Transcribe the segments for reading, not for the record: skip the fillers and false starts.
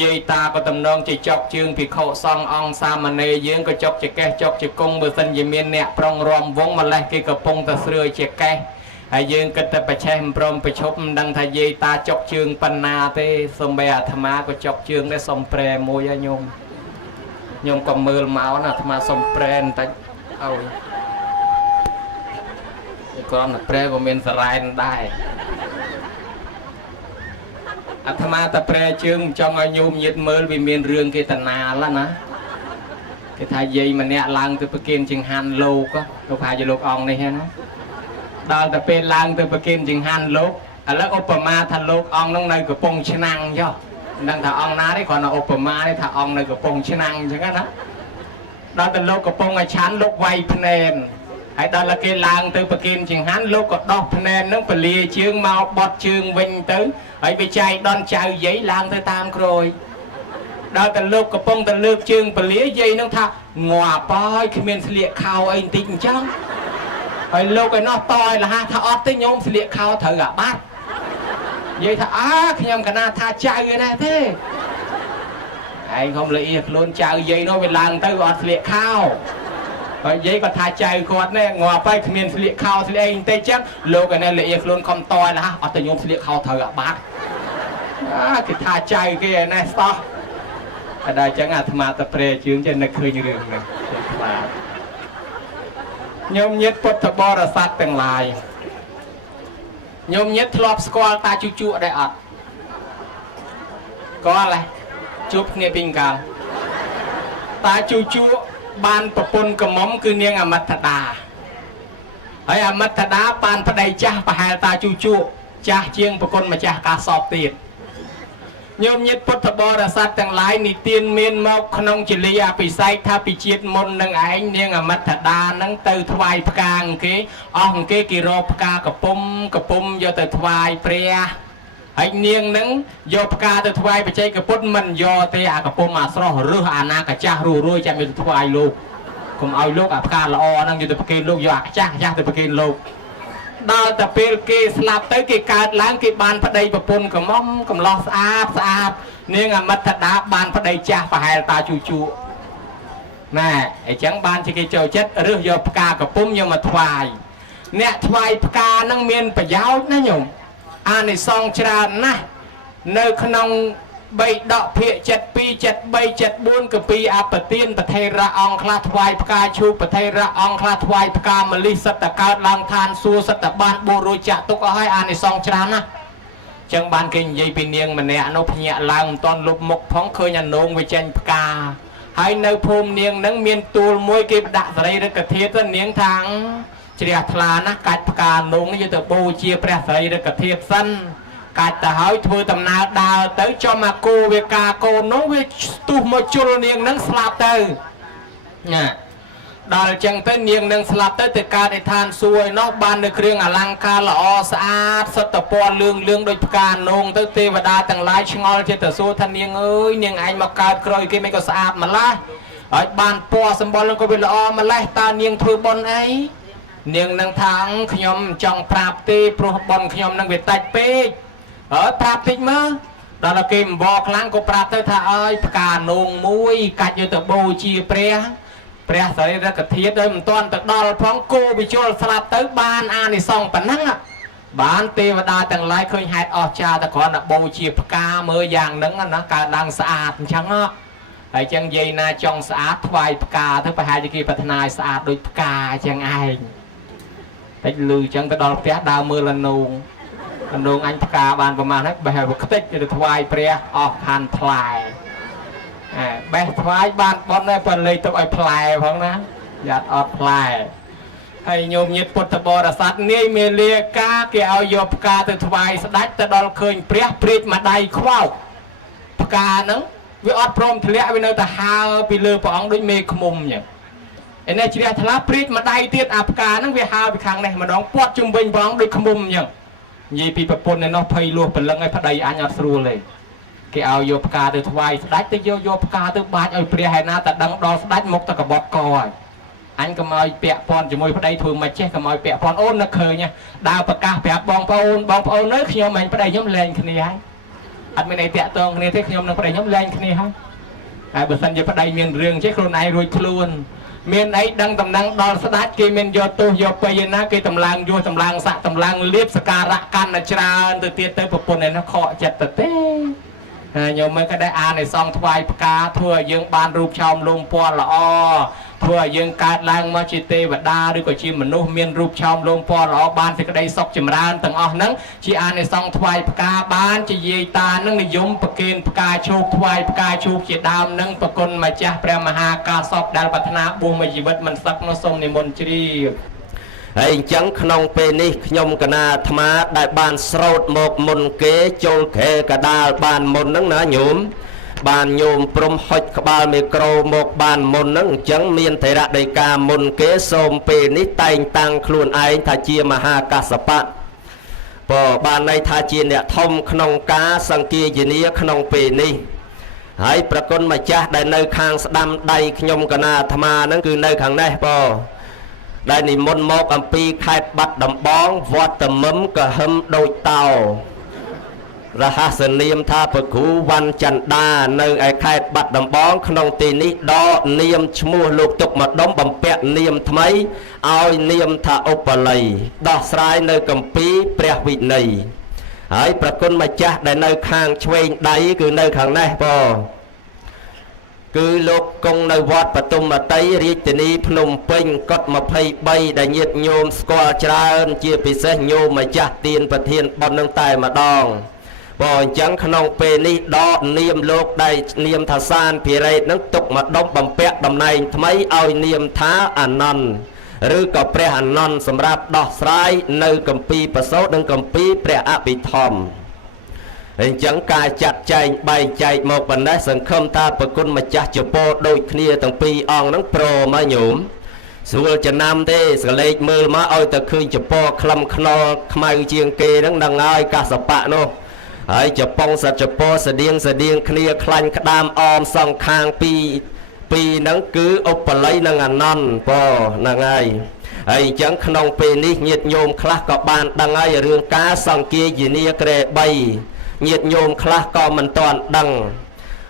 យាយតាក៏តំណងជាចុកជើងភិក្ខុសង្ឃអង្គសាមណេរយើងក៏ចុកជាកេះចុកជាគង់បើសិនជាមានអ្នកប្រុងរំវងម្លេះគេកំពុងតែស្រឿជាកេះហើយយើងគិតតែប្រឆេះព្រមប្រឈប់មិនដឹងថាយាយតាចុកជើងប៉ុណ្ណាទេសំបីអាត្មាក៏ចុកជើងដែរសុំប្រែមួយឲ្យញោមក៏មើលមកណាអាត្មាសុំប្រែបន្តិចឲ្យគ្រាន់តែប្រែក៏មានសរ៉ែនដែរអាត្មាតែប្រែជើងចង់ឲ្យញោមញាតមើលវាមានរឿងគេតាណាលណាគេថាយាយម្នាក់ឡើងទៅប្រគិនចង្ហាន់លោកថាជាលោកអង្គនេះណាដល់តែពេលឡើងទៅប្រគិនចង្ហាន់លោកឥឡូវឧបមាថាលោកអង្គនោះនៅកំពង់ឆ្នាំងចុះមិនដឹងថាអង្គណាទេគ្រាន់តែឧបមាទេថាអង្គនៅកំពង់ឆ្នាំងអញ្ចឹងណាដល់តែលោកកំពុងឲ្យឆាន់លោកវាយភ្នែនហើយដល់តែគេឡើងទៅប្រគិនចង្ហាន់លោកក៏ដោះភ្នែននឹងពលាជើងមកបត់ជើងវិញទៅហើយវាចៃដន់ចៅយាយឡើងទៅតាមក្រួយដល់តែលោកកំពុងតែលើកជើងពលាយាយនឹងថាងាប់ហើយគ្មានស្លៀកខោអីបន្តិចអញ្ចឹងហើយលោកឯណោះតឲ្យលះថាអត់ទេញោមស្លៀកខោត្រូវអាបាត់និយាយថាខ្ញុំកណាថាចៅឯណាទេឯងខ្ញុំលៀខ្លួនចៅយាយនោះវាឡើងទៅអត់ស្លៀកខោហើយយាយក៏ថាចៅគាត់នេះងាប់ហើយគ្មានស្លៀកខោស្លៀកអីបន្តិចចឹងលោកឯណែលៀខ្លួនខំតឲ្យលះអត់តែញោមស្លៀកខោត្រូវអាបាត់គេថាចៅគេឯណែសោះតែដល់ចឹងអាត្មាទៅព្រែជើងចេះនឹកឃើញរឿងហ្នឹងខ្លាចញោមញាតពុទ្ធបរិស័ទទាំងឡាយញោមញាតធ្លាប់ស្គាល់តាជូជក់ដែរអត់ស្គាល់ទេជួបគ្នាពីកាលតាជូជក់បានប្រពន្ធកមុំគឺនាងអមត្តតាហើយអមត្តតាបានប្តីចាស់ប្រហែលតាជូជក់ចាស់ជាងប្រគុណម្ចាស់ការសពទៀតញោមញាតពុទ្ធបរិស័ទទាំងឡាយនិទានមានមកក្នុងជាលីអភិសេកថាពីជាតិមុននឹងឯងនាងអមត្តតានឹងទៅថ្វាយផ្កាគេអស់គេរកផ្កាកពុំយកទៅថ្វាយព្រះហើយនាងនឹងយកផ្កាទៅថ្វាយបច្ចេកពុទ្ធមិនយកទេអាកពុំអាស្រស់រឹសអាណាកាចាស់រួយចាំយកទៅថ្វាយលោកកុំឲ្យលោកអាផ្កាល្អហ្នឹងយកទៅប្រគេនលោកយកអាចាស់ទៅប្រគេនលោកដល់តែពេលគេស្លាប់ទៅគេកើតឡើងគេបានប្តីប្រពន្ធកំឡោះស្អាតនាងអមត្តតាបានប្តីចាស់ប្រហែលតាជូជក់ណែអញ្ចឹងបានជាគេចូលចិត្តរើសយកផ្កាកពុំយកមកថ្វាយអ្នកថ្វាយផ្កាហ្នឹងមានប្រយោជន៍ណាញោមអានិសង្ឃច្រើនណាស់នៅក្នុង3ដកភាគ72 73 74កពីអបទានប្រធេរៈអង្គខ្លះថ្វាយផ្កាឈូកប្រធេរៈអង្គខ្លះថ្វាយផ្កាមលិសិតតកើតឡើងឋានសួគ៌សិតតបានបួសរួចចាក់ទុកអស់ហើយអានិសង្ឃច្រើនណាស់ចឹងបានគេនិយាយពីនាងម្នាក់នោះភ្ញាក់ឡើងមិនទាន់លុបមុខផងឃើញអានងវាចេញផ្កាហើយនៅភូមិនាងនឹងមានទូលមួយគេដាក់សរីរកធាតុទៅនាងថាងជ្រះថ្លាណាស់កាច់ផ្កានងយកទៅបូជាព្រះសរីរកធាតុសិនកាច់ទៅហើយធ្វើដំណើរដើរទៅចំអាគោវាកាកូននោះវាស្ទុះមកជុលនាងនឹងស្លាប់ទៅណាដល់អញ្ចឹងទៅនាងនឹងស្លាប់ទៅកើតឯឋានសួគ៌ឯនោះបាននៅគ្រឿងអលង្ការល្អស្អាតសុទ្ធតែពណ៌លឿងដូចផ្កានងទៅទេវតាទាំងឡាយឆ្ងល់ចិត្តទៅសួរថានាងអើយនាងឯងមកកើតក្រោយគេមិនក៏ស្អាតម្ល៉េះហើយបានពណ៌សម្បុរនឹងក៏វាល្អម្ល៉េះតើនាងធ្វើបុណ្យអីនាងនឹងថាខ្ញុំចង់ប្រាប់ទេព្រោះបុណ្យខ្ញុំនឹងវាតិចពេកប្រាប់តិចមើលដល់គេអង្វរខ្លាំងក៏ប្រាប់ទៅថាអើយផ្កានងមួយកាច់យកទៅបូជាព្រះសរីរកធាតុដោយមិនទាន់ទៅដល់ផងគោវិជលស្លាប់ទៅបានអានិសង្ឃប៉ុណ្ណឹងបានទេវតាទាំងឡាយឃើញហេតុអស្ចារ្យតែគ្រាន់តែបូជាផ្កាមើលយ៉ាងហ្នឹងណាកើតឡើងស្អាតអញ្ចឹងហើយចឹងយាយណាចង់ស្អាតថ្វាយផ្កាទៅប្រហែលជាគេប្រាថ្នាឲ្យស្អាតដូចផ្កាអញ្ចឹងឯងតែលឺអញ្ចឹងទៅដល់ផ្ទះដើរមើលលនងអញផ្កាបានប្រមាណហើយបេះឲ្យខ្ទេចទៅថ្វាយព្រះអស់ផានផ្លែបេះថ្វាយបានបន់ហើយបើលេខទុកឲ្យផ្លែផងណាយ៉ាត់អត់ផ្លែហើយញោមញាតពុទ្ធបរិស័ទនាយមេលាកាគេឲ្យយកផ្កាទៅថ្វាយស្ដេចទៅដល់ឃើញព្រះព្រាជមួយដៃខ្វោកផ្កាហ្នឹងវាអត់ព្រមធ្លាក់វានៅតែហើរពីលើព្រះអង្គដូចមេឃ្មុំអញ្ចឹងឯនេះជ្រះថ្លាព្រាជមួយដៃទៀតអាផ្កាហ្នឹងវាហើរពីខាងនេះម្ដងពាត់ជុំវិញព្រះអង្គដូចឃ្មុំអញ្ចឹងនិយាយពីប្រពន្ធឯនោះភ័យលួសព្រលឹងឲ្យប្តីអញអត់ស្រួលទេគេឲ្យយកផ្កាទៅថ្វាយស្ដេចទៅយកផ្កាទៅបាចឲ្យព្រះឯណាតែដឹងដល់ស្ដេចមកទៅកបត់កហើយអញកុំឲ្យពាក់ព័ន្ធជាមួយប្តីធ្វើមិនចេះកុំឲ្យពាក់ព័ន្ធអូននឹកឃើញដើរប្រកាសប្រាប់បងប្អូននៅខ្ញុំមិនប្តីខ្ញុំលែងគ្នាហើយ អត់មានអីតាក់ទងគ្នាទេខ្ញុំនឹងប្តីខ្ញុំលែងគ្នាហើយហើយបើសិនជាប្តីមានរឿងចេះខ្លួនឯងរួចខ្លួនមានអីដឹងតំណែងដល់ស្ដេចគេមានយកទោសយកបៃណាគេតម្លើងយោតម្លើងសាក់តម្លើងលៀបសការៈកាន់តែច្រើនទៅទៀតទៅប្រពន្ធឯនោះខកចិត្តទៅទេខ្ញុំមិនក៏ដែរអានឯសងថ្វាយផ្កាធ្វើឲ្យយើងបានរូបឆោមលំពណ៌ល្អធ្វើឲ្យយើងកើតឡើងមកជាទេវតាឬក៏ជាមនុស្សមានរូបឆោមលំពណ៌ល្អបានសេចក្តីសុខចម្រើនទាំងអស់ហ្នឹងជាអានិសង្ឃថ្វាយផ្កាបានជាយាយតានឹងនិយមប្រគេនផ្កាឈូកថ្វាយផ្កាឈូកជាដើមនឹងប្រគុណម្ចាស់ព្រះមហាកាសពដែលប្រាថ្នាបួសមួយជីវិតមិនសឹកនោះសូមនិមន្តជ្រាបហើយអញ្ចឹងក្នុងពេលនេះខ្ញុំកណាអាត្មាដែលបានស្រោតមកមុនគេចូលខែកដាលបានមុនហ្នឹងណាញោមបានញោមព្រំហុចក្បាលមីក្រូមកបានមុនហ្នឹងអញ្ចឹងមានថេរដីកាមុនគេសូមពេលនេះតែងតាំងខ្លួនឯងថាជាមហាកាសបៈបើបានន័យថាជាអ្នកធំក្នុងការសង្គាយនាក្នុងពេលនេះហើយប្រគុណម្ចាស់ដែលនៅខាងស្ដាំដៃខ្ញុំកណាអាត្មាហ្នឹងគឺនៅខាងនេះបើដែលនិមន្តមកអំពីខេត្តបាត់ដំបងវត្តតមឹមកហឹមដូចតោរហស្សនាមថាព្រះគ្រូវ៉ាន់ចន្ទដានៅឯខេត្តបាត់ដំបងក្នុងទីនេះដកនាមឈ្មោះលោកទុកម្ដុំបំពាក់នាមថ្មីឲ្យនាមថាឧបល័យដោះស្រាយនៅគម្ពីរព្រះវិន័យហើយប្រគុណម្ចាស់ដែលនៅខាងឆ្វេងដៃគឺនៅខាងនេះបងគឺលោកគង់នៅវត្តបទុមតីរាជធានីភ្នំពេញកុដ23ដែលញាតិញោមស្គាល់ច្រើនជាពិសេសញោមម្ចាស់ទានប្រធានប៉ុននឹងតែម្ដងបើអញ្ចឹងក្នុងពេលនេះដកនាមលោកដែលនាមថាសានភិរេតនឹងទុកម្ដុំបំពាក់តំណែងថ្មីឲ្យនាមថាអានន្ទឬក៏ព្រះអានន្ទសម្រាប់ដោះស្រាយនៅគម្ពីរបសោតនិងគម្ពីរព្រះអភិធម្មអញ្ចឹងការចាត់ចែងបែងចែកមកប៉ុណ្ណេះសង្ឃឹមថាប្រគុណម្ចាស់ចពោដូចគ្នាទាំងពីរអង្គហ្នឹងព្រមហើយញោមស្រួលចំណាំទេសលេកមើលមកឲ្យតែឃើញចពោក្លំខ្នល់ខ្មៅជាងគេហ្នឹងដឹងហើយកាសបៈនោះហើយចប៉ុងសត្វចពោស្តៀងគ្នាខ្លាញ់ក្តាមអមសងខាងពីហ្នឹងគឺឧបល័យនិងអានន្ទពោហ្នឹងហើយហើយអញ្ចឹងក្នុងពេលនេះញាតិញោមខ្លះក៏បានដឹងហើយរឿងការសង្គាយនាក្រែ3ញាតិញោមខ្លះក៏មិនទាន់ដឹង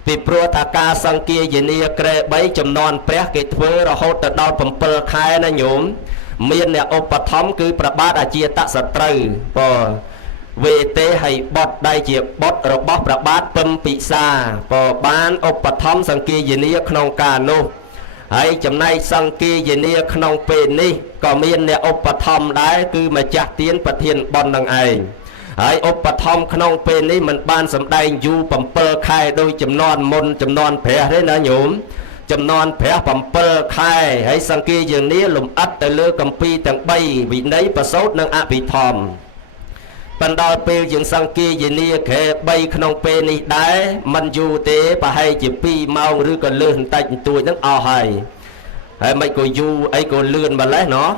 ពីព្រោះថាការសង្គាយនាក្រែ3ចំនួនព្រះគេធ្វើរហូតទៅដល់7ខែណាញោមមានអ្នកឧបត្ថម្ភគឺប្របាទអាជាតសត្រូវពោវេទេហើយបុត្រដែលជាបុត្ររបស់ព្រះបាទពឹមពិសាក៏បានឧបត្ថម្ភសង្គាយនាក្នុងការនោះហើយចំណែកសង្គាយនាក្នុងពេលនេះក៏មានអ្នកឧបត្ថម្ភដែរគឺម្ចាស់ទានប្រធានបុណ្យនឹងឯងហើយឧបត្ថម្ភក្នុងពេលនេះមិនបានសម្ដែងយូរ7ខែដោយចំនួនមុនចំនួនព្រះទេណាញោមចំនួនព្រះ7ខែហើយសង្គាយនាលំអិតទៅលើគម្ពីរទាំង3វិន័យប្រសូតនិងអភិធម្មបណ្ដល់ពេលយើងសង្គាយនាខែ3ក្នុងពេលនេះដែរមិនយូរទេប្រហែលជា2ម៉ោងឬក៏លើសបន្តិចបន្តួចហ្នឹងអស់ហើយមិនក៏យូរអីក៏លឿនម្លេះណោះ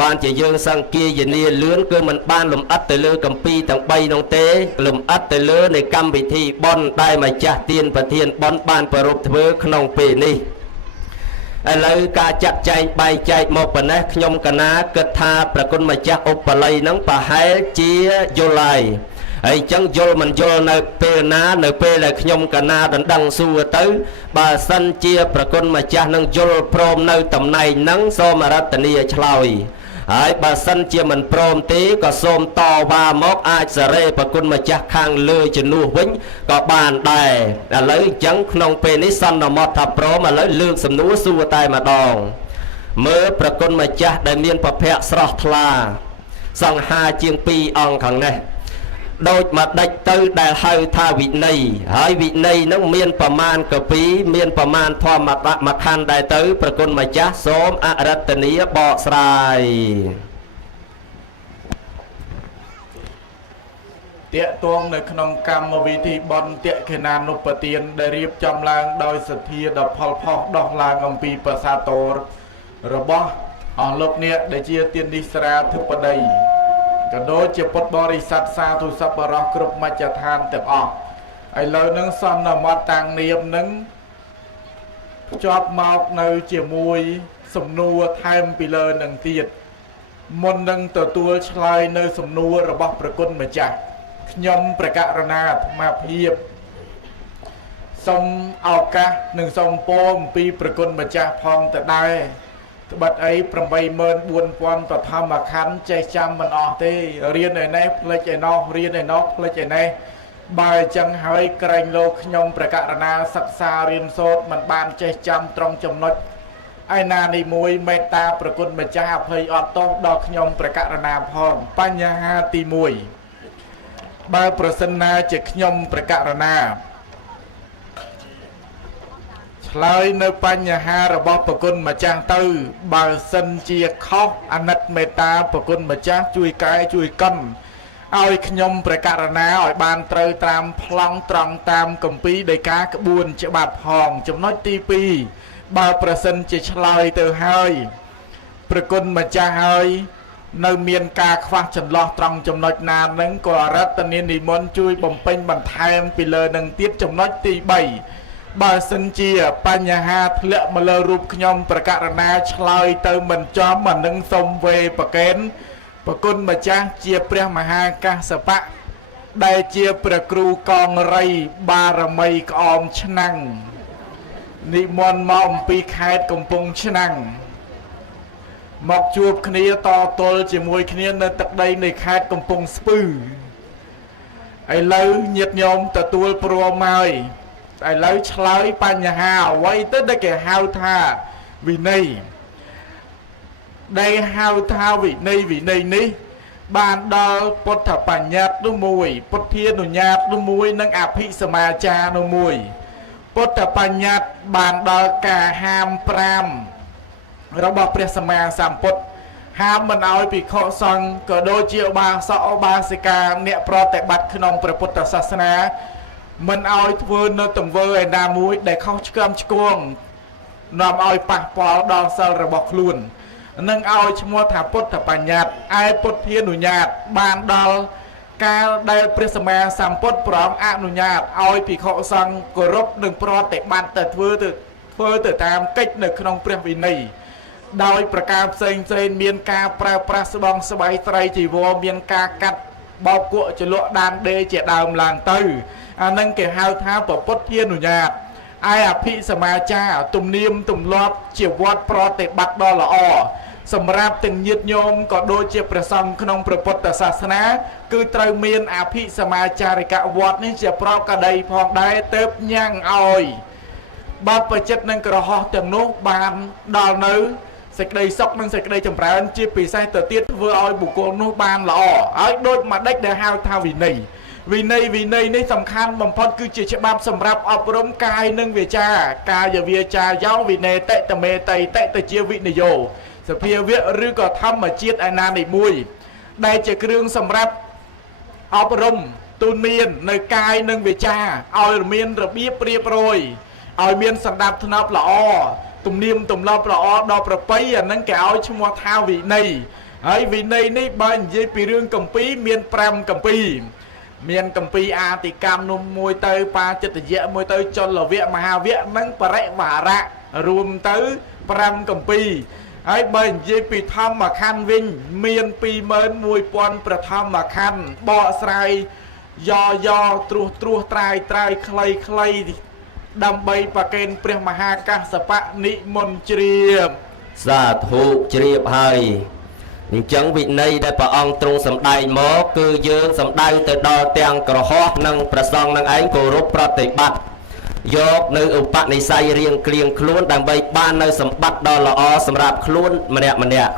បានជាយើងសង្គាយនាលឿនគឺមិនបានលំអិតទៅលើគម្ពីរទាំង3នោះទេលំអិតទៅលើនៃកម្មវិធីបុណ្យដែលម្ចាស់ទានប្រធានបុណ្យបានប្ររពធ្វើក្នុងពេលនេះឥឡូវការចាត់ចែងបែងចែកមកប៉ុណ្ណេះខ្ញុំកណាគិតថាប្រគុណម្ចាស់ឧបល័យនឹងប្រហែលជាយល់ហើយហើយអញ្ចឹងយល់មិនយល់នៅពេលណានៅពេលដែលខ្ញុំកណាដណ្ដឹងសួរទៅបើសិនជាប្រគុណម្ចាស់នឹងយល់ព្រមនៅតំណែងហ្នឹងសូមរតនាឆ្លើយហើយបើសិនជាមិនព្រមទេក៏សូមតវ៉ាមកអាចសេរីប្រគុណម្ចាស់ខាងលើជំនួសវិញក៏បានដែរឥឡូវអញ្ចឹងក្នុងពេលនេះសន្មតថាព្រមឥឡូវលើកសំណួរសួរតែម្ដងមើលប្រគុណម្ចាស់ដែលមានប្រភពស្រស់ថ្លាសង្ហាជាង2អង្គខាងនេះដូចមកដេចទៅដែលហៅថាវិន័យហើយវិន័យនឹងមានប្រមាណកពីមានប្រមាណធម្មមកខណ្ឌដែរទៅប្រគុណម្ចាស់សូមអរតនីបកស្រាយតាកតងនៅក្នុងកម្មវិធីបុណ្យតេខេណានុបទានដែលរៀបចំឡើងដោយសទ្ធាដល់ផលផុសដោះឡើងអំពីប្រាសាទររបស់អស់លោកអ្នកដែលជាទាននិស្រាធិបតីក៏ដូចជាពុទ្ធបរិស័ទសាធុសប្បុរសគ្រប់មជ្ឈដ្ឋានទាំងអស់ឥឡូវនឹងសន្មតតាំងនាមនឹងភ្ជាប់មកនៅជាមួយសំណួរថែមពីលើនឹងទៀតមុននឹងទទួលឆ្លើយនៅសំណួររបស់ប្រគុណម្ចាស់ ខ្ញុំប្រកាសរណាអាត្មាភាពសូមឱកាសនិងសូមពោអំពីប្រគុណម្ចាស់ផងទៅដែរត្បិតអី 84000 បឋមខណ្ឌចេះចាំមិនអស់ទេរៀនឯនេះផ្លេចឯនោះរៀនឯនោះផ្លេចឯនេះបើអញ្ចឹងហើយក្រែងលោកខ្ញុំប្រកាសរណាសិក្សារៀនសូត្រមិនបានចេះចាំត្រង់ចំណុចឯណានេះមួយមេត្តាប្រគុណម្ចាស់អភ័យអត់ទោសដល់ខ្ញុំប្រកាសរណាផងបញ្ហាទី1បើប្រសិនណាជាខ្ញុំប្រកាសរណាឆ្លើយនៅបញ្ហារបស់ប្រគុណម្ចាស់ទៅបើសិនជាខុសអាណិតមេត្តាប្រគុណម្ចាស់ជួយកែជួយកិនឲ្យខ្ញុំប្រកាសរណាឲ្យបានត្រូវតាមប្លង់ត្រង់តាមគម្ពីរដីកាក្បួនច្បាប់ផងចំណុចទី2បើប្រសិនជាឆ្លើយទៅហើយប្រគុណម្ចាស់ហើយនៅមានការខ្វះចន្លោះត្រង់ចំណុចណានឹងក៏រតនានិមន្តជួយបំពេញបន្ថែមពីលើនឹងទៀតចំណុចទី3បើសិនជាបញ្ហាធ្លាក់មកលើរូបខ្ញុំប្រកាសរណាឆ្លើយទៅមិនចំអានឹងសូមវេប្រកេនប្រគុណម្ចាស់ជាព្រះមហាកាសបៈដែលជាព្រះគ្រូកងរៃបារមីក្អមឆ្នាំងនិមន្តមកអំពីខេត្តកំពង់ឆ្នាំងមកជួបគ្នាតទល់ជាមួយគ្នានៅទឹកដីនៃខេត្តកំពង់ស្ពឺឥឡូវញាតិញោមទទួលព្រមហើយឥឡូវឆ្លើយបញ្ហាអ្វីទៅដែលគេហៅថាវិន័យដែលហៅថាវិន័យនេះបានដល់ពុទ្ធបញ្ញត្តិនោះមួយពុទ្ធានុញ្ញាតនោះមួយនិងអភិសមាចារនោះមួយពុទ្ធបញ្ញត្តិបានដល់ការហាម5របស់ព្រះសម្មាសម្ពុទ្ធហាមមិនឲ្យភិក្ខុសង្ឃក៏ដូចជាឧបាសកឧបាសិកាអ្នកប្រតិបត្តិក្នុងព្រះពុទ្ធសាសនាមិនឲ្យធ្វើនៅទង្វើឯណាមួយដែលខុសឆ្គងឆ្គងនាំឲ្យប៉ះពាល់ដល់សិលរបស់ខ្លួននឹងឲ្យឈ្មោះថាពុទ្ធបញ្ញត្តិឯពុទ្ធានុញ្ញាតបានដល់កាលដែលព្រះសម្មាសម្ពុទ្ធប្រងអនុញ្ញាតឲ្យភិក្ខុសង្ឃគោរពនិងប្រតិបត្តិទៅធ្វើទៅតាមកិច្ចនៅក្នុងព្រះវិន័យដោយប្រការផ្សេងមានការប្រើប្រាស់ស្បង់ស្បៃត្រីជីវរមានការកាត់បោកគក់ចលក់ដានដេជាដើមឡើងទៅអានឹងគេហៅថាពុទ្ធានុញ្ញាតឯអភិសមាចារទំនៀមទម្លាប់ជាវត្តប្រតិបត្តិដ៏ល្អសម្រាប់ទាំងញាតិញោមក៏ដូចជាព្រះសង្ឃក្នុងព្រះពុទ្ធសាសនាគឺត្រូវមានអភិសមាចារិកវត្តនេះជាប្រកដីផងដែរទើបញ៉ាំងឲ្យបាត់ប្រជិតនឹងក្រហោះទាំងនោះបានដល់នៅសេចក្តីសុខនិងសេចក្តីចម្រើនជាពិសេសទៅទៀតធ្វើឲ្យបុគ្គលនោះបានល្អហើយដូចមួយដេចដែលហៅថាវិន័យនេះសំខាន់បំផុតគឺជាច្បាប់សម្រាប់អប់រំកាយនិងវាចាកាយវាចាយោវិន័យតិតមេតៃតិតជាវិនយោសភាវៈឬក៏ធម្មជាតិឯណានេះមួយដែលជាគ្រឿងសម្រាប់អប់រំទូនមាននៅកាយនិងវាចាឲ្យមានរបៀបរៀបរយឲ្យមានសណ្ដាប់ធ្នាប់ល្អទំនៀមទម្លាប់ល្អដល់ប្រពៃអានឹងគេឲ្យឈ្មោះថាវិន័យហើយវិន័យនេះបើនិយាយពីរឿងគម្ពីរមាន5គម្ពីរមានគម្ពីរអាតិកម្មនោះមួយទៅបាចិត្តយៈមួយទៅចលវៈមហាវៈនិងបរិវារៈរួមទៅ5គម្ពីរហើយបើនិយាយពីធម្មខណ្ឌវិញមាន21000ប្រធម្មខណ្ឌបកស្រាយយ៉ត្រួសត្រាយខ្លីដើម្បីប្រកេនព្រះមហាកាសបៈនិមន្តជ្រាបសាធុជ្រាបហើយអញ្ចឹងវិន័យដែលព្រះអង្គទ្រង់សម្ដែងមកគឺយើងសម្ដៅទៅដល់ទាំងក្រហមនិងប្រសង់នឹងឯងគោរពប្រតិបត្តិយកនៅឧបនិស្ស័យរៀងក្លៀងខ្លួនដើម្បីបាននៅសម្បត្តិដ៏ល្អសម្រាប់ខ្លួនម្នាក់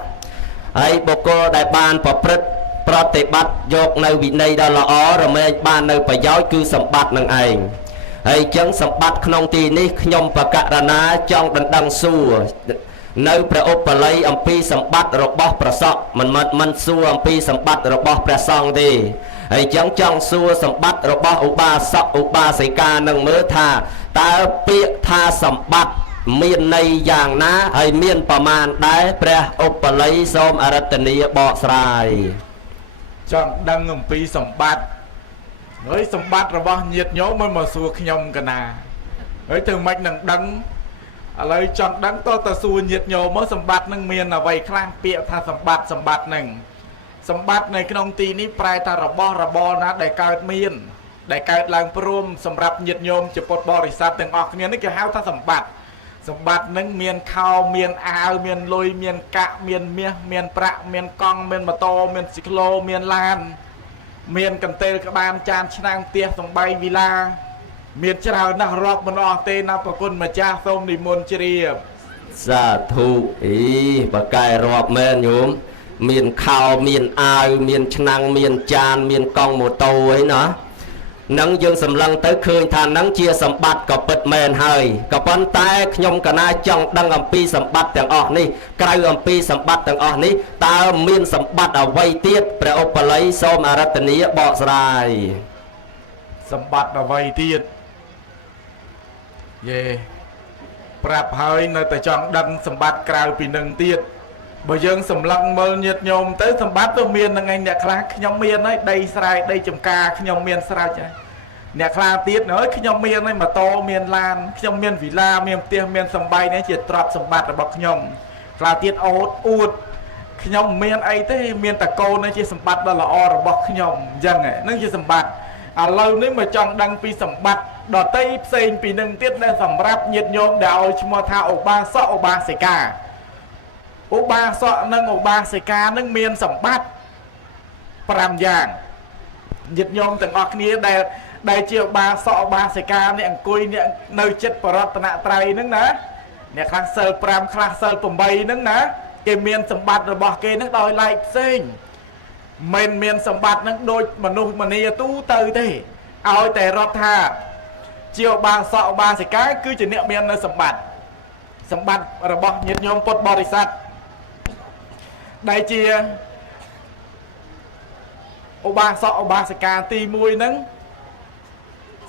ហើយបុគ្គលដែលបានប្រព្រឹត្តប្រតិបត្តិយកនៅវិន័យដ៏ល្អរមែងបាននៅប្រយោជន៍គឺសម្បត្តិនឹងឯងហើយចឹងសម្បត្តិក្នុងទីនេះខ្ញុំបកករណាចង់ដណ្ដឹងសួរនៅព្រះឧបល័យអំពីសម្បត្តិរបស់ព្រះសង្ឃមិនសួរអំពីសម្បត្តិរបស់ព្រះសង្ឃទេហើយចឹងចង់សួរសម្បត្តិរបស់ឧបាសកឧបាសិកានឹងមើលថាតើពាក្យថាសម្បត្តិមានន័យយ៉ាងណាហើយមានប្រមាណដែរព្រះឧបល័យសូមអរតនីបកស្រាយចង់ដឹងអំពីសម្បត្តិហើយសម្បត្តិរបស់ញាតិញោមមកសួរខ្ញុំកណាហើយទៅមិននឹងដឹងឥឡូវចង់ដឹងតើសួរញាតិញោមមកសម្បត្តិនឹងមានអ្វីខ្លះពាក្យថាសម្បត្តិនឹង សម្បត្តិនៅក្នុងទីនេះប្រែថារបស់របរណាដែលកើតមានដែលកើតឡើងព្រមសម្រាប់ញាតិញោមជាពុទ្ធបរិស័ទទាំងអស់គ្នានេះគេហៅថាសម្បត្តិនឹងមានខោមានអាវមានលុយមានកាក់មានមាសមានប្រាក់មានកង់មានម៉ូតូមានស៊ីក្លូមានឡានមានកន្ទេលក្បានចានឆ្នាំងផ្ទះសំបីវិឡាមានច្រើនណាស់រាប់មិនអស់ទេណាប្រគុណម្ចាស់សូមនិមន្តជ្រាបសាធុបកែរាប់មែនញោមមានខោមានអាវមានឆ្នាំងមានចានមានកង់ម៉ូតូអីណានឹងយើងសម្លឹងទៅឃើញថានឹងជាសម្បត្តិក៏ពិតមែនហើយក៏ប៉ុន្តែខ្ញុំកណាចង់ដឹងអំពីសម្បត្តិទាំងអស់នេះក្រៅអំពីសម្បត្តិទាំងអស់នេះតើមានសម្បត្តិអ្វីទៀតព្រះឧបល័យសូមអរតនីបកស្រាយសម្បត្តិអ្វីទៀតយេប្រាប់ហើយនៅតែចង់ដឹងសម្បត្តិក្រៅពីនឹងទៀតបើយើងសម្លឹងមើលញាតិញោមទៅសម្បត្តិទៅមាននឹងឯងអ្នកខ្លះខ្ញុំមានហើយដីស្រែដីចំការខ្ញុំមានស្រេចហើយអ្នកខ្លះទៀតហើយខ្ញុំមានហើយម៉ូតូមានឡានខ្ញុំមានវីឡាមានផ្ទះមានសំបែងនេះជាទ្រព្យសម្បត្តិរបស់ខ្ញុំខ្លះទៀតអូតអួតខ្ញុំមានអីទេមានតកូននេះជាសម្បត្តិដ៏ល្អរបស់ខ្ញុំអញ្ចឹងហ្នឹងជាសម្បត្តិឥឡូវនេះមកចង់ដឹងពីសម្បត្តិដតីផ្សេងពីនឹងទៀតដែលសម្រាប់ញាតិញោមដែលឲ្យឈ្មោះថាឧបាសកឧបាសិកាឧបាសកនិងឧបាសិកានឹងមានសម្បត្តិ5យ៉ាងញាតិញោមទាំងអស់គ្នាដែលជាឧបាសកឧបាសិកានេះអង្គុយនេះនៅចិត្តបរតនត្រ័យហ្នឹងណាអ្នកខ្លះសិល5ខ្លះសិល8ហ្នឹងណាគេមានសម្បត្តិរបស់គេហ្នឹងដោយឡែកផ្សេងមិនមានសម្បត្តិហ្នឹងដូចមនុស្សម្នាទូទៅទេឲ្យតែរាប់ថាជាឧបាសកឧបាសិកាគឺជាអ្នកមាននៅសម្បត្តិរបស់ញាតិញោមពុទ្ធបរិស័ទដែលជាឧបាសកឧបាសិកាទី1ហ្នឹង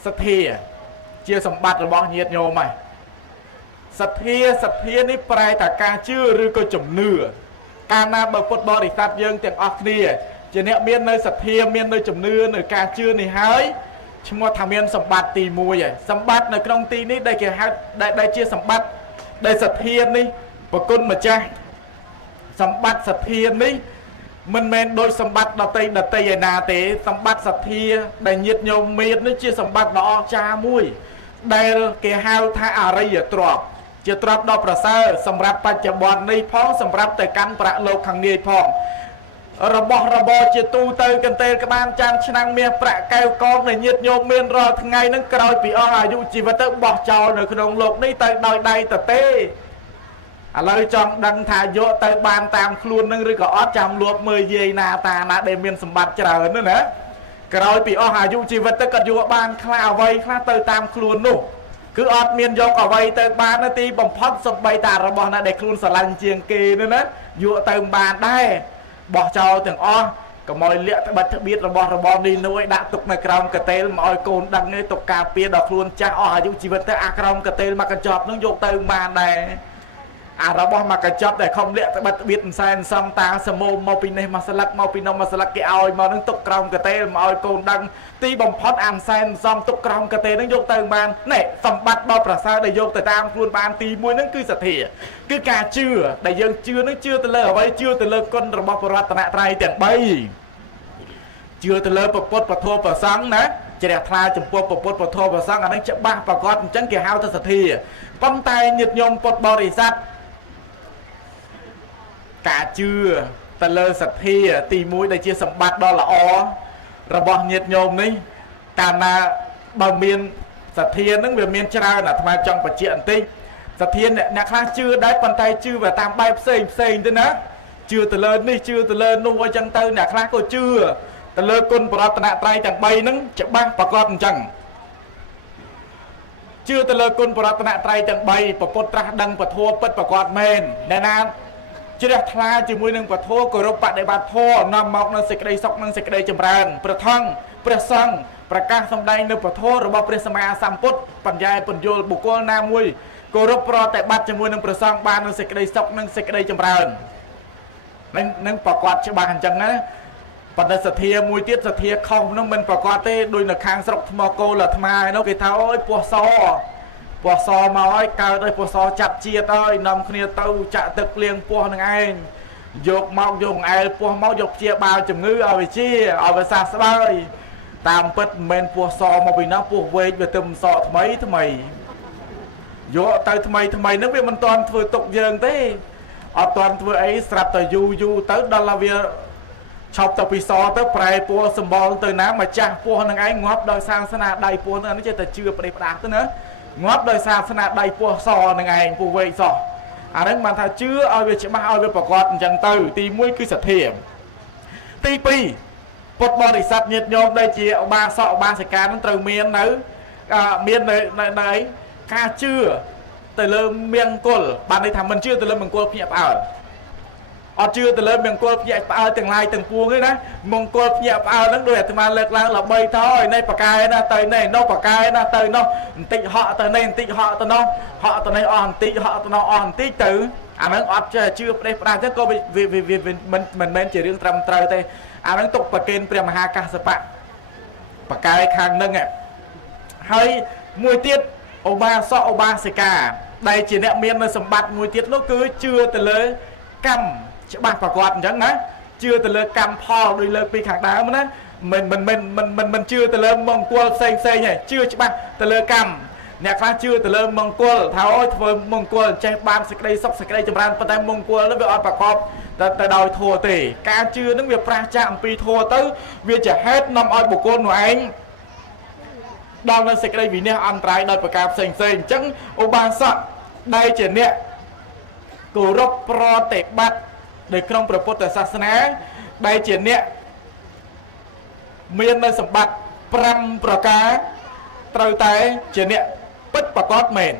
សទ្ធាជាសម្បត្តិរបស់ញាតិញោមហើយសទ្ធានេះប្រែថាការជឿឬក៏ជំនឿកាលណាបើពុទ្ធបរិស័ទយើងទាំងអស់គ្នាជាអ្នកមាននៅសទ្ធាមាននៅជំនឿនៅការជឿនេះហើយឈ្មោះថាមានសម្បត្តិទី1ហើយសម្បត្តិនៅក្នុងទីនេះដែលគេហៅដែលជាសម្បត្តិដែលសទ្ធានេះប្រគុណម្ចាស់សម្បត្តិសទ្ធានេះមិនមែនដូចសម្បត្តិដតីឯណាទេសម្បត្តិសទ្ធាដែលញាតិញោមមាននេះជាសម្បត្តិដ៏អស្ចារ្យមួយដែលគេហៅថាអរិយទ្រព្យជាទ្រព្យដ៏ប្រសើរសម្រាប់បច្ចុប្បន្ននេះផងសម្រាប់ទៅកាន់ប្រាក់លោកខាងនាយផងរបស់របរជាទូទៅកន្ទេលក្បានចានឆ្នាំងមាសប្រាក់កែវកងដែលញាតិញោមមានរាល់ថ្ងៃហ្នឹងក្រោយពីអស់អាយុជីវិតទៅបោះចោលនៅក្នុងโลกនេះទៅដោយដៃទទេឥឡូវចង់ដឹងថាយកទៅបានតាមខ្លួននឹងឬក៏អត់ចាំលួបមើលយាយណាតាណាដែលមានសម្បត្តិច្រើននោះណាក្រោយពីអស់អាយុជីវិតទៅក៏យកបានខ្លះអ្វីខ្លះទៅតាមខ្លួននោះគឺអត់មានយកអ្វីទៅបានទីបំផុតសំបីតារបស់ណាដែលខ្លួនស្រឡាញ់ជាងគេនោះណាយកទៅបានដែរបោះចោលទាំងអស់កុំឲ្យលាក់ត្បិតត្បៀតរបស់របរនេះនោះឲ្យដាក់ទុកនៅក្រោមកតេលមកឲ្យកូនដឹងទេទុកការពារដល់ខ្លួនចាស់អស់អាយុជីវិតទៅអាក្រោមកតេលមកកញ្ចប់នឹងយកទៅបានដែរអារបស់មកកញ្ចប់ដែលខំលាក់ត្បិតត្បៀតសែនសំតាសមោមមកពីនេះមកស្លឹកមកពីនោះមកស្លឹកគេឲ្យមកនឹងទុកក្រោមកតេលមកឲ្យកូនដឹងទីបំផុតអានសែនសំទុកក្រោមកតេលនឹងយកទៅបាននេះសម្បត្តិដ៏ប្រសើរដែលយកទៅតាមខ្លួនបានទី1ហ្នឹងគឺសទ្ធាគឺការជឿដែលយើងជឿនឹងជឿទៅលើអ្វីជឿទៅលើគុណរបស់ព្រះរតនត្រ័យទាំង3ជឿទៅលើព្រះពុទ្ធពធព្រះសង្ឃណាជ្រះថ្លាចំពោះព្រះពុទ្ធពធព្រះសង្ឃអានេះច្បាស់ប្រកបអញ្ចឹងគេហៅថាសទ្ធាប៉ុន្តែញាតិញោមពុទ្ធបរិស័ទការជឿទៅលើសទ្ធាទី1ដែលជាសម្បត្តិដ៏ល្អរបស់ញាតិញោមនេះកាលណាបើមានសទ្ធានឹងវាមានច្រើនអាត្មាចង់បញ្ជាក់បន្តិចសទ្ធាអ្នកខ្លះជឿដែរប៉ុន្តែជឿវាតាមបែបផ្សេងទៅណាជឿទៅលើនេះជឿទៅលើនោះអញ្ចឹងទៅអ្នកខ្លះក៏ជឿទៅលើគុណបរតនត្រ័យទាំង3ហ្នឹងច្បាស់ប្រកបអញ្ចឹងជឿទៅលើគុណបរតនត្រ័យទាំង3ពុទ្ធត្រាស់ដឹងពធពិតប្រកបមែនដែលណាជ្រះថ្លាជាមួយនឹងពធគោរពបដិបត្តិធម៌នាំមកនៅសេចក្តីសុខនិងសេចក្តីចម្រើនប្រថងព្រះសង្ឃប្រកាសសម្ដែងនៅពធរបស់ព្រះសម្មាសម្ពុទ្ធបញ្ញែបញ្យលបុគ្គលណាមួយគោរពប្រតិបត្តិជាមួយនឹងព្រះសង្ឃបាននៅសេចក្តីសុខនិងសេចក្តីចម្រើននឹងប្រកបច្បាស់អញ្ចឹងណាបណ្ឌិតសទ្ធាមួយទៀតសទ្ធាខុសនោះមិនប្រកបទេដោយនៅខាងស្រុកថ្មគោលអាត្មាឯនោះគេថាអូយពស់សមកឲ្យកើតឲ្យពស់សចាប់ជាតិហើយនាំគ្នាទៅចាក់ទឹកលៀងពស់នឹងឯង យកមកយកអែលពោះមកយកព្យាបាលជំងឺឲ្យវាជាឲ្យវាសះស្បើយតាមពិតមិនមែនពោះសមកពីណាពោះវែកវាទៅសក់ថ្មីយកទៅថ្មីហ្នឹងវាមិនតាន់ធ្វើទុកយើងទេអត់តាន់ធ្វើអីស្រាប់តែយូរទៅដល់តែវាឆប់ទៅពីសទៅប្រែពណ៌សម្បល់ទៅណាម្ចាស់ពោះនឹងឯងងាប់ដោយសារស្នាដៃពោះហ្នឹងចេះតែជឿប្រេះផ្ដាស់ទៅណាងាប់ដោយសារស្នាដៃពោះសនឹងឯងពោះវែកសអាហ្នឹងបានថាជឿឲ្យវាច្បាស់ឲ្យវាប្រកបអញ្ចឹងទៅទី1គឺសទ្ធាទី2ពុទ្ធបរិស័ទញាតិញោមដែលជាឧបាសកឧបាសិកានឹងត្រូវមាននៅការជឿទៅលើមង្គលបានន័យថាមិនជឿទៅលើមង្គលភ្ញាក់ផ្អើលអត់ជឿទៅលើមង្គលភ្ញាក់ផ្អើលទាំងឡាយទាំងពួងទេណាមង្គលភ្ញាក់ផ្អើលហ្នឹងដោយអាត្មាលើកឡើងល្បីថយនេះបកាយណាទៅនេះនោះបកាយណាទៅនោះបន្តិចហក់ទៅនេះបន្តិចហក់ទៅនោះហក់ទៅនេះអស់បន្តិចហក់ទៅនោះអស់បន្តិចទៅអាហ្នឹងអត់ចេះជឿផ្ដេសផ្ដាស់ទេក៏មិនមែនជារឿងត្រឹមត្រូវទេអាហ្នឹងទុកប្រគេនព្រះមហាកាសបៈបកាយខាងហ្នឹងហើយមួយទៀតឧបាសកឧបាសិកាដែលជាអ្នកមាននៅសម្បត្តិមួយទៀតនោះគឺជឿទៅលើកម្មច្បាស់ប្រកបអញ្ចឹងណាជឿទៅលើកម្មផលដោយលើកពីខាងដើមណាមិនជឿទៅលើមង្គលផ្សេងទេជឿច្បាស់ទៅលើកម្មអ្នកខ្លះជឿទៅលើមង្គលថាអូយធ្វើមង្គលចេះបានសេចក្តីសុខសេចក្តីចម្រើនប៉ុន្តែមង្គលនោះវាអត់ប្រកបទៅដោយធម៌ទេការជឿនឹងវាប្រឆាចាកអំពីធម៌ទៅវាជាហេតុនាំឲ្យបុគ្គលនោះឯងដល់នៅសេចក្តីវិន័យអន្តរាយដោយប្រការផ្សេងអញ្ចឹងឧបាសកដែលជាអ្នកគោរពប្រតិបត្តិនៅក្នុងព្រះពុទ្ធសាសនាដែលជាអ្នកមាននៅសម្បត្តិ5ប្រការត្រូវតែជាអ្នកពិតប្រកបមែន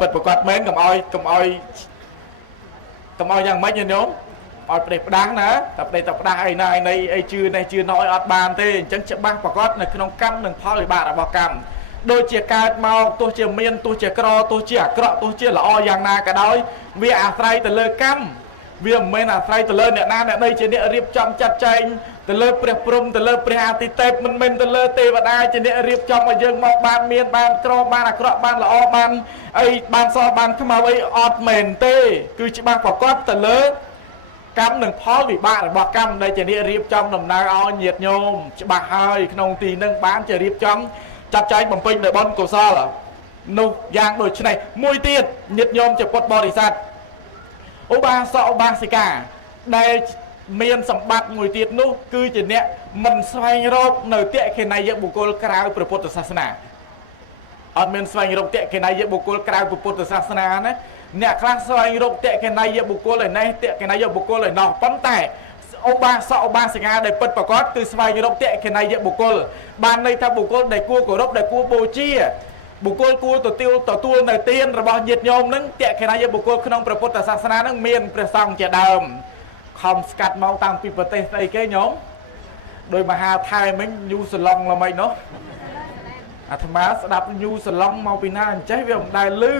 ពិតប្រកបមែនកុំឲ្យយ៉ាងម៉េចញោមឲ្យផ្ដេសផ្ដាស់ណាតែផ្ដេសតែផ្ដាស់អីណាអីជឿនេះជឿនោះឲ្យអត់បានទេអញ្ចឹងច្បាស់ប្រកបនៅក្នុងកម្មនិងផលវិបាករបស់កម្មដូចជាកើតមកទោះជាមានទោះជាក្រទោះជាអាក្រក់ទោះជាល្អយ៉ាងណាក៏ដោយវាអាស្រ័យទៅលើកម្មវាមិនមែនអាស្រ័យទៅលើអ្នកណាអ្នកណីជាអ្នករៀបចំចាត់ចែងទៅលើព្រះព្រំទៅលើព្រះអាទិទេពមិនមែនទៅលើទេវតាជាអ្នករៀបចំឲ្យយើងមកបានមានបានក្របានអាក្រក់បានល្អបានអីបានសបានខ្មៅអីអត់មែនទេគឺច្បាស់ប្រកបទៅលើកម្មនិងផលវិបាករបស់កម្មដែលជាអ្នករៀបចំដំណើរឲ្យញាតិញោមច្បាស់ហើយក្នុងទីនឹងបានជារៀបចំចាត់ចែងបំពេញដោយបុណ្យកុសលនោះយ៉ាងដូចនេះមួយទៀតញាតិញោមជាពុទ្ធបរិស័ទឧបាសកឧបាសិកាដែលមានសម្បត្តិមួយទៀតនោះគឺជាអ្នកមិនស្វែងរកនៅតេខេណយបុគ្គលក្រៅព្រះពុទ្ធសាសនាអត់មានស្វែងរកតេខេណយបុគ្គលក្រៅព្រះពុទ្ធសាសនាណាអ្នកខ្លះស្វែងរកតេខេណយបុគ្គលឯនេះតេខេណយបុគ្គលឯនោះប៉ុន្តែឧបាសកឧបាសិកាដែលពិតប្រាកដគឺស្វែងរកតេខេណយបុគ្គលបានន័យថាបុគ្គលដែលគួរគោរពដែលគួរបូជាបុគ្គលគួរទទួលនៅទានរបស់ញាតិញោមនឹងតេខេណយបុគ្គលក្នុងព្រះពុទ្ធសាសនានឹងមានព្រះសង្ឃជាដើមខំស្កាត់មកតាំងពីប្រទេសស្អីគេញោមដោយមហាថៃមិញញូសឡុងល្មិចនោះអាត្មាស្ដាប់ញូសឡុងមកពីណាអញ្ចេះវាមិនដែលឮ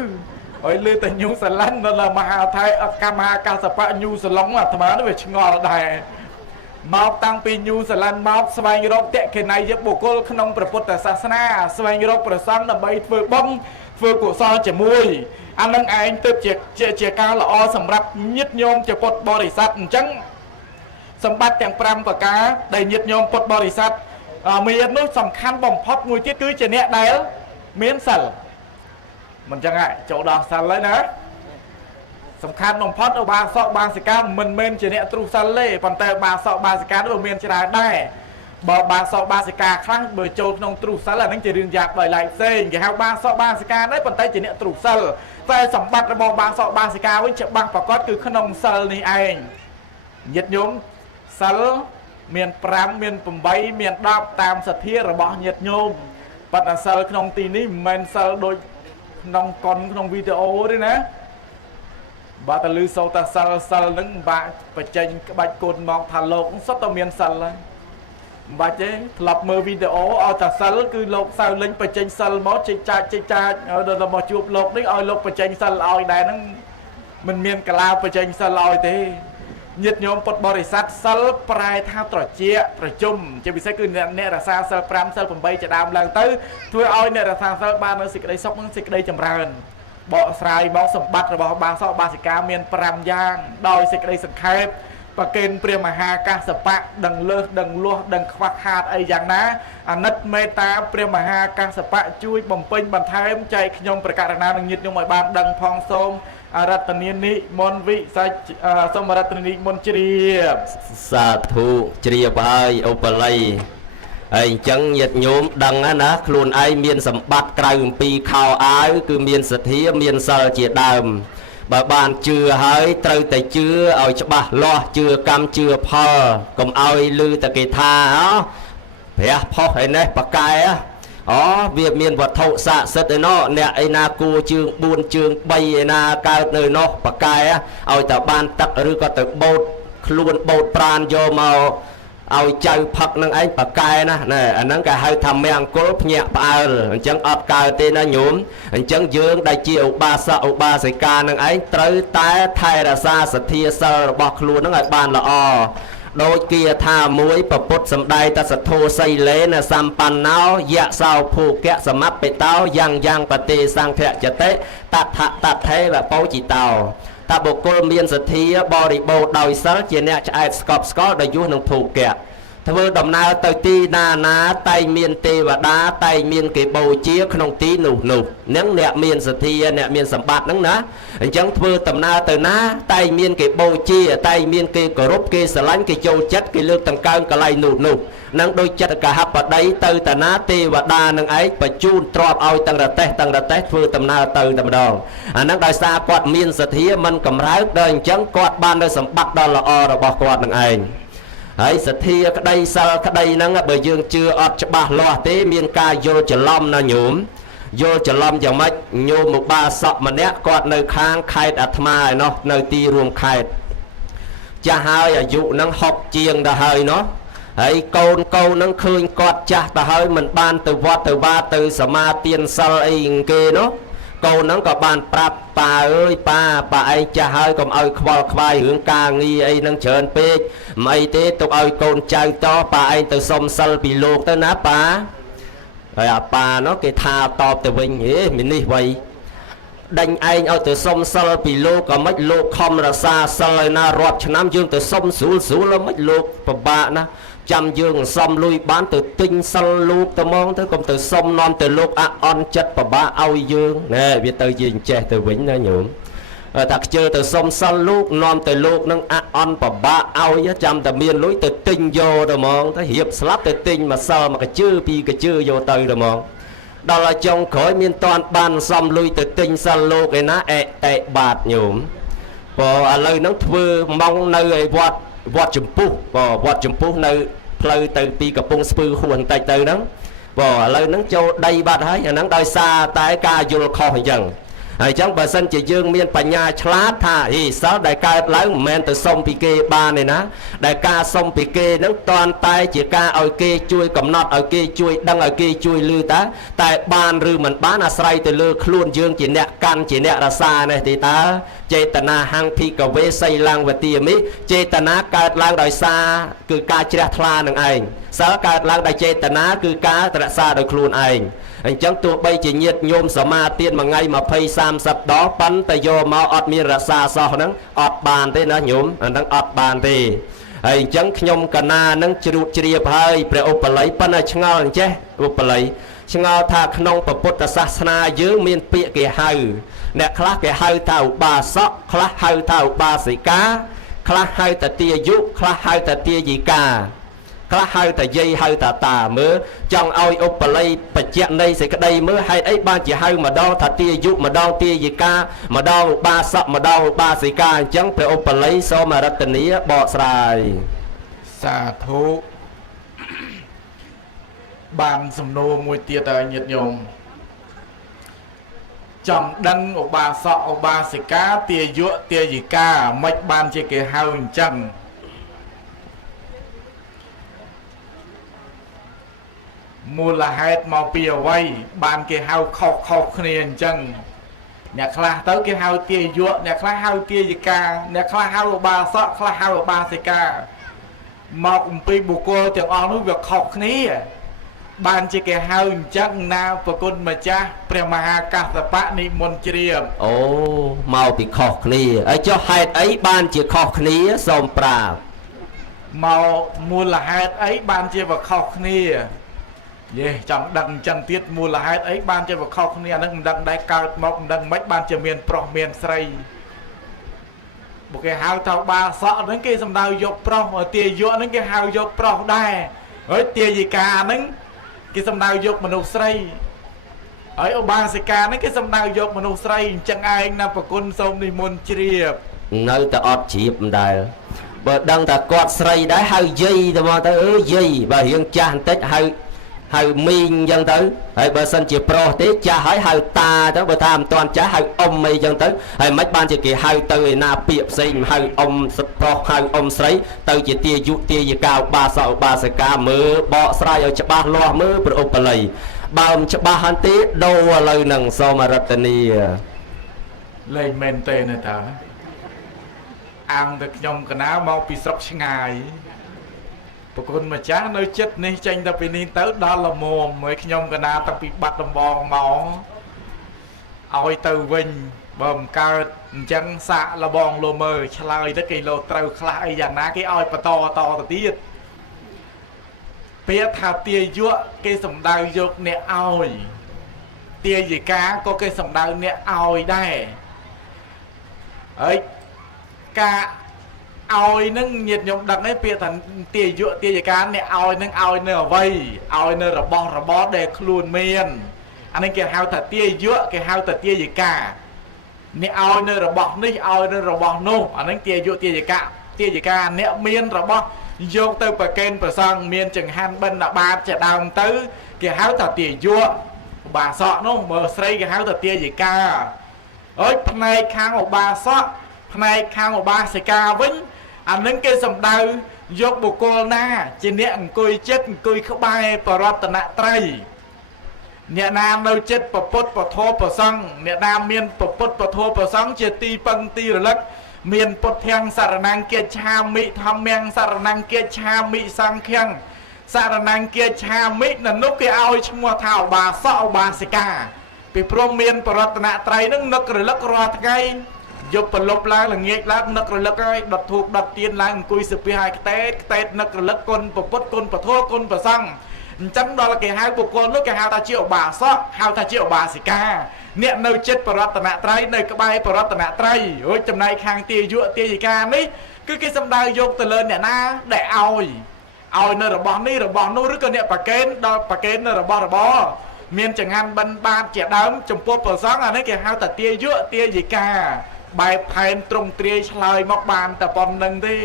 ហើយឮតែញូសឡាន់នៅមហាថៃកម្មាកាសបៈញូសឡុងអាត្មានេះវាឆ្ងល់ដែរមកតាំងពីញូសឡាន់មកស្វែងរកតេខេណយបុគ្គលក្នុងព្រះពុទ្ធសាសនាស្វែងរកព្រះសង្ឃដើម្បីធ្វើបុណ្យធ្វើកុសលជាមួយអានឹងឯងទើបជាការល្អសម្រាប់ញាតិញោមជាពុទ្ធបរិស័ទអញ្ចឹងសម្បត្តិទាំង5ប្រការដែលញាតិញោមពុទ្ធបរិស័ទមាននោះសំខាន់បំផុតមួយទៀតគឺជាអ្នកដែលមានសិលមិនចឹងហ่ะចូលដល់សិលហើយណាសំខាន់បំផុតឧបាសកបាសិកាមិនមែនជាអ្នកទ្រុសិលទេប៉ុន្តែឧបាសកបាសិកានោះមានច្រើនដែរបើបាសកបាសិកាខ្លះបើចូលក្នុងទ្រុសិលអានឹងជារឿងយ៉ាប់ដោយឡែកផ្សេងគេហៅបាសកបាសិកាដែរប៉ុន្តែជាអ្នកទ្រុសិលតែសម្បត្តិរបស់បាសកបាសិកាវិញច្បាស់ប្រកបគឺក្នុងសិលនេះឯងញាតិញោមសិលមាន5មាន8មាន10តាមសទ្ធារបស់ញាតិញោមប៉ុន្តែសិលក្នុងទីនេះមិនមែនសិលដូចក្នុងកុនក្នុងវីដេអូទេណាបើតលឺសូតាសិលនឹងបាក់បញ្ចេញក្បាច់កូនមកថាលោកសុទ្ធតែមានសិលហើយមិនបាច់ទេធ្លាប់មើលវីដេអូឲ្យតាសិលគឺលោកសៅលេងបញ្ចេញសិលមកចេញចាច់ដល់មកជួបលោកនេះឲ្យលោកបញ្ចេញសិលឲ្យដែរហ្នឹងមិនមានកលាបញ្ចេញសិលឲ្យទេញាតិញោមពុទ្ធបរិស័ទសិលប្រែថាត្រជាប្រជុំជាពិសេសគឺអ្នករក្សាសិល5សិល8ជាដើមឡើងទៅធ្វើឲ្យអ្នករក្សាសិលបាននៅសេចក្តីសុខនិងសេចក្តីចម្រើនបកស្រាយមកសម្បត្តិរបស់បាសកបាសិកាមាន5យ៉ាងដោយសេចក្តីសង្ខេប ប្រកេនព្រះមហាកាសបៈដឹងលើសដឹងលាស់ដឹងខ្វះខាតអីយ៉ាងណាអាណិតមេត្តាព្រះមហាកាសបៈជួយបំពេញបន្ថែមចែកខ្ញុំប្រកាសណានឹងញាតិញោមឲ្យបានដឹងផងសូមអរតនានិមន្តវិសាច់សូមអរតនានិមន្តជ្រាបសាធុជ្រាបហើយឧបល័យហើយអញ្ចឹងញាតិញោមដឹងណាខ្លួនឯងមានសម្បត្តិក្រៅអំពីខោអាវគឺមានសទ្ធាមានសិលជាដើមបើបានជឿហើយត្រូវតែជឿឲ្យច្បាស់លាស់ជឿកម្មជឿផលកុំឲ្យឮតែគេថាព្រះផុសឯនេះបកែវាមានវត្ថុស័ក្តិសិទ្ធិឯណោះអ្នកឯណាគួជើង4ជើង3ឯណាកើតនៅនោះបកែឲ្យតែបានទឹកឬក៏ទៅបោតខ្លួនបោតប្រានយកមកឲ្យចៅផឹកនឹងឯងបកែណាអាហ្នឹងគេហៅថាមង្គលភ្ញាក់ផ្អើលអញ្ចឹងអត់កើតទេណាញោមអញ្ចឹងយើងដែលជាឧបាសកឧបាសិកានឹងឯងត្រូវតែថែរក្សាសទ្ធាសិលរបស់ខ្លួននឹងឲ្យបានល្អដូចគាថាមួយពពុទ្ធសំដែងតសធោសីលេនសម្បណ្ណោយៈសោភូកៈសមបិតោយ៉ាងបទេសង្ឃចតិតថតថេវបោចិតោតបុគ្គលមានសទ្ធាបរិបូរដោយសិលជាអ្នកឆ្អែតស្កប់ស្កល់ដោយយុះនឹងភូកៈធ្វើដំណើរទៅទីណាតែងមានទេវតាតែងមានគេបូជាក្នុងទីនោះនឹងអ្នកមានសទ្ធាអ្នកមានសម្បត្តិហ្នឹងណាអញ្ចឹងធ្វើដំណើរទៅណាតែងមានគេបូជាតែងមានគេគោរពគេស្រឡាញ់គេចូលចិត្តគេលើកដង្កើងកន្លែងនោះនឹងដោយចិត្តកហបតីទៅតាណាទេវតានឹងឯងបញ្ជូនទ្របឲ្យទាំងរទេះធ្វើដំណើរទៅតែម្ដងអាហ្នឹងដោយសារគាត់មានសទ្ធាមិនកំរើកដល់អញ្ចឹងគាត់បាននៅសម្បត្តិដ៏ល្អរបស់គាត់នឹងឯងហើយសទ្ធាក្តីសិលក្តីហ្នឹងបើយើងជឿអត់ច្បាស់លាស់ទេមានការយល់ច្រឡំណាញោមយល់ច្រឡំយ៉ាងម៉េចញោមឧបាសកម្នាក់គាត់នៅខាងខេត្តអាត្មាឯណោះនៅទីរួមខេត្តចាស់ហើយអាយុហ្នឹង60ជាងទៅហើយណោះហើយកូនហ្នឹងឃើញគាត់ចាស់ទៅហើយមិនបានទៅវត្តទៅវាទៅសមាទានសិលអីគេណោះកូនហ្នឹងក៏បានប្រាប់ប៉ាអើយប៉ាឯងចាស់ហើយកុំឲ្យខ្វល់ខ្វាយរឿងការងារអីហ្នឹងច្រើនពេកមិនអីទេទុកឲ្យកូនចៅតប៉ាឯងទៅសុំសិលពីលោកទៅណាប៉ាហើយអាប៉ានោះគេថាតបទៅវិញហេមីនេះវៃដេញឯងឲ្យទៅសុំសិលពីលោកក៏មិនលោកខំរក្សាសិលឲ្យណារាប់ឆ្នាំយើងទៅសុំស្រួលមិនលោកពិបាកណាចាំយើងសុំលុយបានទៅទិញសិលលោកត្មងទៅកុំទៅសុំនាំទៅលោកអន់ចិត្តពិបាកឲ្យយើងណែវាទៅជាចេះទៅវិញណាញោមតែខ្ជិលទៅសុំសិលលោកនាំទៅលោកនឹងអន់ពិបាកឲ្យចាំតែមានលុយទៅទិញយកត្មងទៅរៀបស្លាប់ទៅទិញមួយសិលមួយកជើពីរកជើយកទៅត្មងដល់ឲ្យចុងក្រោយមានតាន់បានសំលុយទៅទិញសិលលោកឯណាអេតេបាតញោមព្រោះឥឡូវហ្នឹងធ្វើម៉ងនៅឯវត្តចម្ពុះវត្តចម្ពុះនៅផ្លូវទៅពីកំពង់ស្ពឺហួសបន្តិចទៅហ្នឹងឥឡូវហ្នឹងចូលដីបាត់ហើយអាហ្នឹងដោយសារតែការយល់ខុសអញ្ចឹងហើយអញ្ចឹងបើសិនជាយើងមានបញ្ញាឆ្លាតថាសិលដែលកើតឡើងមិនមែនទៅសុំពីគេបានទេណាដែលការសុំពីគេហ្នឹងតន់តែជាការឲ្យគេជួយកំណត់ឲ្យគេជួយដឹងឲ្យគេជួយលឺតែបានឬមិនបានអាស្រ័យទៅលើខ្លួនយើងជាអ្នកកាន់ជាអ្នករសានេះទេតើចេតនាហង្ភិកវេសីឡាំងវទាមិចេតនាកើតឡើងដោយសារគឺការជ្រះថ្លានឹងឯងសិលកើតឡើងដោយចេតនាគឺការរក្សាដោយខ្លួនឯងអញ្ចឹងទោះបីជាញាតញោមសមាទានមួយថ្ងៃ20 30ដងប៉ុន្តែយកមកអត់មានរក្សាសោះហ្នឹងអត់បានទេណាញោមអាហ្នឹងអត់បានទេហើយអញ្ចឹងខ្ញុំកណាហ្នឹងជ្រួតជ្រាបហើយព្រះឧបល័យប៉ុន្តែឆ្ងល់អញ្ចេះឧបល័យឆ្ងល់ថាក្នុងពុទ្ធសាសនាយើងមានពាក្យគេហៅអ្នកខ្លះគេហៅថាឧបាសកខ្លះហៅថាឧបាសិកាខ្លះហៅថាទាយុខ្លះហៅថាទាយិកាខ្លះហៅតែយាយហៅតាតាមើលចង់ឲ្យឧបល័យបច្ចៈនៃសេចក្តីមើលហេតុអីបានជាហៅម្ដងថាទាយុម្ដងទាយិកាម្ដងឧបាសកម្ដងឧបាសិកាអញ្ចឹងព្រះឧបល័យសូមអរតនាបកស្រាយសាធុបានសំណួរមួយទៀតហើយញាតិញោមចំដឹងឧបាសកឧបាសិកាទាយុទាយិកាមិនបានជាគេហៅអញ្ចឹងមូលហេតុមកពីអ្វីបានគេហៅខុសគ្នាអញ្ចឹងអ្នកខ្លះទៅគេហៅទាយុអ្នកខ្លះហៅទាយិកាអ្នកខ្លះហៅឧបាសកខ្លះហៅឧបាសិកាមកអំពីបុគ្គលទាំងអស់នោះវាខុសគ្នាបានជាគេហៅអញ្ចឹងណាប្រគុណម្ចាស់ព្រះមហាកាសបៈនិមន្តជ្រាបអូមកពីខុសគ្នាហើយចុះហេតុអីបានជាខុសគ្នាសូមប្រាប់ mau mua là hai ấy ban chia vào khóc nia yeah, chẳng đằng chẳng tiết mua là hai ấy ban chia vào khóc nia nó đằng đại cao mọc đằng mấy ban chia miền pro miền sray một cái hào thảo ba sợ đến cái sầm đào dọc pro ở tia dọ đến cái hào dọc pro đây ở tia gì cả đến cái sầm đào dọc mà nụ sray ở ba sẽ cả đến cái sầm đào dọc mà nụ sray chẳng ai nào phải con sông đi môn chia nơi ta ọt chịp đài bờ đăng ta quạt sray đá hơi dây ta mà tới dây và hiện cha tết hơi miên dân tới hay bờ sân chỉ pro tế cha hơi ta đó bờ tham toàn cha hơi ông mây dân tới hay mấy ban chỉ kỳ hơi từ na piệp xây hơi ông pro hơi ông sấy từ chỉ tia dụ tia gì cao ba sậu ba sợi ca mưa bọ sray ở chợ ba loa mưa bờ ốp lầy bao chợ ba han tế đâu lời nằng so mà rập tani lên men tên này ta ăn được nhom cái ná mau bị sốc ngàyบางคนมาจ้างnơi chếtนี่tranh ta bị nín tới đó là mồm mới nhom cái ná ta bị bắt đầm bò máu ôi từ vinh bầm cao chân xạ là bòn lô mờ chơi tới kỳ lô trâu khai dạng ná cái oi to tiết biết thà tia dúa cái sầm đào dột nè oi tia gì cá có cái sầm đào nè oi đây ấy cá oi nâng nhiệt nhộng đặc ấy bịa thành tia dụa tia gì cá nè oi nâng oi nở vây oi nở bó để luôn miền anh ấy kêu hao thật tia dụa cái hao thật tia gì cả nè oi nở bó ní oi nở bó nô anh ấy tia dụa tia gì cả nè miền rồi bó dột từ bờ kênh bờ sông miền chừng han bên là ba chợ đào tứ cái hao thật tia dụa bà sọ nó mở xây cái hao thật tia gì cả ơi này khang một bà sọ này khang một ba sẽ ca vĩnh anh nâng cái sầm đau dọc bộ cô na trên nè cười chết cười khóc bay và rót tận nạ trai nè nam đâu chết và pốt và thô và săng nè nam miền và pốt và thô và săng chết ti băng ti rồi lắc miền pốt thang sạ năng kia cha mỹ tham men sạ năng kia cha mỹ sang khen sạ năng kia cha mỹ là lúc cái ao mua thảo bà sọ bà sẽ ca bị prom miền và rót tận nạ trai nâng nực rồi lắc rót ngay dục phần lốp lá là nghe lá nấc rồi lắc ấy đợt thuộc đợt tiên lá cùi sụp hai cái tết nấc rồi lắc con bột bột con bột thô con bột xăng chấm đó là cái hai bộ con lúc cái hao ta triệu bà sót hao ta triệu bà xì ca niệm nơi chết bờ rót tận trai nơi cái bay bờ rót tận trai ôi chấm này khang tia dụa tia gì ca đấy cứ cái sâm đào dục từ lên nè na để oi nơi rồi bò ní rồi bò nô rất cần niệm bà kén nơi rồi bò miền chẳng hạn bên ba trẻ đám trong phố bờ sáng à đấy cái hao ta tia dụa tia gì ca bài phèn trung triê lời mọc bàn ta bòn nâng đi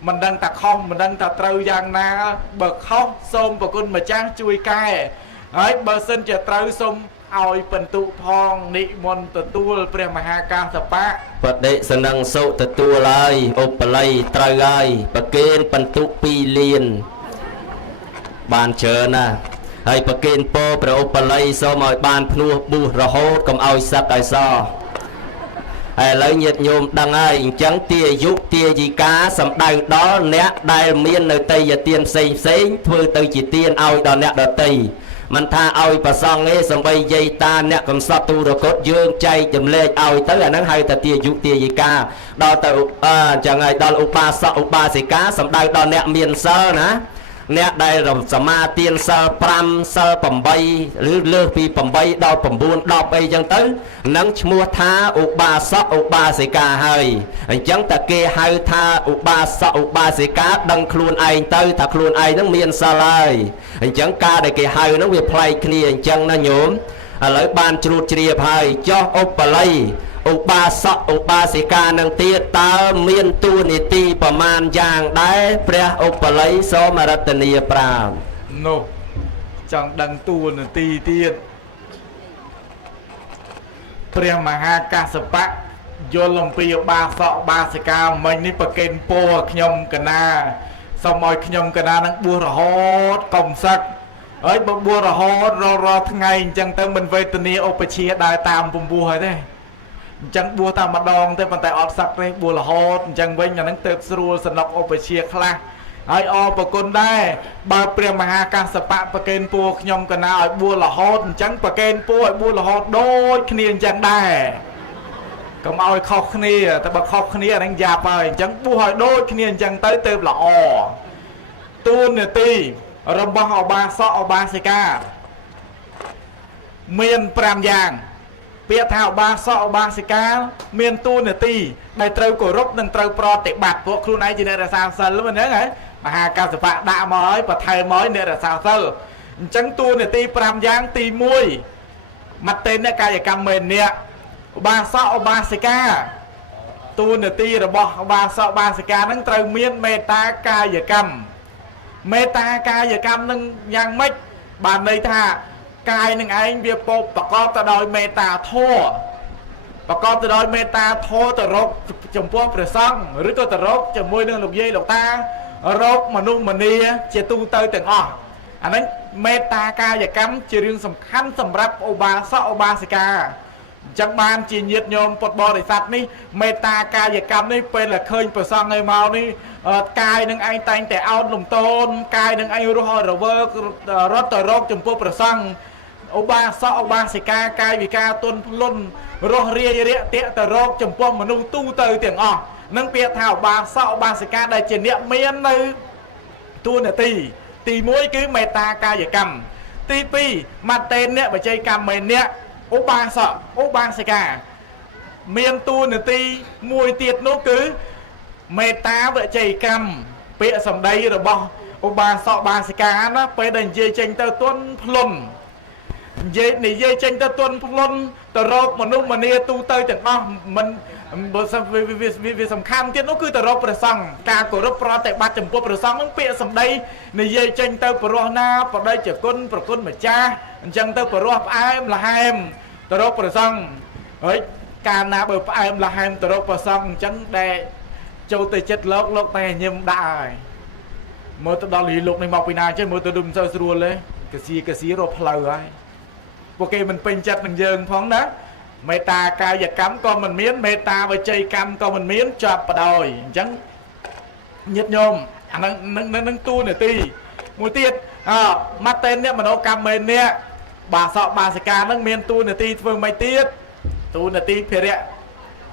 mình đang ta không mình đang ta trâu giang na bờ khóc xôm và con mà trang chui cay ấy bờ sân chợ trâu xôm oi phần tụ thong nị môn tụ tu pre mahaka sapa Phật đệ sân năng sâu tụ tu lai ốp lay trâu gai bờ kên phần tụ pi liền bàn chờ nè hay bờ kên po pre ốp lay so mọi bàn pnu bu rò hốt cầm oi sắc ai so lấy nhiệt nhôm đằng ai chẳng tia giúp tia gì cá sầm đai đó nè đai miên nơi tây và tiền xây xén thôi từ chỉ tiền ao đó nè đợt tây mình tha ao và xong nghe sầm bay dây ta nè cầm sập tu rồi cốt dương chay chầm lê ao tới là nắng hay ta tia giúp tia gì cá đó từ chẳng ai đó là upa xì cá sầm đai đó nè miên sơ nè nè đây rồi sầm ma tiền sơ pram sơ bầm bay lư pi bầm bay đo bầm buôn đo bay chẳng tới nắng mua tha upa xì cá hơi chẳng ta kia hơi tha upa xì cá đăng khuôn ai tới thật khuôn ai nó miên sa lai chẳng ca để kia hơi nó việc play kia chẳng nó nhổm lấy ban chuột chia hơi cho upalay upa xì cá năng tia ta miên tu nị tiประมาณយ៉ាងដែរព្រះឧបល័យសូមរតនីប្រាម no chẳng đăng tu nị tiទៀតព្រះមហាកាសបៈយល់អំពីបាសកបាសិកាមិញនេះប្រកេនពោខ្ញុំកណាសូមឲ្យខ្ញុំកណានឹងបួសរហូតកុំសឹកអើយបើបួសរហូតរាល់ថ្ងៃអញ្ចឹងទៅមិនវេទនាឧបជាដើរតាមពំពោះហើយទេchẳng bùa ta mà đòn tới bàn tay ọt sặc đấy bùa là hốt chẳng vinh là nắng tệp srul sân nọc ốp chia khla ai o bà con đây bà priam maha ca sapa bà kên pua nhom cả nào bùa là hốt chẳng bà kên pua bùa là hốt đôi kia chẳng đây កុំឲ្យខុសគ្នាតែបើខុសគ្នាអានឹងយ៉ាប់ហើយអញ្ចឹងបួសឲ្យដូចគ្នាអញ្ចឹងទៅទើបល្អទូនាទីរបស់ឧបាសកឧបាសិកាមាន5យ៉ាងពាក្យថាឧបាសកឧបាសិកាមានទូនាទីដែលត្រូវគោរពនិងត្រូវប្រតិបត្តិពួកខ្លួនឯងជាអ្នករក្សាសិលហ្នឹងហ៎មហាកសបៈដាក់មកឲ្យបន្ថែមមកអ្នករក្សាសិលអញ្ចឹងទូនាទី5យ៉ាងទី1មតេនកាយកម្មមេនៈឧបាសកឧបាសិកាទូនាទីរបស់ឧបាសកឧបាសិកាហ្នឹងត្រូវមានមេត្តាកាយកម្មមេត្តាកាយកម្មនឹងយ៉ាងម៉េចបានន័យថាកាយនឹងឯងវាប្រកបទៅដោយមេត្តាធម៌ប្រកបទៅដោយមេត្តាធម៌ទៅរកចំពោះព្រះសង្ឃឬក៏ទៅរកជាមួយនឹងលោកយាយលោកតារកមនុស្សម្នាជាទូទៅទាំងអស់អាហ្នឹងមេត្តាកាយកម្មជារឿងសំខាន់សម្រាប់ឧបាសកឧបាសិកាអញ្ចឹងបានជាញាតិញោមពុទ្ធបរិស័ទនេះមេត្តាកាយកម្មនេះពេលដែលឃើញព្រះសង្ឃឲ្យមកនេះកាយនឹងឯងតែងតែអោតលំទោនកាយនឹងឯងរស់ឲ្យរវើករត់ទៅរកចំពោះព្រះសង្ឃឧបាសកឧបាសិកាកាយវិការទន់ភ្លន់រស់រាយរាក់ទាក់ទៅរកចំពោះមនុស្សទូទៅទាំងអស់នឹងពាក្យថាឧបាសកឧបាសិកាដែលជាអ្នកមាននៅទូនាទីទី1គឺមេត្តាកាយកម្មទី2មតេនៈបច្ច័យកម្មមេនៈឧបាសកឧបាសិកាមានទូនាទីមួយទៀតនោះគឺមេត្តាបច្ច័យកម្មពាក្យសម្ដីរបស់ឧបាសកឧបាសិកាណាពេលដែលនិយាយចេញទៅទន់ភ្លន់និយាយចេញទៅទន់ភ្លន់ទៅរកមនុស្សម្នាទូទៅទាំងអស់មិនវាសំខាន់ទៀតនោះគឺទៅរកព្រះសង្ឃការគោរពប្រតិបត្តិចំពោះព្រះសង្ឃនឹងពាក្យសម្ដីនិយាយចេញទៅបរោះណាបដិជគុណប្រគុណម្ចាស់អញ្ចឹងទៅបរោះផ្អែមល្ហែមទៅរកព្រះសង្ឃហើយកាលណាបើផ្អែមល្ហែមទៅរកព្រះសង្ឃអញ្ចឹងដែលចូលទៅចិត្តលោកតែញឹមដាក់ហើយមើលទៅដល់លោកនេះមកពីណាចេះមើលទៅមិនសូវស្រួលទេកសៀរកផ្លូវហើយពួកគេមិនពេញចិត្តនឹងយើងផងណាមេត្តាកាយកម្មក៏មិនមានមេត្តាវចីកម្មក៏មិនមានចាប់បដ යි អញ្ចឹងញាតិញោមអានឹងទូនាទីមួយទៀតមតេនៈមនោកម្មមេនៈបាសកបាសិកានឹងមានទូនាទីធ្វើមិនទៀតទូនាទីភិរៈ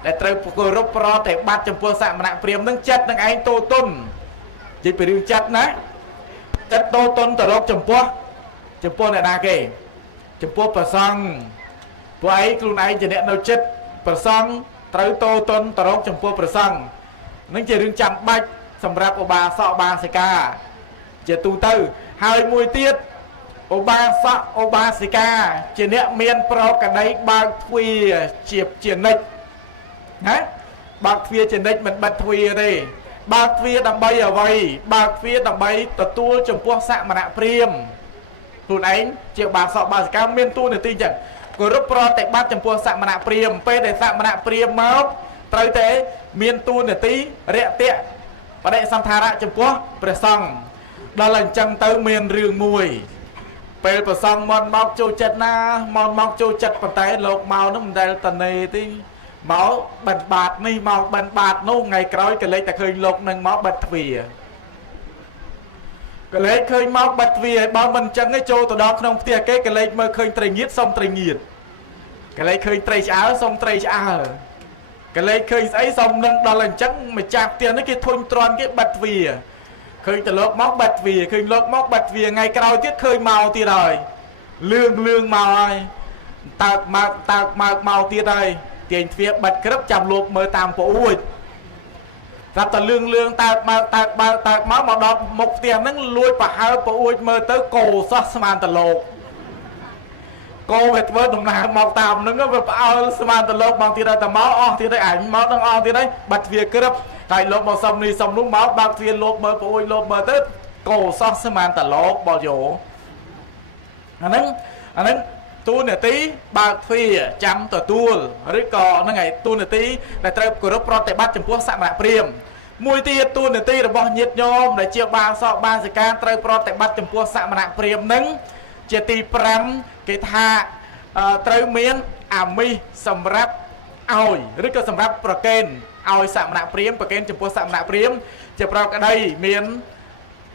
ដែលត្រូវគោរពប្រតិបត្តិចំពោះសមណៈព្រាហ្មណ៍នឹងចិត្តនឹងឯងតូតុននិយាយពីរឿងចិត្តណាចិត្តតូតុនទៅរកចំពោះអ្នកណាគេចំពោះព្រះសង្ឃពួកឯងខ្លួនឯងជាអ្នកនៅចិត្តព្រះសង្ឃត្រូវតូតុនទៅរកចំពោះព្រះសង្ឃនឹងជារឿងចាំបាច់សម្រាប់ឧបាសកឧបាសិកាជាទូទៅហើយមួយទៀតឧបាសកឧបាសិកាជាអ្នកមានប្រកដីបើកទ្វារជានិច្ចណាបើកទ្វារជានិច្ចមិនបិទទ្វារទេបើកទ្វារដើម្បីអ្វីបើកទ្វារដើម្បីទទួលចំពោះសមណៈព្រាហ្មណ៍ខ្លួនឯងជាបាសកបាសិកាមានទូនាទីចឹងគោរពប្រតិបត្តិចំពោះសមណៈព្រាហ្មណ៍ពេលដែលសមណៈព្រាហ្មណ៍មកត្រូវតែមានទូនាទីរាក់ទាក់បដិសន្ធារៈចំពោះព្រះសង្ឃដល់អញ្ចឹងទៅមានរឿងមួយពេលព្រះសង្ឃមកចូលចិត្តណាមកចូលចិត្តប៉ុន្តែលោកមកនោះមិនដែលតនេទេមកបិណ្ឌបាតនេះមកបិណ្ឌបាតនោះថ្ងៃក្រោយក៏លេចតែឃើញលោកនឹងមកបិទទ្វារក៏លេចឃើញមកបិទទ្វារបើមិនអញ្ចឹងទេចូលទៅដល់ក្នុងផ្ទះគេក៏លេចមើលឃើញត្រីងៀតសុំត្រីងៀតក៏លេចឃើញត្រីឆ្អើសុំត្រីឆ្អើក៏លេចឃើញស្អីសុំនឹងដល់អញ្ចឹងម្ចាស់ផ្ទះនេះគេធុញទ្រាន់គេបិទទ្វារឃើញទៅលោកមកបិទទ្វារឃើញលោកមកបិទទ្វារថ្ងៃក្រោយទៀតឃើញមកទៀតហើយលឿងមកហើយតើមកទៀតហើយទាញទ្វារបិទក្រឹបចាំលោកមើលតាមប្អួយស្រាប់តែលឿងតើមកដល់មុខផ្ទះហ្នឹងលួចប្រហើប្អួយមើលទៅកោសោះស្មានតលោកកោវាធ្វើដំណើរមកតាមហ្នឹងវាផ្អើលស្មានតលោកមកទៀតតែមកអស់ទៀតហើយអញមកដល់អស់ទៀតហើយបិទទ្វារក្រឹបតែលោកមកសុំនេះសុំនោះមកបើកទ្វារលោកមើលប្អួយលោកមើលទៅកោសោះស្មានតលោកបោយោអាហ្នឹងទូនាទីបើកទ្វារចាំទទួលឬក៏ហ្នឹងឯងទូនាទីដែលត្រូវគោរពប្រតិបត្តិចំពោះសមណៈព្រាហ្មណ៍មួយទៀតទូនាទីរបស់ញាតិញោមដែលជាបាសកបាសិកាត្រូវប្រតិបត្តិចំពោះសមណៈព្រាហ្មណ៍ហ្នឹងជាទី5គេថាត្រូវមានអាមិសសម្រាប់ឲ្យឬក៏សម្រាប់ប្រកេនឲ្យសមណៈព្រាហ្មណ៍ប្រកេនចំពោះសមណៈព្រាហ្មណ៍ជាប្រកដីមាន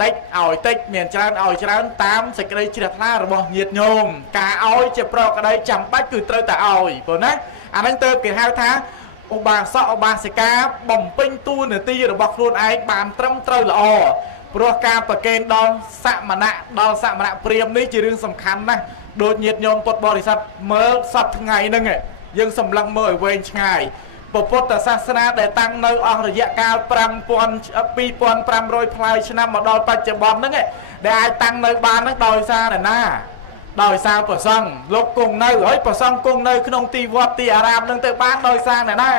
តិចឲ្យតិចមានច្រើនឲ្យច្រើនតាមសេចក្តីជ្រះថ្លារបស់ញាតិញោមការឲ្យជាប្រកដីចាំបាច់គឺត្រូវតែឲ្យព្រោះណាអាហ្នឹងទៅគេហៅថា ឧបាសកឧបាសិកាបំពេញតួនាទីរបស់ខ្លួនឯងបានត្រឹមត្រូវល្អព្រោះការប្រគេនដល់សមណៈព្រាហ្មណ៍នេះជារឿងសំខាន់ណាស់ដូចញាតិញោមពុទ្ធបរិស័ទមើលសប្តាហ៍ថ្ងៃហ្នឹងយើងសម្លឹងមើលឲ្យវែងឆ្ងាយពុទ្ធសាសនាដែលតាំងនៅអស់រយៈកាល2500ផ្លាយឆ្នាំមកដល់បច្ចុប្បន្នហ្នឹងដែលអាចតាំងនៅបានហ្នឹងដោយសារណាដោយសារព្រះសង្ឃលោកគង់នៅហើយព្រះសង្ឃគង់នៅក្នុងទីវត្តទីអារាមហ្នឹងទៅបានដោយសារណា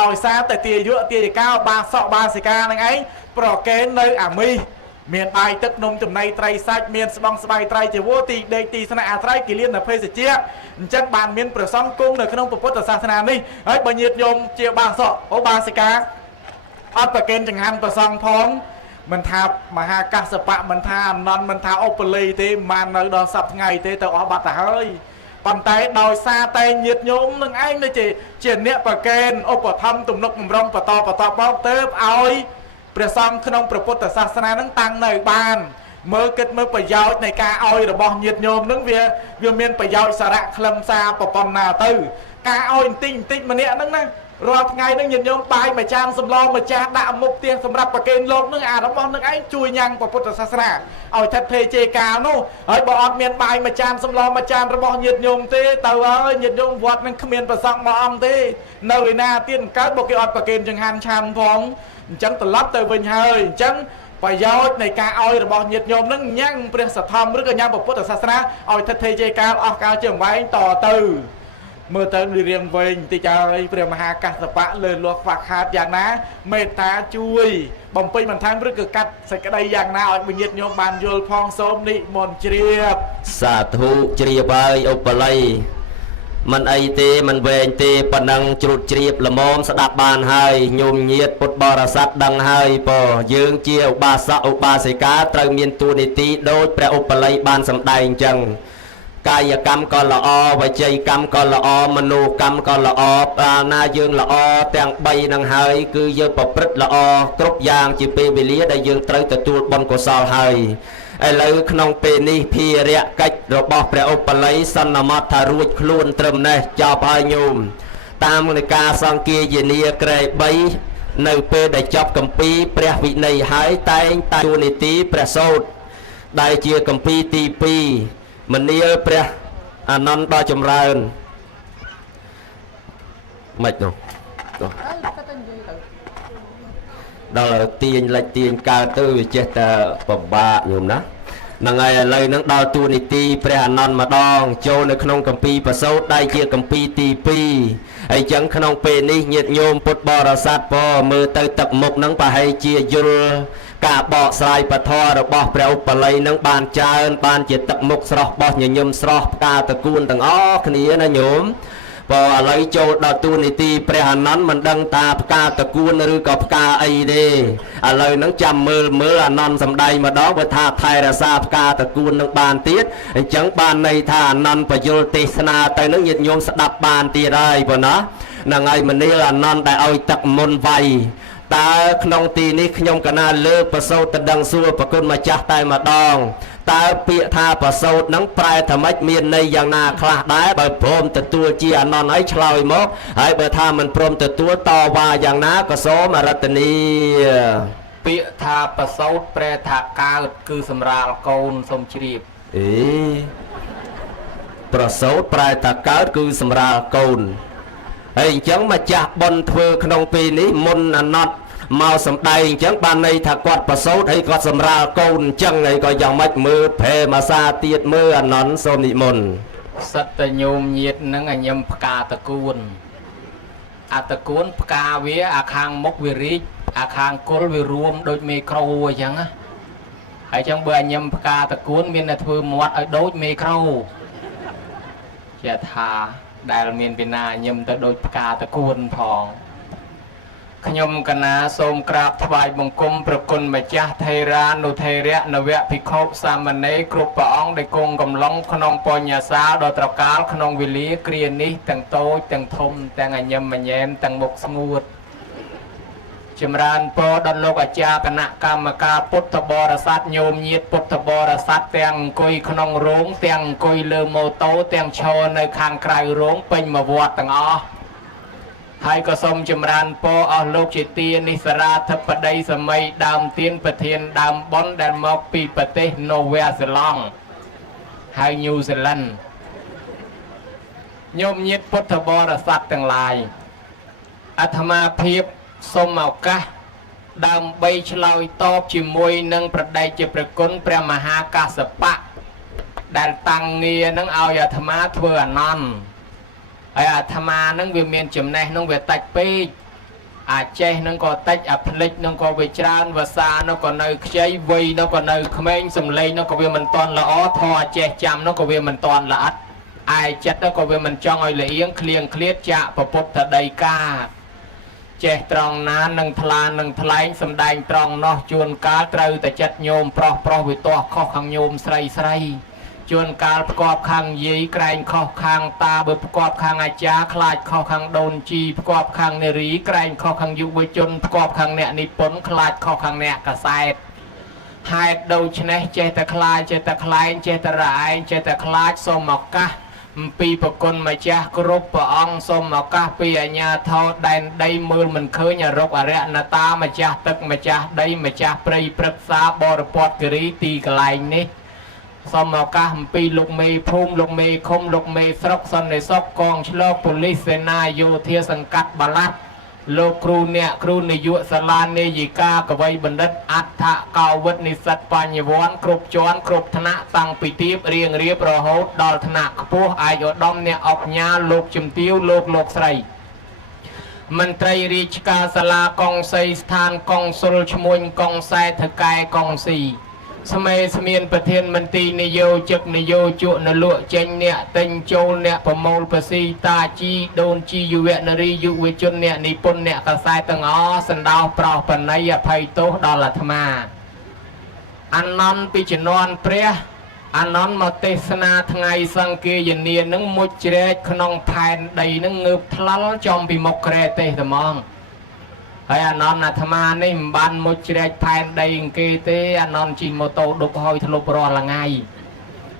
ដោយសារតែទាយុទាយិកាបាសកបាសិកាហ្នឹងឯងប្រកេននៅអាមីមានបាយទឹកនំចំណីត្រីសាច់មានស្បង់ស្បៃត្រីជាវោទីដេកទីស្នាក់អាស្រ័យគិលានភេសជ្ជៈអញ្ចឹងបានមានព្រះសង្ឃគង់នៅក្នុងពុទ្ធសាសនានេះហើយបើញាតិញោមជាបាសកអូបាសិកាអត់ប្រកេនចង្ហាន់ព្រះសង្ឃផងមិនថាមហាកាសបៈមិនថាអនន្តមិនថាឧបលីទេមិននៅដល់សប្តាហ៍ថ្ងៃទេទៅអស់បាត់ទៅហើយប៉ុន្តែដោយសារតែញាតិញោមនឹងឯងទៅជាអ្នកប្រកេនឧបត្ថម្ភទំនុកបំរុងបន្តបទៅឲ្យព្រះសង្ឃក្នុងព្រះពុទ្ធសាសនានឹងតាំងនៅបានមើលគិតមើលប្រយោជន៍នៃការឲ្យរបស់ញាតិញោមនឹងវាមានប្រយោជន៍សារៈខ្លឹមសារប្រព័ន្ធណាទៅការឲ្យបន្តិចម្នាក់ហ្នឹងណារាល់ថ្ងៃនឹងញាតិញោមបាយមួយចានសម្លមួយចានដាក់មុខផ្ទះសម្រាប់ប្រគេនលោកនឹងអារបស់នឹងឯងជួយញ៉ាំងព្រះពុទ្ធសាសនាឲ្យថិតភេជេកាលនោះហើយបើអត់មានបាយមួយចានសម្លមួយចានរបស់ញាតិញោមទេទៅហើយញាតិញោមវត្តនឹងគ្មានប្រសង់មួយអង្គទេនៅឯណាទៀតកើតបើគេអត់ប្រគេនចង្ហាន់ឆាន់ផងអញ្ចឹងត្រឡប់ទៅវិញហើយអញ្ចឹងប្រយោជន៍នៃការឲ្យរបស់ញាតិញោមនឹងញ៉ាំងព្រះសទ្ធំឬក៏ញ៉ាំព្រះពុទ្ធសាសនាឲ្យថិតភេជេកាលអស់កាលជាអង្វែងតទៅមើលទៅរៀងវែងបន្តិចហើយព្រះមហាកាសបៈលើលាស់ខ្វះខាតយ៉ាងណាមេត្តាជួយបំពេញបន្ថែមឬក៏កាត់សេចក្តីយ៉ាងណាឲ្យវិញ្ញាណញោមបានយល់ផងសូមនិមន្តជ្រាបសាធុជ្រាបហើយឧបល័យមិនអីទេមិនវែងទេប៉ុណ្ណឹងជ្រុតជ្រាបល្មមស្ដាប់បានហើយញោមញាតពុទ្ធបរិស័ទដឹងហើយពោយើងជាឧបាសកឧបាសិកាត្រូវមានតួនាទីដូចព្រះឧបល័យបានសម្ដែងអញ្ចឹងកាយកម្មក៏ល្អវចីកម្មក៏ល្អមនោកម្មក៏ល្អប្រាណាយើងល្អទាំង3នឹងហើយគឺយើងប្រព្រឹត្តល្អគ្រប់យ៉ាងជាពេលវេលាដែលយើងត្រូវទទួលបុណ្យកុសលហើយឥឡូវក្នុងពេលនេះភារៈកិច្ចរបស់ព្រះឧបល័យសន្មតថារួចខ្លួនត្រឹមនេះចប់ហើយញោមតាមនៃការសង្គាយនាក្រែ3នៅពេលដែលចប់គម្ពីរព្រះវិន័យហើយតែងតួនាទីព្រះសូត្រដែលជាគម្ពីរទី2មនាលព្រះអានន្ទដ៏ចម្រើនមិននោះដល់ទាញលិចទាញកើតទៅវាចេះតែពិបាកញោមណាហ្នឹងហើយឥឡូវហ្នឹងដល់តួនាទីព្រះអានន្ទម្ដងចូលនៅក្នុងគម្ពីរប្រសូតដែលជាគម្ពីរទី2ហើយចឹងក្នុងពេលនេះញាតិញោមពុទ្ធបរិស័ទពោមើលទៅទឹកមុខហ្នឹងប្រហែលជាយល់ការបកស្រាយពធរបស់ព្រះឧបល័យនឹងបានច្រើនបានជាទឹកមុខស្រស់បោះញញឹមស្រស់ផ្កាតកួនទាំងអស់គ្នាណាញោមបើឥឡូវចូលដល់តួនាទីព្រះអានន្ទមិនដឹងថាផ្កាតកួនឬក៏ផ្កាអីទេឥឡូវហ្នឹងចាំមើលអានន្ទសំដែងម្ដងបើថាថែរក្សាផ្កាតកួននឹងបានទៀតអញ្ចឹងបានន័យថាអានន្ទបញ្យលទេសនាទៅនឹងញាតិញោមស្ដាប់បានទៀតហើយប៉ុណ្ណាហ្នឹងហើយមនាលអានន្ទដែលឲ្យទឹកមុនវាយតើក្នុងទីនេះខ្ញុំកណាលើកប្រសូតទៅដឹងសួរប្រគុណម្ចាស់តែម្ដងតើពាក្យថាប្រសូតនឹងប្រែថាម៉េចមានន័យយ៉ាងណាខ្លះដែរបើព្រមទទួលជាអានន្ទឲ្យឆ្លើយមកហើយបើថាមិនព្រមទទួលតវ៉ាយ៉ាងណាក៏សូមអរតនីពាក្យថាប្រសូតប្រែថាកើតគឺសម្រាលកូនសូមជ្រាបប្រសូតប្រែថាកើតគឺសម្រាលកូនហើយអញ្ចឹងម្ចាស់បុណ្យធ្វើក្នុងពេលនេះមុនអាណត្តិមកសំដែងអញ្ចឹងបានន័យថាគាត់ប្រសូតហើយគាត់សម្រាលកូនអញ្ចឹងហើយក៏យ៉ាងម៉េចមើលភេមាសាទៀតមើលអានន្ទសូមនិមន្តសិតតញោមញាតនឹងញឹមផ្កាតកួនអាតកួនផ្កាវាអាខាងមុខវារីកអាខាងគល់វារួមដូចមេក្រូអញ្ចឹងណាហើយអញ្ចឹងបើញឹមផ្កាតកួនមានតែធ្វើមាត់ឲ្យដូចមេក្រូជាថាដែលមានពីណាញឹមទៅដូចផ្កាតកួនផងខ្ញុំកណាសូមក្រាបថ្វាយបង្គំប្រគុណម្ចាស់ថេរានុថេរៈនវៈភិក្ខុសាមណេរគ្រប់ព្រះអង្គដែលគង់កំឡុងក្នុងបញ្ញាសាលដ៏ត្រកាលក្នុងវេលាគ្រានេះទាំងតូចទាំងធំទាំងអញ្ញឹមអញ្ញែមទាំងមុខស្ងួតចម្រើនពរដល់លោកអាចារ្យគណៈកម្មការពុទ្ធបរិស័ទញោមញាតពុទ្ធបរិស័ទទាំងអង្គុយក្នុងរោងទាំងអង្គុយលើម៉ូតូទាំងឈរនៅខាងក្រៅរោងពេញមួយវត្តទាំងអស់ ហើយក៏សូមចម្រើនពរអស់លោកជាទានិសរាធិបតីសម័យដើមទានប្រធានដើមបុណ្យដែលមកពីប្រទេសនូវែលសេឡង់ហើយញូហ្សេឡង់ញោមញាតិពុទ្ធបរិស័ទទាំងឡាយអាត្មាភាពសូមឱកាសដើម្បីឆ្លើយតបជាមួយនឹងប្រដេជព្រះគុណព្រះមហាកាសបៈដែលតាំងងារនឹងឲ្យអាត្មាធ្វើអានន្ទហើយអាត្មានឹងវាមានចំណេះនឹងវាតិចពេកអាចចេះនឹងក៏តិចអាភ្លេចនឹងក៏វាច្រើនភាសានោះក៏នៅខ្ចីវ័យនោះក៏នៅក្មេងសំឡេងនោះក៏វាមិនតាន់ល្អធម៌ចេះចាំនោះក៏វាមិនតាន់ល្អិតឯចិត្តនោះក៏វាមិនចង់ឲ្យលៀងឃ្លៀងឃ្លាតចាក់ពុទ្ធដីកាចេះត្រង់ណានឹងថ្លានឹងថ្លែងសំដែងត្រង់នោះជួនកាលត្រូវតែចិត្តញោមប្រុសប្រុសវាទាស់ខុសខាងញោមស្រីស្រីជួនកាលប្រកបខាងយាយក្រែងខុសខាងតាបើប្រកបខាងអាចារ្យខ្លាចខុសខាងដូនជីប្រកបខាងនារីក្រែងខុសខាងយុវជនប្រកបខាងអ្នកនិពន្ធខ្លាចខុសខាងអ្នកកសែតហេតុដូច្នេះចេះតែខ្លាចចេះតែខ្លែងចេះតែរឯងចេះតែខ្លាចសូមឱកាសអំពីប្រគុណម្ចាស់គ្រប់ព្រះអង្គសូមឱកាសពីអាជ្ញាធរដែនដីមើលមិនឃើញអរុកអរិយណតាម្ចាស់ទឹកម្ចាស់ដីម្ចាស់ព្រៃព្រឹក្សាបរិពតគិរីទីកន្លែងនេះសូមឱកាសអំពីលោកមេភូមិលោកមេឃុំលោកមេស្រុកសន្តិសុខកងឆ្លកប៉ូលីសសេនាយោធាសង្កាត់បាឡាត់លោកគ្រូអ្នកគ្រូនាយកសាលានាយិកាកវីបណ្ឌិតអដ្ឋកោវិទ្យនិស្សិតបញ្ញវន្តគ្រប់ជាន់គ្រប់ថ្នាក់តាំងពីទាបរៀងរៀបរហូតដល់ថ្នាក់ខ្ពស់ឯកឧត្តមអ្នកអបញ្ញាលោកជំទាវលោកស្រីមន្ត្រីរាជការសាលាកុងសីស្ថានកុងស៊ុលឈ្មួញកុងសែថកែកុងស៊ីស្មេស្មានប្រធានមន្ត្រីនយោជកនយោជកនលក់ចេញអ្នកទិញចូលអ្នកប្រមូលបស៊ីតាជីដូនជីយុវនារីយុវជនអ្នកនិពន្ធអ្នកកសែតទាំងអស់សណ្ដោប្រោសបណៃអភ័យទោសដល់អាត្មាអនន្តពីជំនាន់ព្រះអនន្តមកទេសនាថ្ងៃសង្គាយនានឹងមុជជ្រែកក្នុងផែនដីនឹងងើបថ្លល់ចំពីមុខក្រែទេសត្មងហើយអានន្តអាត្មានេះមិនបានមុជជ្រែកផែនដីគេទេអានន្តជិះម៉ូតូដុបហើយធ្លុបរាល់ថ្ងៃ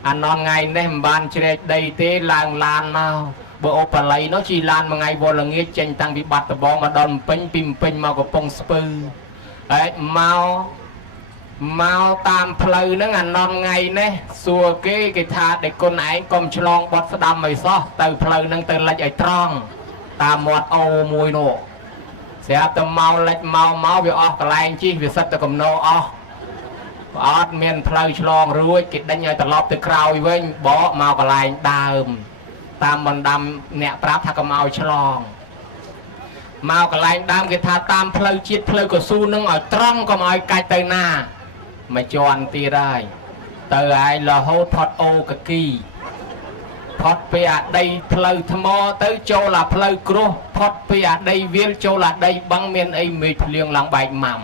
អានន្តថ្ងៃនេះមិនបានជ្រែកដីទេឡើងឡានមកបើអូបល័យនោះជិះឡានមួយថ្ងៃវល់ល្ងាចចេញតាំងពីបាត់ដំបងមកដល់ម្ពិញពីម្ពិញមកកំពង់ស្ពឺហើយមកតាមផ្លូវហ្នឹងអានន្តថ្ងៃនេះសួរគេថាដេគុណឯងកុំឆ្លងបត់ស្ដាំឲ្យសោះទៅផ្លូវហ្នឹងទៅលិចឲ្យត្រង់តាមមាត់អូមួយនោះស្រាប់តែមកលិចមកវាអស់កន្លែងជិះវាសិតតែកំណោអស់អត់មានផ្លូវឆ្លងរួចគេដេញឲ្យត្រឡប់ទៅក្រោយវិញបកមកកន្លែងដើមតាមបណ្ដាំអ្នកប្រាប់ថាកុំឲ្យឆ្លងមកកន្លែងដើមគេថាតាមផ្លូវជាតិផ្លូវកស៊ូនឹងឲ្យត្រង់កុំឲ្យកាច់ទៅណាមួយជាន់ទៀតហើយទៅឯងរហូតផុតអូកគីផុតពីអាដីផ្លូវថ្មទៅចូលអាផ្លូវគ្រោះផុតពីអាដីវាលចូលអាដីបឹងមានអីមេឃភ្លៀងឡើងបែកម៉ាំ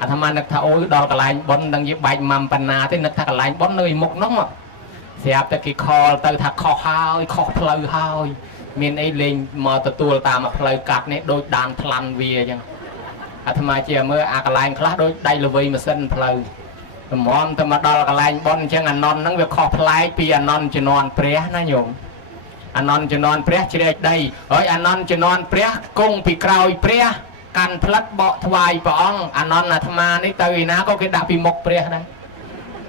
អាត្មានឹកថាអូយដល់កន្លែងប៉ុននឹងយីបែកម៉ាំប៉ុណ្ណាទេនឹកថាកន្លែងប៉ុននៅឯមុខនោះស្រាប់តែគេខលទៅថាខុសហើយខុសផ្លូវហើយមានអីលេងមកទទួលតាមផ្លូវកាត់នេះដូចដានថ្លាន់វាអញ្ចឹងអាត្មាជាមើលអាកន្លែងខ្លះដូចដៃល្វីម៉ាស៊ីនផ្លូវតំមទៅមកដល់កន្លែងប៉ុនអញ្ចឹងអានន្តហ្នឹងវាខុសប្លែកពីអានន្តជំនាន់ព្រះណាញោមអានន្តជំនាន់ព្រះជ្រែកដីហើយអានន្តជំនាន់ព្រះគង់ពីក្រោយព្រះកាន់ផ្លិតបកថ្វាយព្រះអង្គអានន្តអាត្មានេះទៅឯណាក៏គេដាក់ពីមុខព្រះដែរ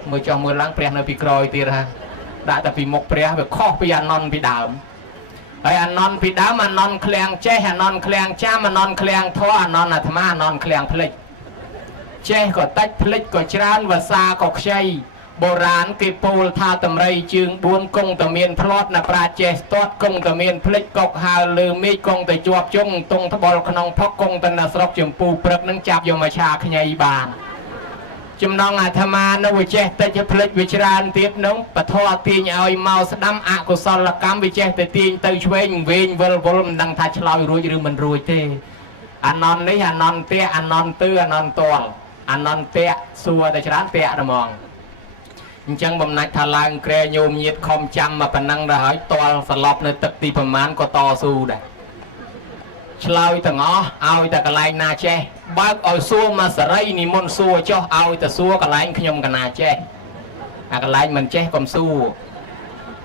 មើលចុះមើលឡើងព្រះនៅពីក្រោយទៀតហាដាក់តែពីមុខព្រះវាខុសពីអានន្តពីដើមហើយអានន្តពីដើមអានន្តឃ្លាំងចេះអានន្តឃ្លាំងចាំអានន្តឃ្លាំងធေါ်អានន្តអាត្មាអានន្តឃ្លាំងភ្លេចចេះក៏តិចភ្លេចក៏ច្រើនភាសាក៏ខ្ចីបុរាណគេពោលថាតម្រៃជើង4គង់តែមានផ្្លាត់ណាប្រាចេះស្ទាត់គង់តែមានភ្លេចកុកហើលលើមេឃគង់តែជាប់ជុងទងត្បុលក្នុងផុកគង់តែនៅស្រុកចម្ពូព្រឹកនឹងចាប់យកមកឆាខ្ញីបានចំណងអាត្មានៅវាចេះតិចភ្លេចវាច្រើនទៀតនោះពធទាញឲ្យមកស្ដាំអកុសលកម្មវាចេះតែទាញទៅឆ្វេងវិញវិលមិនដឹងថាឆ្លើយរួចឬមិនរួចទេអានន្តនេះអានន្តទេអានន្តទឺអានន្តតលអានន្តៈសួរតែច្រើនតៈហ្មងអញ្ចឹងបំណាច់ថាឡើងក្រែញោមញាតខំចាំមកប៉ុណ្ណឹងដល់ហើយតលសឡប់នៅទឹកទីប្រមាណក៏តស៊ូដែរឆ្លើយទាំងអស់ឲ្យតែកន្លែងណាចេះបើកឲ្យសួរមកសរីនិមន្តសួរចុះឲ្យតែសួរកន្លែងខ្ញុំកណាចេះអាកន្លែងមិនចេះកុំសួរ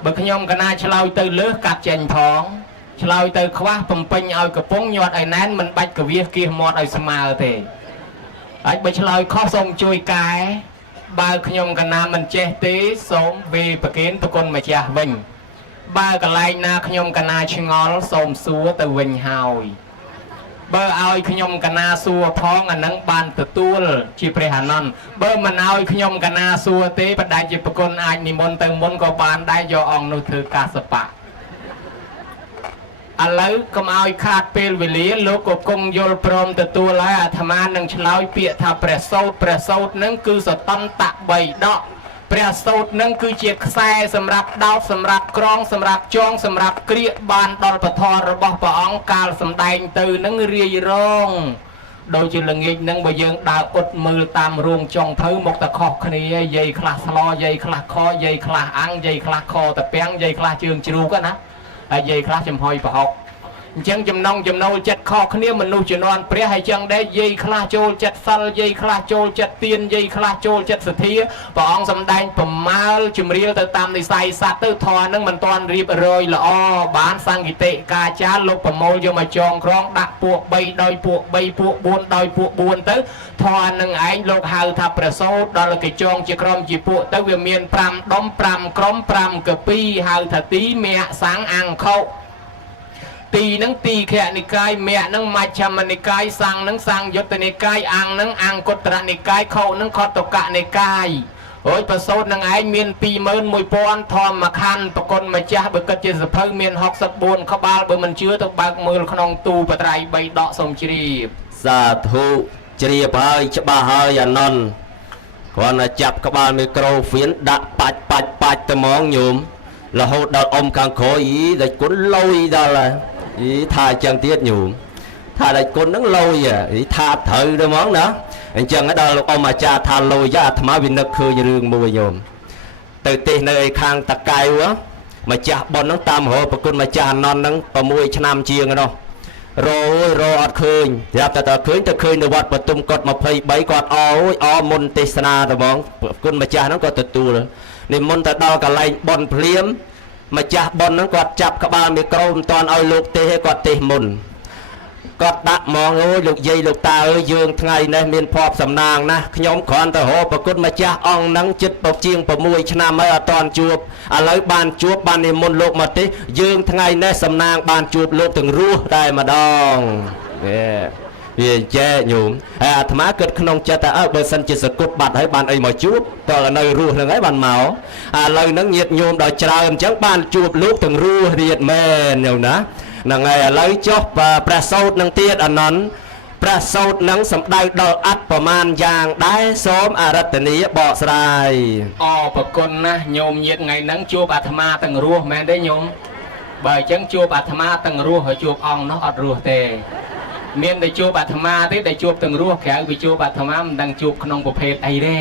បើខ្ញុំកណាឆ្លើយទៅលើសកាត់ចេញផង ឆ្លើយទៅខ្វះបំពេញឲ្យកំពុងញាត់ឲ្យណែនមិនបាច់កវាសគៀសមាត់ឲ្យស្មើទេហើយបើឆ្លើយខុសសូមជួយកែបើខ្ញុំកណាមិនចេះទេសូមវេប្រគេនប្រគុណម្ចាស់វិញបើកន្លែងណាខ្ញុំកណាឆ្ងល់សូមសួរទៅវិញហើយបើឲ្យខ្ញុំកណាសួរផងអានឹងបានទទួលជាព្រះអានន្ទបើមិនឲ្យខ្ញុំកណាសួរទេបដិជាប្រគុណអាចនិមន្តទៅមុនក៏បានដែរយកអង្គនោះធ្វើកាសបៈឥឡូវកុំឲ្យខាតពេលវេលាលោកក៏គង់យល់ព្រមទទួលហើយអាត្មានឹងឆ្លើយពាក្យថាព្រះសោតនឹងគឺសតន្តៈ3ដកព្រះសោតនឹងគឺជាខ្សែសម្រាប់ដោតសម្រាប់ក្រងសម្រាប់ចងសម្រាប់ក្រៀកបានដល់ពធរបស់ព្រះអង្គកាលសម្ដែងទៅនឹងរាយរងដូចជាល្ងាចនឹងបើយើងដើរអ៊ុតមើលតាមរួងចុងភៅមកតែខុសគ្នាយាយខ្លះស្លោយាយខ្លះខយាយខ្លះអាំងយាយខ្លះខតាពាំងយាយខ្លះជើងជ្រូកណាហើយយាយខ្លះចំហុយប្រហុកអញ្ចឹងចំណូលចិត្តខុសគ្នាមនុស្សជំនាន់ព្រះហើយចឹងដែរយាយខ្លះចូលចិត្តសិលយាយខ្លះចូលចិត្តទានយាយខ្លះចូលចិត្តសទ្ធាព្រះអង្គសម្ដែងប្រមាលជំរាលទៅតាមនិស័យសត្វទៅធរនឹងមិនទាន់រៀបរយល្អបានសង្កេតិកាចារលោកប្រមូលយកមកចងក្រងដាក់ពួក3ដោយពួក3ពួក4ដោយពួក4ទៅធរនឹងឯងលោកហៅថាប្រសូតដល់គេចងជាក្រុមជាពួកទៅវាមាន5ដុំ5ក្រុម5កពីហៅថាទីមគ្គសង្ឃអង្គុទីនឹងទីខនិកាយមគ្គនឹងមជ្ឈមនិកាយសង្ឃនឹងសង្ឃយុត្តនិកាយអង្គនឹងអង្គុត្រនិកាយខោនឹងខតកនិកាយអូយប្រសូតនឹងឯងមាន21000ធម្មខណ្ឌប្រគុណម្ចាស់បើគិតជាសភៅមាន64ក្បាលបើមិនជឿទៅបើកមើលក្នុងទូបត្រៃ3ដកសូមជ្រាបសាធុជ្រាបហើយច្បាស់ហើយអានន្ទគ្រាន់តែចាប់ក្បាលមីក្រូហ្វៀនដាក់បាច់ទៅហ្មងញោមរហូតដល់អ៊ំខាងក្រោយតែគុណលុយដល់ហើយថាអញ្ចឹងទៀតញោមថាតែគុណហ្នឹងលុយថាត្រូវទៅហ្មងណាអញ្ចឹងដល់លោកអ៊ំអាចារ្យថាលុយអាត្មាវានឹកឃើញរឿងមួយញោមទៅទេសនៅឯខាងតាកែវម្ចាស់ប៉ុនហ្នឹងតាមរកប្រគុណម្ចាស់អានន្ទហ្នឹង6ឆ្នាំជាងនោះរអត់ឃើញប្រាប់តែឃើញទៅឃើញនៅវត្តបទុមកុដ23គាត់អមុនទេសនាទៅហ្មងប្រគុណម្ចាស់ហ្នឹងគាត់ទទួលនិមន្តទៅដល់កន្លែងប៉ុនភ្លាមម្ចាស់ប៉ុនហ្នឹងគាត់ចាប់ក្បាលមីក្រូមិនតាន់ឲ្យលោកទេសទេគាត់ទេសមុនគាត់ដាក់ហ្មងអូយលោកយាយលោកតាអើយយើងថ្ងៃនេះមានភ័ព្វសំណាងណាស់ខ្ញុំគ្រាន់តែរកប្រគុណម្ចាស់អង្គហ្នឹងជិតជាង6ឆ្នាំហើយអត់តាន់ជួបឥឡូវបានជួបបាននិមន្តលោកមកទេសយើងថ្ងៃនេះសំណាងបានជួបលោកទាំងរស់តែម្ដងវាចែញោមហើយអាត្មាគិតក្នុងចិត្តថាបើសិនជាសគុតបាត់ហើយបានអីមកជួបតើនៅរស់ហ្នឹងហើយបានមកឥឡូវហ្នឹងញាតិញោមដល់ច្រើនអញ្ចឹងបានជួបលោកទាំងរស់រៀតមែនញោមណាហ្នឹងហើយឥឡូវចុះព្រះសោតនឹងទៀតអានន្ទព្រះសោតនឹងសំដៅដល់អត្តប្រមាណយ៉ាងដែរសូមអរតនីបកស្រាយប្រគុណណាស់ញោមញាតិថ្ងៃហ្នឹងជួបអាត្មាទាំងរស់មែនទេញោមបើអញ្ចឹងជួបអាត្មាទាំងរស់ហើយជួបអង្គនោះអត់រស់ទេមានតែជួបអាត្មាទេដែលជួបទាំងរស់ក្រៅពីជួបអាត្មាមិនដឹងជួបក្នុងប្រភេទអីទេ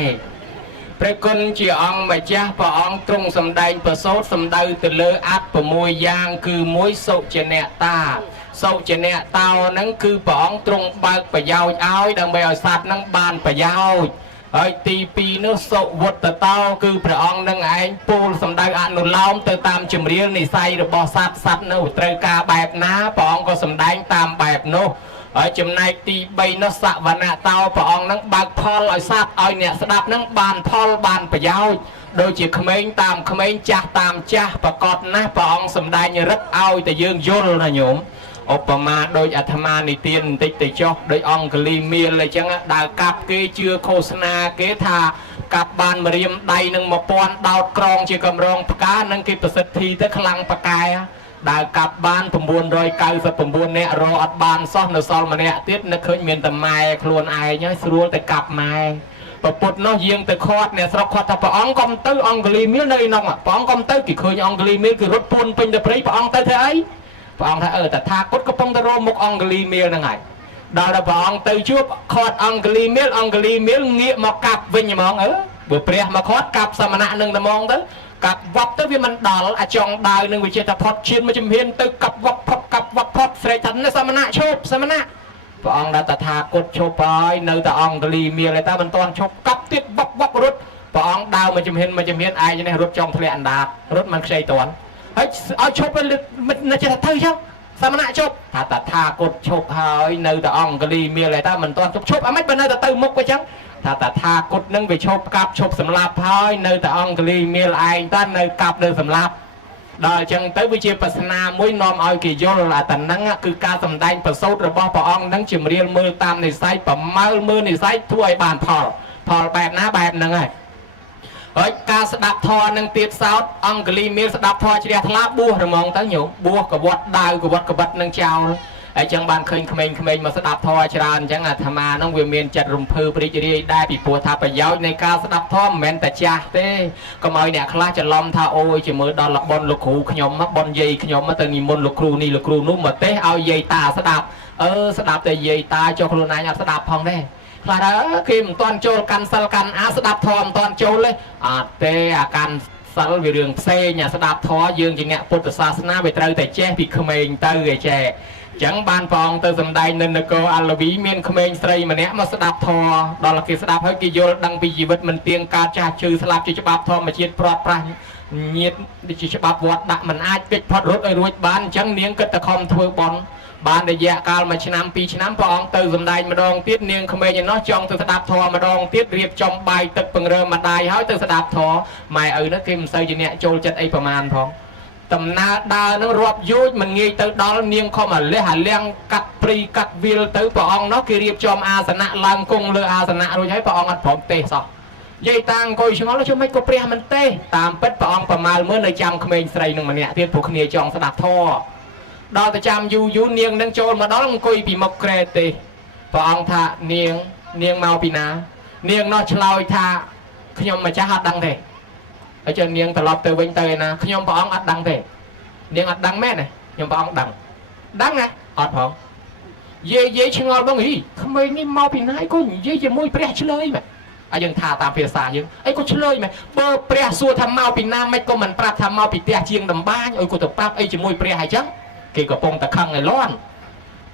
ព្រះគុណជាអង្គម្ចាស់ព្រះអង្គទ្រង់សម្ដែងប្រសូតសម្ដៅទៅលើអត្ត6យ៉ាងគឺ1សុចនៈតាសុចនៈតោហ្នឹងគឺព្រះអង្គទ្រង់បើកប្រយោជន៍ឲ្យដើម្បីឲ្យសត្វហ្នឹងបានប្រយោជន៍ហើយទី2នោះសុវត្តតោគឺព្រះអង្គនឹងឯងពោលសម្ដៅអនុលោមទៅតាមជំរាលនិស័យរបស់សត្វនោះត្រូវការបែបណាព្រះអង្គក៏សម្ដែងតាមបែបនោះហើយចំណែកទី3នោះសវនៈតោព្រះអង្គនឹងបើកផលឲ្យសត្វឲ្យអ្នកស្ដាប់នឹងបានផលបានប្រយោជន៍ដូចជាក្មេងតាមក្មេងចាស់តាមចាស់ប្រកបណាស់ព្រះអង្គសម្ដែងរឹកឲ្យតែយើងយល់ណាញោមឧបមាដូចអាត្មានិទានបន្តិចទៅចុះដោយអង្គលីមៀលអញ្ចឹងដើរកាប់គេជឿឃោសនាគេថាកាប់បានម្រាមដៃនឹង1000ដោតក្រងជាកម្រងផ្កានឹងគេប្រសិទ្ធិទៅខ្លាំងប៉កែដើរកាប់បាន999នាក់រអត់បានសោះនៅសល់ម្នាក់ទៀតនឹកឃើញមានតែម៉ែខ្លួនឯងហើយស្រួលតែកាប់ម៉ែប្រពុតនោះយាងទៅខាត់អ្នកស្រុកខាត់ថាព្រះអង្គកុំទៅអង្គលីមៀលនៅក្នុងព្រះអង្គកុំទៅគេឃើញអង្គលីមៀលគឺរត់ពួនពេញទៅព្រៃព្រះអង្គទៅធ្វើអីព្រះអង្គថាតថាគតកំពុងទៅរកមុខអង្គលីមៀលហ្នឹងហើយដល់ដល់ព្រះអង្គទៅជួបខាត់អង្គលីមៀលងាកមកកាប់វិញហ្មងបើព្រះមកខាត់កាប់សមណៈនឹងតែហ្មងទៅកាប់វប់ទៅវាមិនដល់អាចង់ដាវនឹងវិជាតផុតឈានមកជំហានទៅកាប់វប់ផុតស្រែកថាសមណៈឈប់សមណៈព្រះអង្គដល់តថាគតឈប់ហើយនៅតែអង្គលីមៀលតែមិនទាន់ឈប់កាប់ទៀតវប់រត់ព្រះអង្គដាវមកជំហានឯងនេះរត់ចង់ធ្លាក់អណ្ដាតរត់មិនខ្ចីតាន់ហើយឲ្យឈប់មិនចេះទៅចឹង សមណៈជប់ថាតថាគតឈប់ហើយនៅតែអង្គលីមានតែមិនទាន់ឈប់អាមិនបើនៅតែទៅមុខអញ្ចឹងថាតថាគតនឹងវាឈប់កាប់ឈប់សម្លាប់ហើយនៅតែអង្គលីមានឯងតានៅកាប់នៅសម្លាប់ដល់អញ្ចឹងទៅវាជាបាសនាមួយនាំឲ្យគេយល់អាតហ្នឹងគឺការសម្ដែងប្រសូតរបស់ព្រះអង្គហ្នឹងជារៀលមើលតាមនិស័យប្រមើលមើលនិស័យធ្វើឲ្យបានផលបែបណាបែបហ្នឹងហើយការស្ដាប់ធម៌នឹងទៀតសោតអង្គលីមានស្ដាប់ធម៌ជ្រះថ្លាបួសរមងទៅញោមបួសកវត្តដាវកវត្តកបិតនឹងចោលហើយចឹងបានឃើញក្មេងៗមកស្ដាប់ធម៌ច្រើនអញ្ចឹងអាត្មានឹងវាមានចិត្តរំភើបរីករាយដែរពីព្រោះថាប្រយោជន៍នៃការស្ដាប់ធម៌មិនមែនតែចាស់ទេកុំឲ្យអ្នកខ្លះច្រឡំថាអូយជាមើលដល់លប៉ុនលោកគ្រូខ្ញុំប៉ុនយាយខ្ញុំទៅនិមន្តលោកគ្រូនេះលោកគ្រូនោះមកទេឲ្យយាយតាស្ដាប់ស្ដាប់តែយាយតាចុះខ្លួនឯងអត់ស្ដាប់ផងទេខ្លះដែរគេមិនទាន់ចូលកាន់សិលកាន់អាស្ដាប់ធម៌មិនទាន់ចូលទេអត់ទេអាកាន់សិលវារឿងផ្សេងអាស្ដាប់ធម៌យើងជាអ្នកពុទ្ធសាសនាវាត្រូវតែចេះពីក្មេងទៅឯចេះចឹងបានព្រះអង្គទៅសម្ដែងនៅនគរអលវីមានក្មេងស្រីម្នាក់មកស្ដាប់ធម៌ដល់គេស្ដាប់ហើយគេយល់ដឹងពីជីវិតមិនទៀងកើតចាស់ជឿស្លាប់ជាច្បាប់ធម្មជាតិព្រាត់ប្រាសញាតជាច្បាប់វត្តដាក់មិនអាចគេចផុតរត់ឲ្យរួចបានអញ្ចឹងនាងគិតតែខំធ្វើបន់បានរយៈកាល1ឆ្នាំ2ឆ្នាំព្រះអង្គទៅសម្ដែងម្ដងទៀតនាងក្មេងឯណោះចង់ទៅស្ដាប់ធម៌ម្ដងទៀតរៀបចំបាយទឹកពង្រើម្ដាយហើយទៅស្ដាប់ធម៌ម៉ែឪនោះគេមិនសូវជាអ្នកចូលចិត្តអីប្រមាណផងដំណើរដើរនឹងរាប់យូរមិនងាយទៅដល់នាងខំអាលះកាត់ព្រីកាត់វាលទៅព្រះអង្គនោះគេរៀបចំអាសនៈឡើងគង់លើអាសនៈរួចហើយព្រះអង្គអត់ព្រមទេសោះយាយតាអង្គុយឆ្ងល់ជុំមិនក៏ព្រះមិនទេតាមពិតព្រះអង្គប្រមាលមើលនៅចាំក្មេងស្រីនឹងម្នាក់ទៀតព្រោះគ្នាចង់ស្ដាប់ធម៌ដល់ទៅចាំយូរនាងនឹងចូលមកដល់អង្គុយពីមុខក្រែទេព្រះអង្គថានាងមកពីណានាងនោះឆ្លើយថាខ្ញុំម្ចាស់អត់ដឹងទេហើយចុះនាងត្រឡប់ទៅវិញទៅឯណាខ្ញុំព្រះអង្គអត់ដឹងទេនាងអត់ដឹងមែនទេខ្ញុំព្រះអង្គដឹងណាអត់ផងយាយឆ្ងល់បងក្មេងនេះមកពីណាក៏និយាយជាមួយព្រះឆ្លើយមែនហើយយើងថាតាមភាសាយើងអីក៏ឆ្លើយមែនបើព្រះសួរថាមកពីណាមិនក៏មិនប្រាប់ថាមកពីផ្ទះជាងដំបាញអុយក៏ទៅប្រាប់អីជាមួយព្រះហើយចឹងគេកំពុងតែខឹងឲ្យលាន់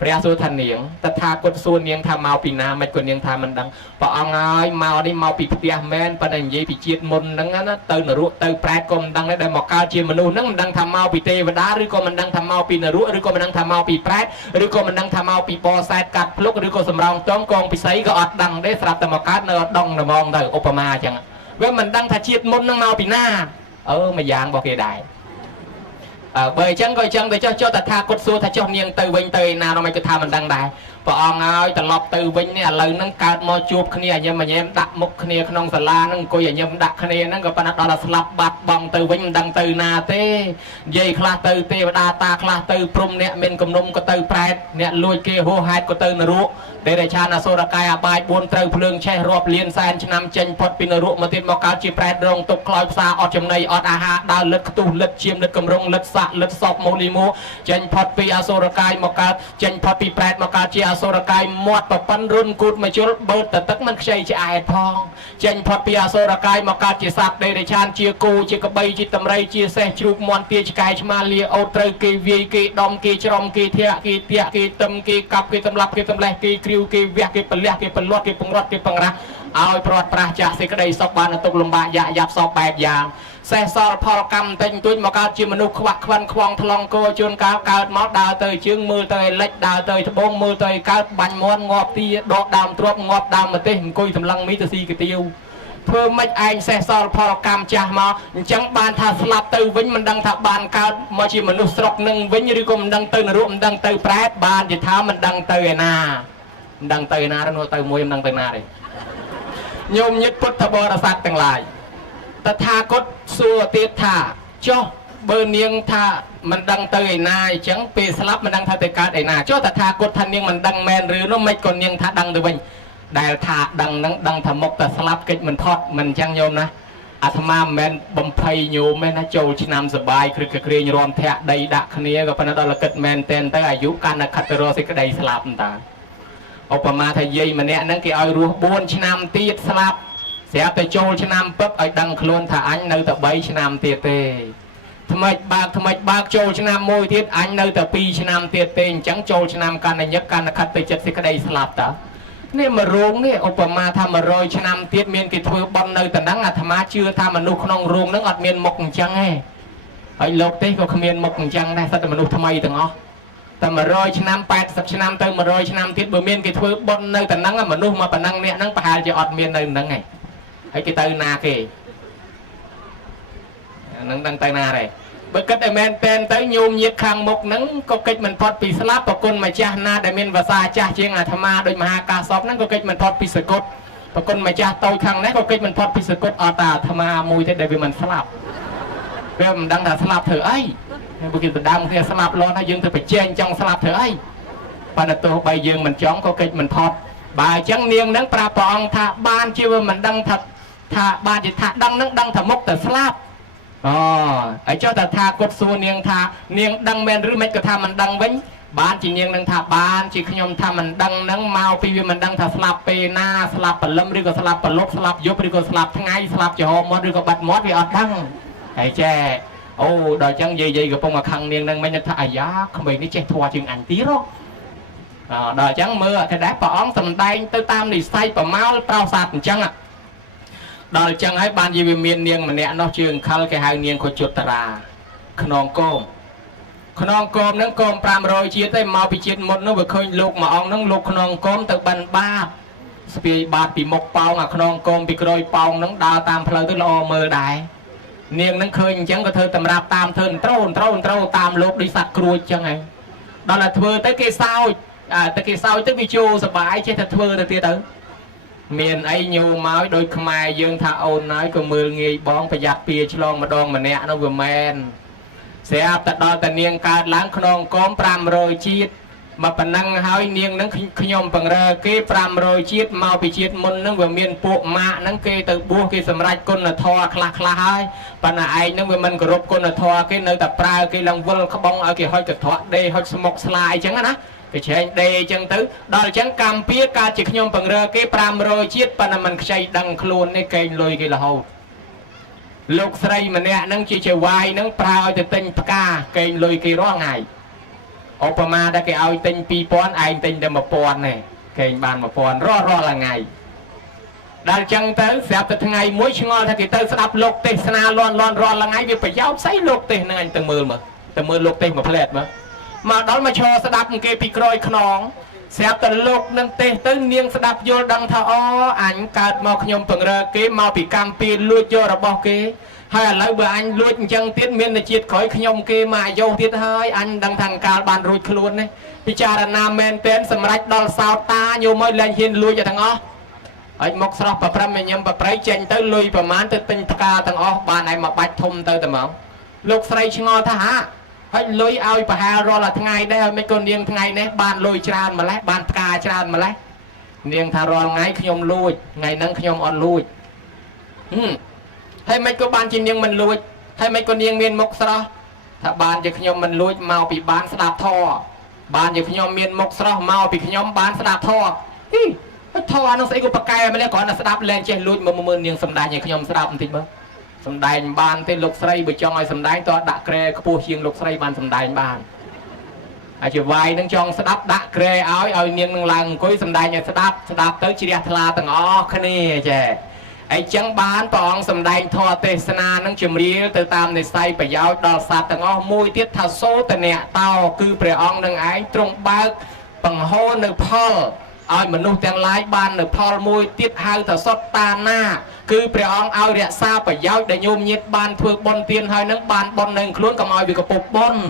ព្រះសួរថានាងតថាគតសួរនាងថាមកពីណាមិនក៏នាងថាមិនដឹងព្រះអង្គហើយមកនេះមកពីផ្ទះមែនប៉ុន្តែនិយាយពីជាតិមុនហ្នឹងណាទៅនរកទៅប្រែតក៏មិនដឹងដែរដែលមកកើតជាមនុស្សហ្នឹងមិនដឹងថាមកពីទេវតាឬក៏មិនដឹងថាមកពីនរកឬក៏មិនដឹងថាមកពីប្រែតឬក៏មិនដឹងថាមកពីបរសែតកាត់ភ្លុកឬក៏សម្រងតងកងពិសីក៏អត់ដឹងទេស្រាប់តែមកកើតនៅដងត្មងទៅឧបមាអញ្ចឹងវាមិនដឹងថាជាតិមុនហ្នឹងមកពីណាមួយយ៉ាងរបស់គេដែរបើអញ្ចឹងក៏អញ្ចឹងទៅចុះតថាគតសួរថាចុះនាងទៅវិញទៅឯណាដល់មិនក៏ថាមិនដឹងដែរព្រះអង្គហើយត្រឡប់ទៅវិញនេះឥឡូវហ្នឹងកើតមកជួបគ្នាញ៉ាំដាក់មុខគ្នាក្នុងសាលាហ្នឹងអង្គុយញ៉ាំដាក់គ្នាហ្នឹងក៏ប៉ុន្តែដល់ស្លាប់បាត់បង់ទៅវិញមិនដឹងទៅណាទេនិយាយខ្លះទៅទេវតាតាខ្លះទៅព្រំអ្នកមានគំនុំក៏ទៅប្រែតអ្នកលួចគេហួសហេតុក៏ទៅនរកទេរឆានអសុរកាយអបាយ4ត្រូវភ្លើងឆេះរាប់លានសែនឆ្នាំចេញផុតពីនរកមកទៀតមកកើតជាប្រែតរងទុកខ្លោចផ្សារអត់ចំណីអត់អាហារដើរលិតខ្ទុះលិតឈាមលិតកំរងលិតសាក់លិតសពមូលីមូចេញផុតពីអសុរកាយមកកើតចេញផុតពីប្រែតមកកើតជាអសុរកាយមាត់ប្រប៉ិនរុនគូតមកជុលបើតទឹកមិនខ្ចីឆ្អែតផងចេញផុតពីអសុរកាយមកកើតជាសត្វដេរឆានជាគោជាក្បីជាតម្រៃជាសេះជ្រូកមាន់ទាឆ្កែឆ្មាលាអូតត្រូវគេវាយគេដំគេច្រំគេធាក់គេទាក់គេទឹមគេកាប់គេសម្លាប់គេសម្លេះគេគ្រីវគេវះគេប្រលះគេប្រលាត់គេពង្រត់គេបង្រាស់ឲ្យព្រាត់ប្រាសចាស់សេចក្តីសុខបានទុកលំបាកយ៉ាប់សពបែបយ៉ាងសេះសល់ផលកម្មតែងទួញមកកើតជាមនុស្សខ្វាក់ខ្វិនខ្វងថ្លង់គោជួនកាលកើតមកដើរទៅជើងមើលទៅឲ្យលិចដើរទៅត្បូងមើលទៅឲ្យកើតបាញ់មាន់ងាប់ទីដកដើមទ្របងាប់ដើមម្ទេសអង្គុយសម្លឹងមីទៅស៊ីកាទៀវធ្វើម៉េចឯងសេះសល់ផលកម្មចាស់មកអញ្ចឹងបានថាស្លាប់ទៅវិញមិនដឹងថាបានកើតមកជាមនុស្សស្រុកនឹងវិញឬក៏មិនដឹងទៅនរកមិនដឹងទៅប្រែតបានជាថាមិនដឹងទៅឯណាមិនដឹងទៅឯណានោះទៅមួយមិនដឹងទៅណាទេញោមញាតិពុទ្ធបរិស័ទទាំងឡាយតថាគតសួរទៀតថាចុះបើនាងថាមិនដឹងទៅឯណាអញ្ចឹងពេលស្លាប់មិនដឹងថាទៅកើតឯណាចុះតថាគតថានាងមិនដឹងមែនឬនោះមិនក៏នាងថាដឹងទៅវិញដែលថាដឹងនឹងដឹងថាមុខតែស្លាប់កិច្ចមិនផុតមិនអញ្ចឹងញោមណាអាត្មាមិនមែនបំភ័យញោមទេណាចូលឆ្នាំសបាយគ្រឹកក្រែងរំធាក់ដីដាក់គ្នាក៏ប៉ុន្តែដល់គិតមែនតែនទៅអាយុកាន់តែខិតទៅរកសេចក្តីស្លាប់តាឧបមាថាយាយម្នាក់ហ្នឹងគេឲ្យរស់4ឆ្នាំទៀតស្លាប់ស្រាប់តែចូលឆ្នាំពឹបឲ្យដឹងខ្លួនថាអញនៅតែ3ឆ្នាំទៀតទេថ្មិចបើកចូលឆ្នាំមួយទៀតអញនៅតែ2ឆ្នាំទៀតទេអញ្ចឹងចូលឆ្នាំកាន់តែញឹកកាន់តែខិតទៅចិត្តសេចក្តីស្លាប់តើនេះមករោងនេះឧបមាថា100ឆ្នាំទៀតមានគេធ្វើបន់នៅតែហ្នឹងអាត្មាជឿថាមនុស្សក្នុងរោងហ្នឹងអត់មានមុខអញ្ចឹងទេហើយលោកទេក៏គ្មានមុខអញ្ចឹងដែរសិតតែមនុស្សថ្មីទាំងអស់ តែ100ឆ្នាំ80ឆ្នាំទៅ100ឆ្នាំទៀតបើមានគេធ្វើបុណ្យនៅតែហ្នឹងមនុស្សមកប៉ុណ្ណឹងអ្នកហ្នឹងប្រហែលជាអត់មាននៅហ្នឹងឯងហើយគេទៅណាគេហ្នឹងដឹងទៅណាដែរបើគិតឲ្យមែនតែនទៅញោមញាតខាងមុខហ្នឹងក៏កិច្ចមិនផុតពីស្លាប់ប្រគុណម្ចាស់ណាដែលមានភាសាចាស់ជាងអាត្មាដូចមហាកាសពហ្នឹងក៏កិច្ចមិនផុតពីសកុតប្រគុណម្ចាស់តូចខាងនេះក៏កិច្ចមិនផុតពីសកុតអត់តាអាត្មាមួយទេដែលវាមិនស្លាប់វាមិនដឹងថាស្លាប់ធ្វើអីបើគេដណ្ដើមគ្នាស្លាប់លន់ហើយយើងទៅប្រជែងចង់ស្លាប់ធ្វើអីប៉ុន្តែទោះបីយើងមិនចង់ក៏កិច្ចមិនផុតបើអញ្ចឹងនាងហ្នឹងប្រាប់ព្រះអង្គថាបានជាវាមិនដឹងថាបានជាថាដឹងហ្នឹងដឹងថាមុខទៅស្លាប់អូហើយចុះតែថាគាត់សួរនាងថានាងដឹងមែនឬមិនក៏ថាមិនដឹងវិញបានជានាងនឹងថាបានជាខ្ញុំថាមិនដឹងហ្នឹងមកពីវាមិនដឹងថាស្លាប់ពេលណាស្លាប់ព្រលឹមឬក៏ស្លាប់ប្រលប់ស្លាប់យប់ឬក៏ស្លាប់ថ្ងៃស្លាប់ចំហមាត់ឬក៏បាត់មាត់វាអត់ដឹងហើយចេះអូដល់អញ្ចឹងយាយកំពុងមកខឹងនាងនឹងមិនថាអាយ៉ាក្មេងនេះចេះធွာជាងអញទៀតហ៎ដល់អញ្ចឹងមើលតែដែរព្រះអង្គសម្ដែងទៅតាមនិស្ស័យប្រមាលប្រោស័តអញ្ចឹងដល់អញ្ចឹងហើយបានជាវាមាននាងម្នាក់នោះជើងខលគេហៅនាងខុជុតរាខ្នងគោមហ្នឹងគោម500ជាតិទេមកពីជាតិមុននោះវាឃើញលោកមួយអង្គហ្នឹងលោកខ្នងគោមទៅបិណ្ឌបាតស្ពាយបាតពីមុខប៉ោងអាខ្នងគោមពីក្រោយប៉ោងហ្នឹងដើរតាមផ្លូវទៅល្អមើលដែរនាងហ្នឹងឃើញអញ្ចឹងក៏ធ្វើតម្រាប់តាមធ្វើត្រូតាមលោកដូចសត្វគ្រួចអញ្ចឹងឯងដល់តែធ្វើទៅគេសោចទៅវាជួសបាយចេះតែធ្វើទៅទៀតទៅមានអីញោមមកដោយខ្មែរយើងថាអូនហើយក៏មើលងាយបងប្រយ័ត្នពៀឆ្លងម្ដងម្នាក់នោះវាមែនស្រាប់តែដល់តែនាងកើតឡើងខ្នងគម500ជាតិមកប៉ុណ្ណឹងហើយនាងហ្នឹងខ្ញុំបង្រើគេ500ជាតិមកពីជាតិមុនហ្នឹងវាមានពួកម៉ាក់ហ្នឹងគេទៅបួសគេសម្រេចគុណធម៌ខ្លះហើយប៉ុន្តែឯងហ្នឹងវាមិនគោរពគុណធម៌គេនៅតែប្រើគេឡើងវិលក្បងឲ្យគេហុចកត្រក់ដេហុចស្មុកស្លាយអញ្ចឹងណាគេឆែងដេអញ្ចឹងទៅដល់អញ្ចឹងកម្មពៀកើតជាខ្ញុំបង្រើគេ500ជាតិប៉ុន្តែមិនខ្ចីដឹងខ្លួននេះកេងលុយគេរហូតលោកស្រីម្នាក់ហ្នឹងជាចវាយហ្នឹងប្រើឲ្យទៅទិញផ្កាកេងលុយគេរាល់ថ្ងៃឧបមាដែលគេឲ្យទិញ2000ឯងទិញតែ1000ទេកេងបាន1000រាល់ថ្ងៃដល់អញ្ចឹងទៅស្រាប់តែថ្ងៃមួយឆ្ងល់ថាគេទៅស្ដាប់លោកទេសនាលន់រាល់ថ្ងៃវាប្រយោជន៍ស្អីលោកទេសហ្នឹងអញទៅមើលលោកទេសមួយផ្លែតមើលមកដល់មកឈរស្ដាប់គេពីក្រោយខ្នងស្រាប់តែលោកនឹងទេសទៅនាងស្ដាប់យល់ដឹងថាអូអញកើតមកខ្ញុំបង្រើគេមកពីកម្មពៀលួចយករបស់គេហើយឥឡូវបើអញលួចអញ្ចឹងទៀតមានតែជាតិក្រោយខ្ញុំគេមកអាយុទៀតហើយអញដឹងថាកាលបានរួចខ្លួននេះពិចារណាមែនតែនសម្រាប់ដល់សោតតាញោមមកលែងហ៊ានលួចទាំងអស់ហើយមកស្រស់ប្រព្រឹមញញឹមប្រព្រៃចេញទៅលុយប្រមាណទៅទិញផ្កាទាំងអស់បានឯមកបាច់ធំទៅតែមកលោកស្រីឆ្ងល់ថាហាហើយលុយឲ្យប្រហែលរាល់ថ្ងៃដែរមិនក៏នាងថ្ងៃនេះបានលុយច្រើនម្លេះបានផ្កាច្រើនម្លេះនាងថារាល់ថ្ងៃខ្ញុំលួចថ្ងៃហ្នឹងខ្ញុំអត់លួចហើយមិនក៏បានជានាងមិនលួចហើយមិនក៏នាងមានមុខស្រស់ថាបានជាខ្ញុំមិនលួចមកពីបានស្ដាប់ធម៌បានជាខ្ញុំមានមុខស្រស់មកពីខ្ញុំបានស្ដាប់ធម៌ធម៌នោះស្អីក៏ប្រកែម្លេះគ្រាន់តែស្ដាប់លែងចេះលួចមកមើលនាងសំដែងឲ្យខ្ញុំស្ដាប់បន្តិចមើលសំដែងបានទេលោកស្រីបើចង់ឲ្យសំដែងតើដាក់ក្រែខ្ពស់ជាងលោកស្រីបានសំដែងបានអាចជាវាយនឹងចង់ស្ដាប់ដាក់ក្រែឲ្យនាងនឹងឡើងអង្គុយសំដែងឲ្យស្ដាប់ទៅជ្រះថ្លាទាំងអស់គ្នាចេះអីចឹងបានព្រះអង្គសម្ដែងធម៌ទេសនានឹងជំរាលទៅតាមនិស្ស័យប្រយោជន៍ដល់សត្វទាំងអស់មួយទៀតថាសូតនៈតោគឺព្រះអង្គនឹងឯងទ្រង់បើកបង្ហូរនៅផលឲ្យមនុស្សទាំងឡាយបាននៅផលមួយទៀតហៅថាសុតតាណាគឺព្រះអង្គឲ្យរក្សាប្រយោជន៍ដែលញោមញាតបានធ្វើបុណ្យទានហើយនឹងបានបុណ្យនៅខ្លួនកុំឲ្យវាកពុបបុណ្យ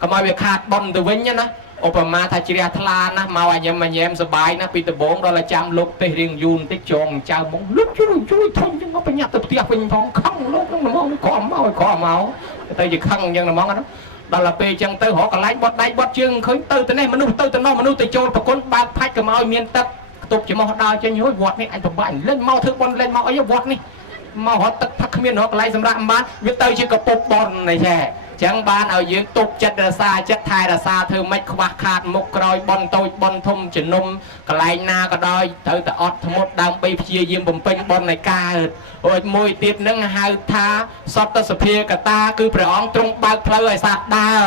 កុំឲ្យវាខាតបុណ្យទៅវិញណាឧបមាថាជ្រះថ្លាណាស់មកអញញ៉ែមសបាយណាស់ពីដំបងដល់តែចាំលោកទេសរៀងយូរបន្តិចចងចៅមកលុបជួយធំចឹងមកបញ្ញាទៅផ្ទះវិញផងខំលោកនឹងមកក្រមកទៅជាខឹងចឹងហ្មងណាដល់ទៅពេលចឹងទៅរកកន្លែងបត់ដៃបត់ជើងឃើញទៅទៅនេះមនុស្សទៅទៅនោះមនុស្សទៅចូលប្រគុណបើកផាច់កុំឲ្យមានទឹកខ្ទប់ច្រមុះដើរចេញហួយវត្តនេះអញប្របាញ់លេងមកធ្វើបុណ្យលេងមកអីវត្តនេះមករត់ទឹកផឹកគ្មានរកកន្លែងសម្រាប់មិនបានវាទៅជាកពុបបុណ្យនេះចេះចឹងបានឲ្យយើងទប់ចិត្តរសាចិត្តថែរសាធ្វើម៉េចខ្វះខាតមុខក្រោយបន់តូចបន់ធំជំនុំកន្លែងណាក៏ដោយត្រូវតែអត់ធ្មត់ដើម្បីព្យាយាមបំពេញបន់នៃកើតរួចមួយទៀតនឹងហៅថាសតសភាកតាគឺព្រះអង្គទ្រង់បើកផ្លូវឲ្យសត្វដើរ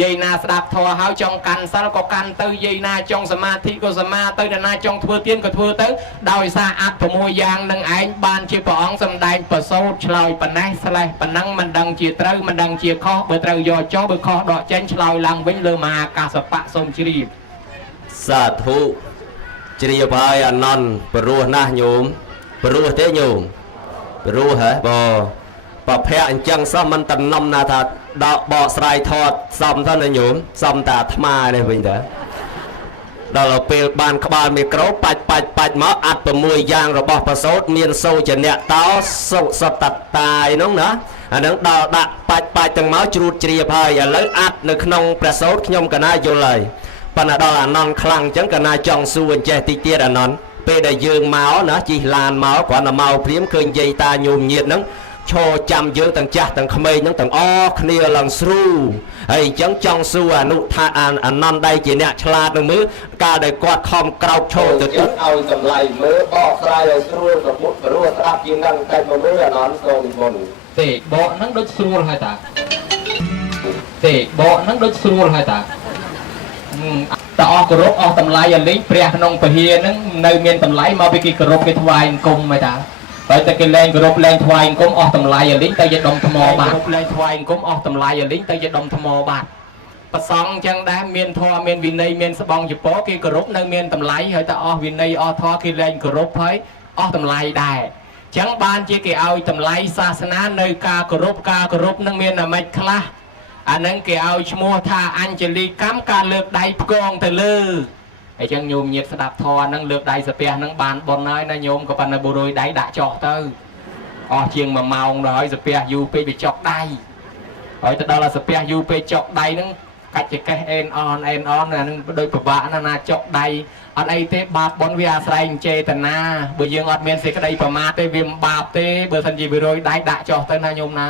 យាយណាស្ដាប់ធម៌ហើយចង់កាន់សិលក៏កាន់ទៅយាយណាចង់សមាធិក៏សមាទៅណាចង់ធ្វើទានក៏ធ្វើទៅដោយសារអត្ត6យ៉ាងនឹងឯងបានជាព្រះអង្គសម្ដែងប្រសូតឆ្លើយប៉ុណ្ណេះស្លេះប៉ុណ្ណឹងមិនដឹងជាត្រូវមិនដឹងជាខុសបើ បើត្រូវយកចោលបើខុសដកចេញឆ្លើយឡើងវិញលើមហាកាសបៈសូមជ្រាប សាធុជ្រាបហើយអានន្តព្រោះណាស់ញោមព្រោះទេញោមព្រោះហ៎បភៈអញ្ចឹងសោះមិនតំណំណាថាដកបកស្រាយថតសំទៅណាញោមសំតែអាត្មានេះវិញតើដល់ពេលបានក្បាលមីក្រូបាច់មកអាត់6យ៉ាងរបស់ប្រសូតមានសូចនៈតោសុសតតាយហ្នឹងណាអាហ្នឹងដល់ដាក់បាច់ទាំងមកជ្រួតជ្រាបហើយឥឡូវអាត់នៅក្នុងប្រសូតខ្ញុំកណាយល់ហើយប៉ុន្តែដល់អានន្តខ្លាំងអញ្ចឹងកណាចង់សួរអញ្ចេះតិចទៀតអានន្តពេលដែលយើងមកណាជិះឡានមកគ្រាន់តែមកព្រាមឃើញយាយតាញោមញាតហ្នឹងឈរចាំយើងទាំងចាស់ទាំងក្មេងហ្នឹងទាំងអស់គ្នាឡើងស្រួលហើយអញ្ចឹងចង់សួរអនុថាអានន្តដៃជាអ្នកឆ្លាតនឹងមើលកាលដែលគាត់ខំក្រោកឈរទៅទឹកឲ្យតម្លៃមើលបកស្រាយឲ្យស្រួលប្រពុតព្រោះស្ដាប់ជាងនឹងតែមកមើលអានន្តសូមនិមន្តទេបកហ្នឹងដូចស្រួលហើយតាទេបកហ្នឹងដូចស្រួលហើយតាតអស់គោរពអស់តម្លៃអាលេងព្រះក្នុងពហិហ្នឹងនៅមានតម្លៃមកពីគេគោរពគេថ្វាយអង្គមហើយតាហើយតែគេលែងគោរពលែងថ្វាយអង្គមអស់តម្លៃអាលេងទៅជាដុំថ្មបាត់លែងថ្វាយអង្គមអស់តម្លៃអាលេងទៅជាដុំថ្មបាត់ប្រសងអញ្ចឹងដែរមានធម៌មានវិន័យមានស្បង់ចពោគេគោរពនៅមានតម្លៃហើយតែអស់វិន័យអស់ធម៌គេលែងគោរពហើយអស់តម្លៃដែរអញ្ចឹងបានជាគេឲ្យតម្លៃសាសនានៅការគោរពនឹងមានអាម៉េចខ្លះអានឹងគេឲ្យឈ្មោះថាអញ្ជលីកម្មការលើកដៃផ្គងទៅលើអញ្ចឹងញោមញាតស្ដាប់ធម៌ហ្នឹងលើកដៃសាពះហ្នឹងបានប៉ុណ្ណាហើយណាញោមក៏ប៉ុន្តែបុរួយដៃដាក់ចោះទៅអស់ជាង1ម៉ោងទៅហើយសាពះយូរពេកវាចុកដៃហើយទៅដល់សាពះយូរពេកចុកដៃហ្នឹងកាច់ចកេះអេនអនអាហ្នឹងដូចពិបាកណាចុកដៃអត់អីទេបាបប៉ុនវាអាស្រ័យចេតនាបើយើងអត់មានសេចក្តីប្រមាទទេវាមិនបាបទេបើសិនជាវារយដៃដាក់ចោះទៅណាញោមណា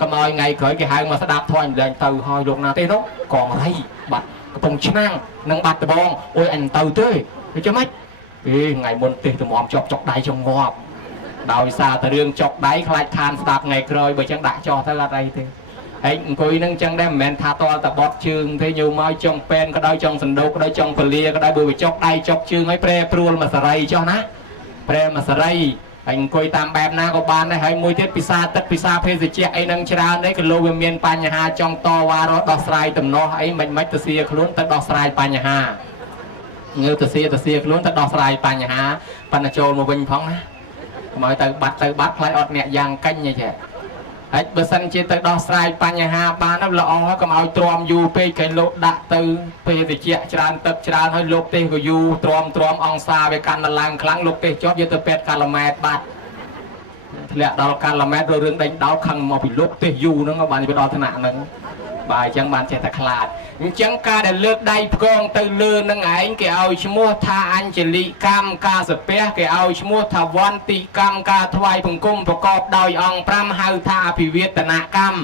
កុំឲ្យថ្ងៃក្រោយគេហៅមកស្ដាប់ធម៌អញ្ចឹងទៅហើយលោកណាទេនោះកងរៃបាត់កំពង់ឆ្នាំងនិងបាត់ដបងអូយអញទៅទេវាចាំម៉េចថ្ងៃមុនទេទៅមកចុកដៃចង្ងាប់ដោយសារតែរឿងចុកដៃខ្លាចខានស្ដាប់ថ្ងៃក្រោយបើចឹងដាក់ចោះទៅអត់អីទេហើយអង្គុយនឹងចឹងដែរមិនមែនថាតលតែបត់ជើងទេញោមមកចង់ពេនក៏ដោយចង់សណ្ដូកក៏ដោយចង់ពលាក៏ដោយបើវាចុកដៃចុកជើងឲ្យប្រែព្រួលមកសរីចុះណាប្រែមកសរីអង្គុយតាមបែបណាក៏បានដែរហើយមួយទៀតពិសាទឹកពិសាភេសជ្ជៈអីនឹងច្រើនដែរក៏លោកវាមានបញ្ហាចង់តវ៉ារដោះស្រាយដំណោះអីមិនទៅសៀខ្លួនទៅដោះស្រាយបញ្ហាងើបទៅសៀខ្លួនទៅដោះស្រាយបញ្ហាបណ្ណាចូលមកវិញផងណាកុំឲ្យទៅបាត់ខ្លាចអត់អ្នកយ៉ាងកាញ់អីចេះហើយបើសិនជាទៅដោះស្រាយបញ្ហាបានល្អកុំឲ្យទ្រាំយូរពេកគេលោកដាក់ទៅភេសជ្ជៈច្រើនទឹកច្រើនហើយលោកទេសក៏យូរទ្រាំអង្សាវាកាន់តែឡើងខ្លាំងលោកទេសជាប់យកទៅពេទ្យកាឡម៉ែតបាត់ធ្លាក់ដល់កាឡម៉ែតរឿងដេញដោលខឹងមកពីលោកទេសយូរហ្នឹងបានទៅដល់ថ្នាក់ហ្នឹងបាទអញ្ចឹងបានចេះតែខ្លាចអញ្ចឹងការដែលលើកដៃផ្គងទៅលើនឹងឯងគេឲ្យឈ្មោះថាអញ្ជលីកម្មការសាពះគេឲ្យឈ្មោះថាវន្តិកម្មការថ្វាយបង្គំប្រកបដោយអង្គ5ហៅថាអភិវាទនកម្ម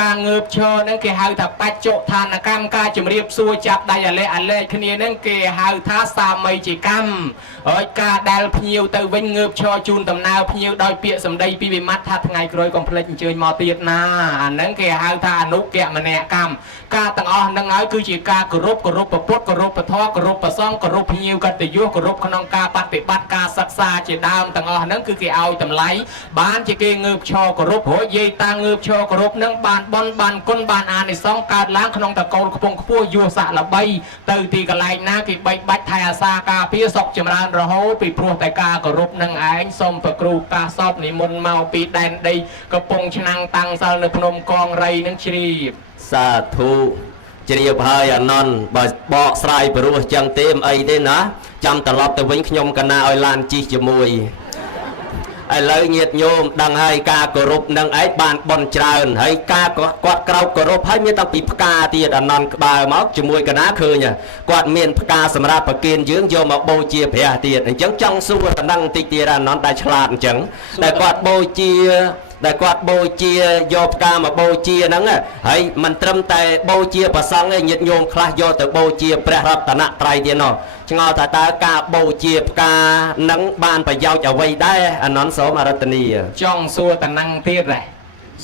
ការងើបឈរហ្នឹងគេហៅថាបច្ចុឋានកម្មការជំរាបសួរចាប់ដៃអាលេខគ្នាហ្នឹងគេហៅថាសាមីជាកម្មហើយការដែលភ្ញៀវទៅវិញងើបឈរជូនដំណើរភ្ញៀវដោយពាក្យសម្ដីពីវិមត្តថាថ្ងៃក្រោយកុំភ្លេចអញ្ជើញមកទៀតណាអាហ្នឹងគេហៅថាអនុគមនកម្មការទាំងអស់ហ្នឹងហើយគឺជាការគោរពព្រះពុទ្ធគោរពព្រះធម៌គោរពព្រះសង្ឃគោរពភ្ញៀវកតញ្ញូគោរពក្នុងការបប្រតិបត្តិការសិក្សាជាដើមទាំងអស់ហ្នឹងគឺគេឲ្យតម្លៃបានជាគេងើបឈរគោរពព្រោះយាយតាងើបឈរគោរពហ្នឹងបានបន់បានគុណបានអានិសង្សកើតឡើងក្នុងតកូលខ្ពង់ខ្ពស់យោស័កល្បីទៅទីកន្លែងណាគេបែកបាច់ថែអាសាការពារសុខចម្រើនរហូតពីព្រោះតែការគោរពនឹងឯងសូមប្រគ្រូកាសពនិមន្តមកពីដែនដីកំពង់ឆ្នាំងតាំងសិលនៅភ្នំកងរៃនឹងជ្រាបសាធុជ្រាបហើយអានន្តបើបកស្រាយព្រោះចឹងទេមិនអីទេណាចាំត្រឡប់ទៅវិញខ្ញុំកណាឲ្យឡានជិះជាមួយឥឡូវញាតិញោមដឹងហើយការគោរពនឹងឯងបានបន់ច្រើនហើយការគាត់ក្រោកគោរពហើយមានតាំងពីផ្កាទៀតអានន្តក្បាលមកជាមួយកណាឃើញគាត់មានផ្កាសម្រាប់ប្រគិនយើងយកមកបូជាព្រះទៀតអញ្ចឹងចង់សួរតំណឹងបន្តិចទៀតអានន្តដែលឆ្លាតអញ្ចឹងដែលគាត់បូជាយកផ្កាមកបូជាហ្នឹងហើយមិនត្រឹមតែបូជាព្រះសង្ឃទេញាតិញោមខ្លះយកទៅបូជាព្រះរតនត្រ័យទៀតនោះឆ្ងល់ថាតើការបូជាផ្កានឹងបានប្រយោជន៍អ្វីដែរអានន្តសូមអរតនីចង់សួរតំណឹងទៀតដែរ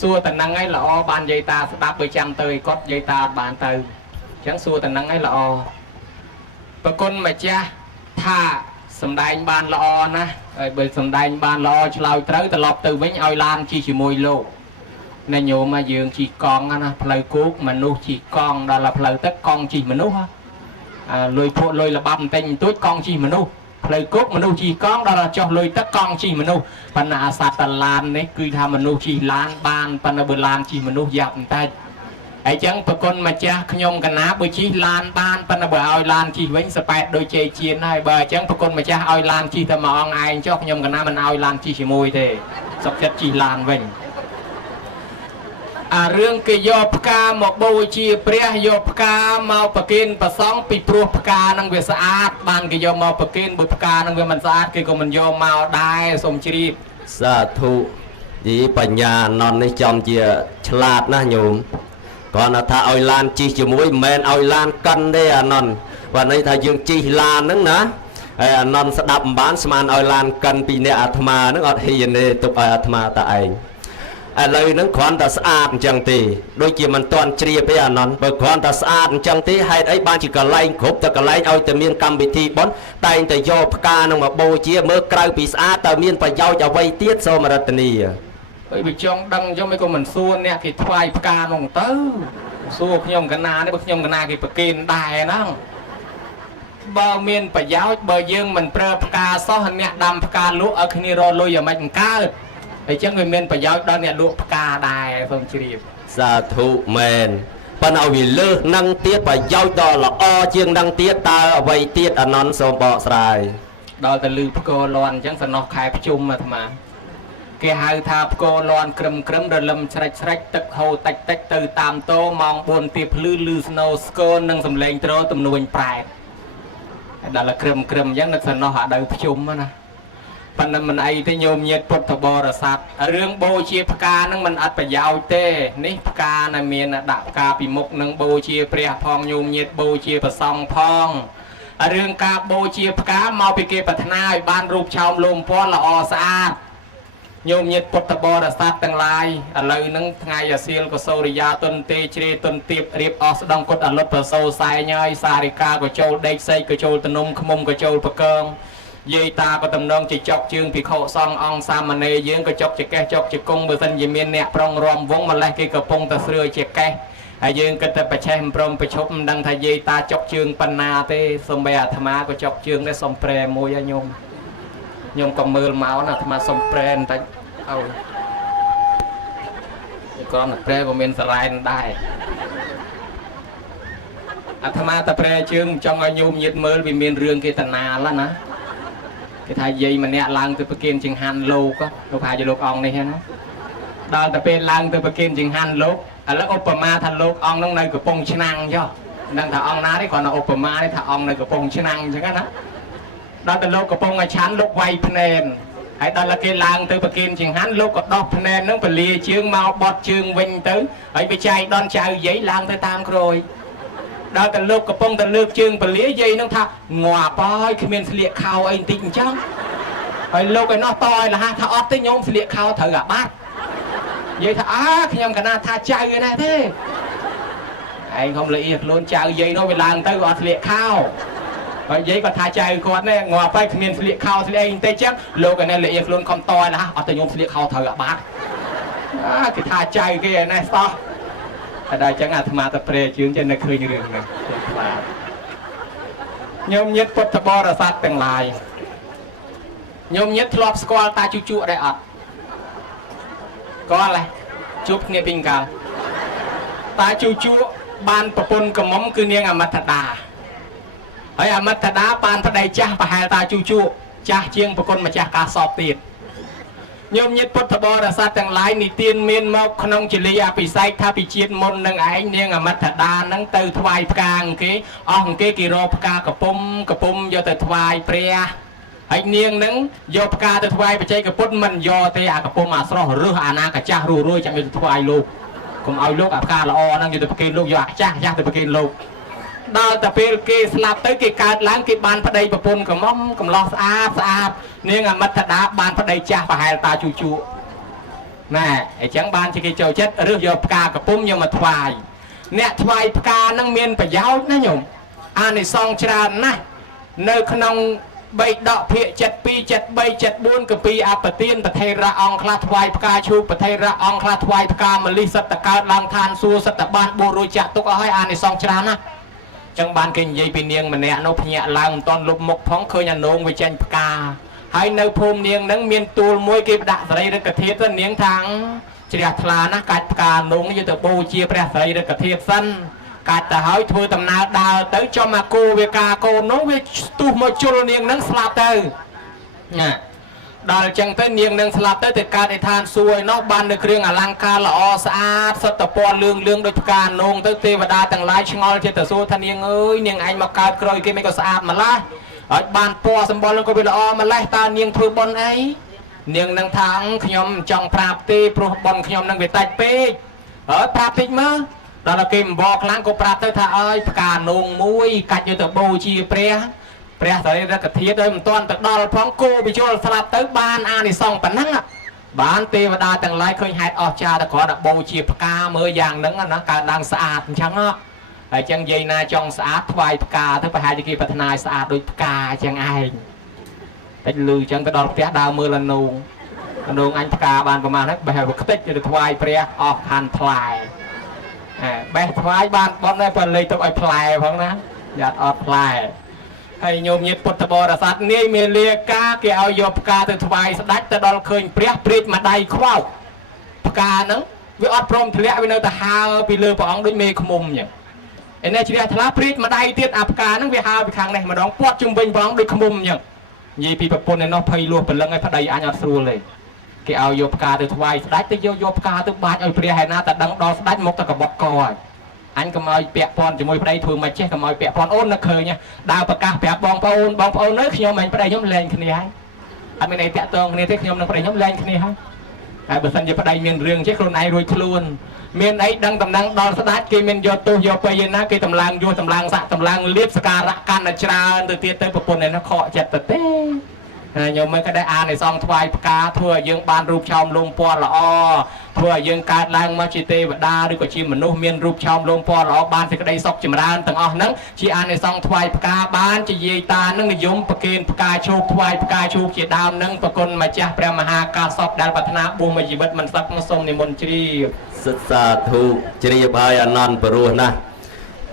សួរតំណឹងឲ្យល្អបានយាយតាស្ដាប់បើចាំទៅឲ្យគាត់យាយតាអត់បានទៅអញ្ចឹងសួរតំណឹងឲ្យល្អប្រគុណម្ចាស់ថាសំដែងបានល្អណាស់ហើយបើសំដែងបានល្អឆ្លើយត្រូវត្រឡប់ទៅវិញឲ្យឡានជិះជាមួយលោក này nhổ mà dương chỉ con á phơi cuốc mà nu chỉ con đó là phơi tất con chỉ mà nu ha lôi phụ lôi là băm tên tối con chỉ mà nu phơi cuốc mà nu chỉ con đó là cho lôi tất con chỉ mà nu phần à sạt lan đấy cứ tham mà nu chỉ lan ban phần là bờ lan chỉ mà nu dập tayไอ้จังปกติมาจ้าขยมกันนะบุชีลานบ้านปนบ่เอาลานชีวิ่งสเปดโดยเจเจียนให้บ่จังปกติมาจ้าเอาลานชีแต่มาองไอ้จ้าขยมกันนะมันเอาลานชีชิมวยเด้สักจัดชีลานวิ่งเรื่องกิโยปกาหมกบูชีเปรี้ยโยปกาเมาปกินประสองปีปลัวปกานังเวสอาดบ้านกิโยเมาปกินบุปกานังเวมันสะอาดกิโยมันโยเมาได้สมชีพสาธุดีปัญญานอนในจอมเจียฉลาดนะโยมก่อนถ้าเอาลานจีจมวยแมนเอาลานกันได้นอนวันนี้ถ้ายังจีลานนึงนะนอนสดับบ้านสมานเอาลานกันปีเนอาธมานึกอดเฮียนในตุกอาธมาตาเองเลยนึกขวัญตาสะอาดจังตีโดยเกี่ยมันตอนเชียไปนอนเบิกขวัญตาสะอาดจังตีให้ไอ้บ้านจีกะไลครบแต่กะไลเอาแต่เมียนกรรมวิธีบอนแต่แต่โยพกานังมาโบเชียเมื่อกลายปีสะอาดแต่เมียนไปยาวจะไว้เตี้ยโซมรัตนีเฮ้ยไปจ้องดังจ้องไม่ก็เหมือนส่วนเนี่ยที่ทวายปกาลงเต้าสู้ขยมกันนาเนี่ยขยมกันนากี่ปกินได้นั่งบะเมียนปะยาวบะยังมันเปรปกาซ้อนเนี่ยดำปกาลุเอาคืนนี้รอลุยอย่ามันก้าไอ้เจ้าเงินเมียนปะยาวตอนเนี่ยลุปกาได้ฟังชีพสาธุแมนปนเอาวิเลือนั่งเตี้ยปะยาวดอละอ้อเชียงนั่งเตี้ยตาเอาไว้เตี้ยอนนท์สมบ่อสายดอแต่ลือปกลอนจังสนอขายประชุมมาทำไมแกหายทาปกลอนกรมกรมเดินลำใช้ตึกโฮตักตักตื่นตามโตมองบนตีพลื้ลือสโนสโกนนั่งสำเร็จโตตำนวนปลายดัลละกรมกรมยังนักสนอหาได้ประชุมนะปันนั้นมันไอที่โยมเย็ดพุทธบริษัทเรื่องโบเชียพกานั่งมันอัดไปยาวเต้นี่พกาในเมียนดับกาปีมุกนั่งโบเชียเปรียพองโยมเย็ดโบเชียประซองพองเรื่องกาโบเชียพกาเมาไปเก็บปัทนาบ้านรูปชาวลมพอละอสะอาดโยมเย็ดพุทธบริษัทต่างหลายอะไรนั่งไงอย่าเสียลก็โซริยาตนเตเชรตนเตียบเรียบอสดังกดอรถประโซสายย่อยสาริกาก็โจลเด็กใส่ก็โจลตนมขมก็โจลประเกิงเยตาก็ตำนองจะจอกจึงปีเขาซององสามเนยยืงก็จอกจะแก่จอกจะกงเบอร์สันยิมีเนี่ยปรองรวมวงมาเลยกี่กระปงตะเสือเจ็บแก่ยืงก็จะไปแช่ปรองไปชบดังทะเยตาจอกจึงปันนาเตสมเบยธรรมะก็จอกจึงได้สมเปรมมวยโยมก็มือเมานะธรรมะสมเปรมแต่เอาก็นักเปรย์ก็เป็นสลายได้อาธรรมะตะเปรย์จึงจงอายุยึดมือวิมีเรื่องกิตนาแล้วนะกิทายยัยมันเนี่ยลังตัวประเกณฑ์จึงหันโลก็ลูกหายจะลูกอองนี่ฮะนะดาวตะเป็นลังตัวประเกณฑ์จึงหันโลกแล้วอุปมาทันโลกอองน้องในกระปงชนังย่อดังถ้าอองน้าได้ก่อนอุปมาได้ถ้าอองในกระปงชนังใช่ไหมนะดาวตะโลกกระปงไอ้ชั้นโลกไวพเนนไอ้ตอนละกิลางตัวประเกณฑ์จึงหันโลกก็ดอกพเนนน้องไปเลียเชืองเมาบอดเชืองวิ่งตื้อไอ้ไปใจดอนใจยัยลังตัวตามโกรยดาวแต่ลูกกระปงแต่เลือกจึงไปเลี้ยยัยน้องท่างัวปอยคือเมียนเสียข่าวไอ้ติ่งจังไอ้ลูกไอ้นอตอยละฮะถ้าออดติ้งโยมเสียข่าวเถอะบ้านยัยท่าขยำกันหน้าท่าใจเลยนะเท่ไอ้khôngละเอียดล้วนใจยัยน้องเวลาตื้ออดเสียข่าวไอ้ยัยก็ท่าใจก่อนเนี่ยงัวไปคือเมียนเสียข่าวเสียไอ้ติ่งจังลูกไอ้เนี่ยละเอียดล้วนคำตอยละฮะออดติ้งโยมเสียข่าวเถอะบ้านคือท่าใจกันนะซอได้จังอาธรรมะตะเปรย์จึงจะนึกเคยเรื่องนึงโยมยึดพุทธบริษัทต่างหลายโยมยึดทลอบสกอลตาจุได้อัดก็อะไรจุบเนี่ยปิงกาตาจุบานประปนกระหม่อมคือเนียงอมัตดาไอ้อมัตดาบานพระใดจ้าประหารตาจุจ้าเชียงประกนมาจากการสอบติดโยมยึดพุทธบริษัทต่างหลายนิเตียนเมียนมาขนมจิริยาปิไซท่าปิจีนมนนังไอเนียงอมัตดานังเตยทวายพกางเกอองเกกิโรพกากระปุ่มโยเตทวายเปรียไอเนียงนังโยพกาเตทวายไปใจกระปุ่นมันโยเตอกระปุ่มอาสระหรืออานากระจ้ารู้จะมีทวายลูกผมเอาลูกอับกาละอนั่งอยู่แต่ปกินลูกโยจ้าแต่ปกินลูกดาวแต่เป็นเกสลับเตยเกการล้างเกบานพระใดประปนกับม่อมกับลอสอาบเนี่ยงมัตดาบานพระใดจ้าประหารตาจูน่ะไอ้จังบานที่เกเจ้าเช็ดเรื่องโยปกากับปุ่มโยมาทวายเนี่ยทวายปกานั่งเมียนไปยาวนะโยมในซองชรานะเนื้อขนม 3ដកភាគ72 73 74កពីអបទានប្រធេរៈអង្គខ្លះថ្វាយផ្កាឈូកប្រធេរៈអង្គខ្លះថ្វាយផ្កាមលិសិតតកើតឡើងឋានសួគ៌សិតតបានបួសរួចចាក់ទុកអស់ហើយអានិសង្ឃច្រើនណាស់ចឹងបានគេនិយាយពីនាងម្នាក់នោះភ្ញាក់ឡើងមិនតន់លុបមុខផងឃើញអានងវាចេញផ្កាហើយនៅភូមិនាងហ្នឹងមានទូលមួយគេដាក់សរីរកធាតុទៅនាងថាងជ្រះថ្លាណាស់កាច់ផ្កានងយកទៅបូជាព្រះសរីរកធាតុសិនកាច់ទៅហើយធ្វើដំណើរដើរទៅចំអាគោវាកាកូននោះវាស្ទុះមកជុលនាងហ្នឹងស្លាប់ទៅណាដល់អញ្ចឹងទៅនាងនឹងស្លាប់ទៅកើតឯឋានសួគ៌ឯនោះបាននៅគ្រឿងអលង្ការល្អស្អាតសុទ្ធតែពណ៌លឿងលឿងដូចផ្កានងទៅទេវតាទាំងឡាយឆ្ងល់ចិត្តទៅសួរថានាងអើយនាងឯងមកកើតក្រោយគេមិនក៏ស្អាតម្ល៉េះហើយបានពណ៌សម្បុរនឹងក៏វាល្អម្ល៉េះតើនាងធ្វើបុណ្យអីនាងនឹងថាខ្ញុំចង់ប្រាប់ទេព្រោះបុណ្យខ្ញុំនឹងវាតិចពេកហើយប្រាប់តិចមើលដល់គេអំបរខ្លាំងក៏ប្រាប់ទៅថាអើយផ្កានងមួយកាច់យកទៅបូជាព្រះសរីរកធាតុឲ្យមិនទាន់ទៅដល់ផងគោវិជុលស្លាប់ទៅបានអានិសង្ឃប៉ុណ្ណឹងបានទេវតាទាំងឡាយឃើញហេតុអស្ចារ្យតែគ្រាន់តែបូជាផ្កាមើលយ៉ាងហ្នឹងណាកើតឡើងស្អាតអញ្ចឹងហើយចឹងនិយាយណាចង់ស្អាតថ្វាយផ្កាទៅប្រហែលជាគេប្រាថ្នាឲ្យស្អាតដូចផ្កាអញ្ចឹងឯងតែលឺអញ្ចឹងទៅដល់ផ្ទះដើរមើលលនងអញផ្កាបានប្រហែលហ្នឹងបេះខ្ទេចទៅថ្វាយព្រះអស់ខណ្ឌផ្លែបេះថ្វាយបានប៉ុណ្ណេះបើលេខទៅឲ្យផ្លែផងណាយ៉ាត់អត់ផ្លែហើយញោមញាតិពុទ្ធបរិស័ទនាយមេលាការគេឲ្យយកផ្កាទៅថ្វាយស្ដេចទៅដល់ឃើញព្រះព្រាជមួយដៃខ្វោកផ្កាហ្នឹងវាអត់ព្រមធ្លាក់វានៅតែហើរពីលើព្រះអង្គដូចមេឃុំអញ្ចឹងឯនេះជ្រះថ្លាព្រាជមួយដៃទៀតអាផ្កាហ្នឹងវាហើរពីខាងនេះម្ដងពាត់ជុំវិញព្រះអង្គដូចឃុំអញ្ចឹងនិយាយពីប្រពន្ធឯនោះភ័យលួសព្រលឹងឲ្យប្តីអញអត់ស្រួលទេគេឲ្យយកផ្កាទៅថ្វាយស្ដេចទៅយកផ្កាទៅបាចឲ្យព្រះឯណាតែដឹងដល់ស្ដេចមកទៅកបត់កហើយអញកុំឲ្យពាក់ព័ន្ធជាមួយប្តីធ្វើមិនចេះកុំឲ្យពាក់ព័ន្ធអូននឹកឃើញដើរប្រកាសប្រាប់បងប្អូននៅខ្ញុំអញប្តីខ្ញុំលែងគ្នាហើយអត់មានអីតាក់ទងគ្នាទេខ្ញុំនឹងប្តីខ្ញុំលែងគ្នាហើយហើយបើសិនជាប្តីមានរឿងចេះខ្លួនឯងរួចខ្លួនមានអីដឹងតំណែងដល់ស្ដេចគេមានយកទោសយកទៅឯណាគេតម្លើងយកតម្លើងសាក់តម្លើងលៀបសការៈកាន់តែច្រើនទៅទៀតទៅប្រពន្ធឯនោះខកចិត្តទៅទេហើយញោមមិនក៏ได้អានឯសងថ្វាយផ្កាធ្វើឲ្យយើងបានរូបឆោមលងពណ៌ល្អធ្វើឲ្យយើងកើតឡើងមកជាទេវតាឬក៏ជាមនុស្សមានរូបឆោមលងពណ៌ល្អបានសេចក្តីសុខចម្រើនទាំងអស់ហ្នឹងជាអានិសង្ឃថ្វាយផ្កាបានជាយាយតានឹងនិយមប្រគេនផ្កាឈូកថ្វាយផ្កាឈូកជាដើមនឹងប្រគុណម្ចាស់ព្រះមហាកាសពដែលប្រាថ្នាបួសមួយជីវិតមិនសឹកសូមនិមន្តជ្រាបសិទ្ធសាធុជ្រាបហើយអនន្តព្រោះណាស់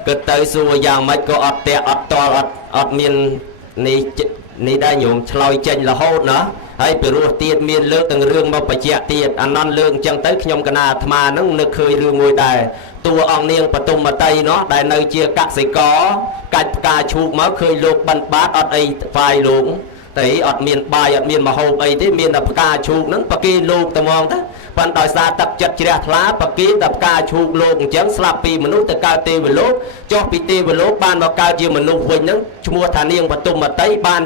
គិតទៅសួរយ៉ាងម៉េចក៏អត់តាក់អត់តល់អត់មាននេះដែរញោមឆ្លើយចេញរហូតណាហើយពីរោះទៀតមានលើកទាំងរឿងមកបញ្ជាក់ទៀតអានន្តលើកអញ្ចឹងទៅខ្ញុំកណាអាត្មានឹងនឹកឃើញរឿងមួយដែរតួអង្គនាងបទុមតីនោះដែលនៅជាកសិករកាច់ផ្កាឈូកមកឃើញលោកបិណ្ឌបាតអត់អីថ្វាយលោកតែអត់មានបាយអត់មានម្ហូបអីទេមានតែផ្កាឈូកហ្នឹងប្រគេនលោកតែហ្មងទៅប៉ុន្តែដោយសារទឹកចិត្តជ្រះថ្លាប្រគេនតែផ្កាឈូកលោកអញ្ចឹងស្លាប់ពីមនុស្សទៅកើតទេវលោកចុះពីទេវលោកបានមកកើតជាមនុស្សវិញហ្នឹងឈ្មោះថានាងបទុមតីបាន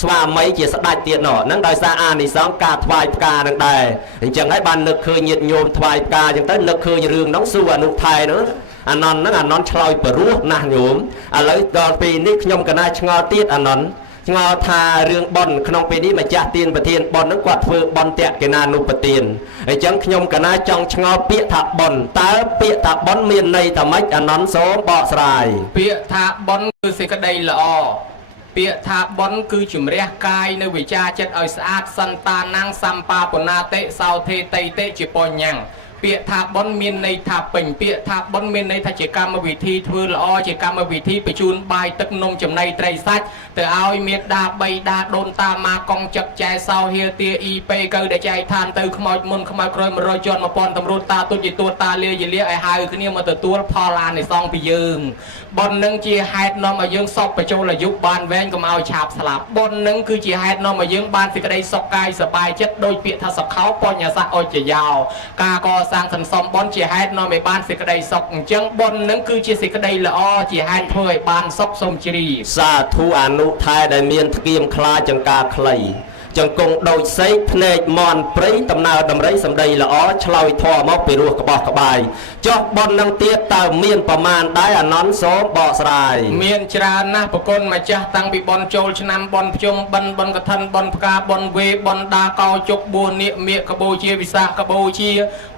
ស្វាមីជាស្ដេចទៀតនោះហ្នឹងដោយសារអានិសង្ឃការថ្វាយផ្កានឹងដែរអញ្ចឹងហើយបាននឹកឃើញញាតិញោមថ្វាយផ្កាអញ្ចឹងទៅនឹកឃើញរឿងហ្នឹងសួរអនុថែហ្នឹងអានន្តហ្នឹងអានន្តឆ្លើយព្រោះណាស់ញោមឥឡូវដល់ពេលនេះខ្ញុំកណាឆ្ងល់ទៀតអានន្តឆ្ងល់ថារឿងប៉ុនក្នុងពេលនេះម្ចាស់ទានប្រធានប៉ុនហ្នឹងគាត់ធ្វើប៉ុនតេកេណានុប្រទានអញ្ចឹងខ្ញុំកណាចង់ឆ្ងល់ពាក្យថាប៉ុនតើពាក្យថាប៉ុនមានន័យថាម៉េចអានន្តសូមបកស្រាយពាក្យថាប៉ុនគឺសេចក្តីល្អពាក្យថាបុណ្យគឺជំរះកាយនៅវិចារចិត្តឲ្យស្អាតសន្តានាងសម្បាពនាតិសោធេតៃតិជាបញ្ញੰពាក្យថាបុណ្យមានន័យថាពេញពាក្យថាបុណ្យមានន័យថាជាកម្មវិធីធ្វើល្អជាកម្មវិធីបញ្ជូនបាយទឹកនំចំណីត្រីសាច់ទៅឲ្យមេដាបៃតាដូនតាម៉ាកងចឹកចែសោហៀទាអ៊ីពេកើដែលចែកឋានទៅខ្មោចមុនខ្មោចក្រោយ100ជាន់1000តម្រួតតាទុតិយទួតតាលាយលាឲ្យហៅគ្នាមកទទួលផលអានិសង្ឃពីយើងបុណ្យនឹងជាហេតុនាំឲ្យយើងសពបញ្ចូលអាយុបានវែងកុំឲ្យឆាប់ស្លាប់បុណ្យនឹងគឺជាហេតុនាំឲ្យយើងបានសេចក្តីសុខកាយសប្បាយចិត្តដោយពាក្យថាសុខោបញ្ញសៈអុច្ចយោការកសាងសន្សំបុណ្យជាហេតុនាំឲ្យបានសេចក្តីសុខអញ្ចឹងបុណ្យនឹងគឺជាសេចក្តីល្អជាហេតុធ្វើឲ្យបានសុខសូមជ្រាបសាធុអនុថែដែលមានធ្គាមខ្លាចង្ការខ្លីចង្គង់ដូចសេកភ្នែកមន់ព្រៃដំណើរដំរីសម្ដីល្អឆ្លើយធម៌មកពីរោះក្បោះក្បាយចុះបុណ្យនឹងទៀតតើមានប្រមាណដែរអានន្តសូមបកស្រាយមានច្រើនណាស់ប្រគុណម្ចាស់តាំងពីបុណ្យចូលឆ្នាំបុណ្យភ្ជុំបិណ្ឌបុណ្យកឋិនបុណ្យផ្កាបុណ្យវេបុណ្យដាកោជុកបួនាគមៀកកបូជាវិសាខបូជា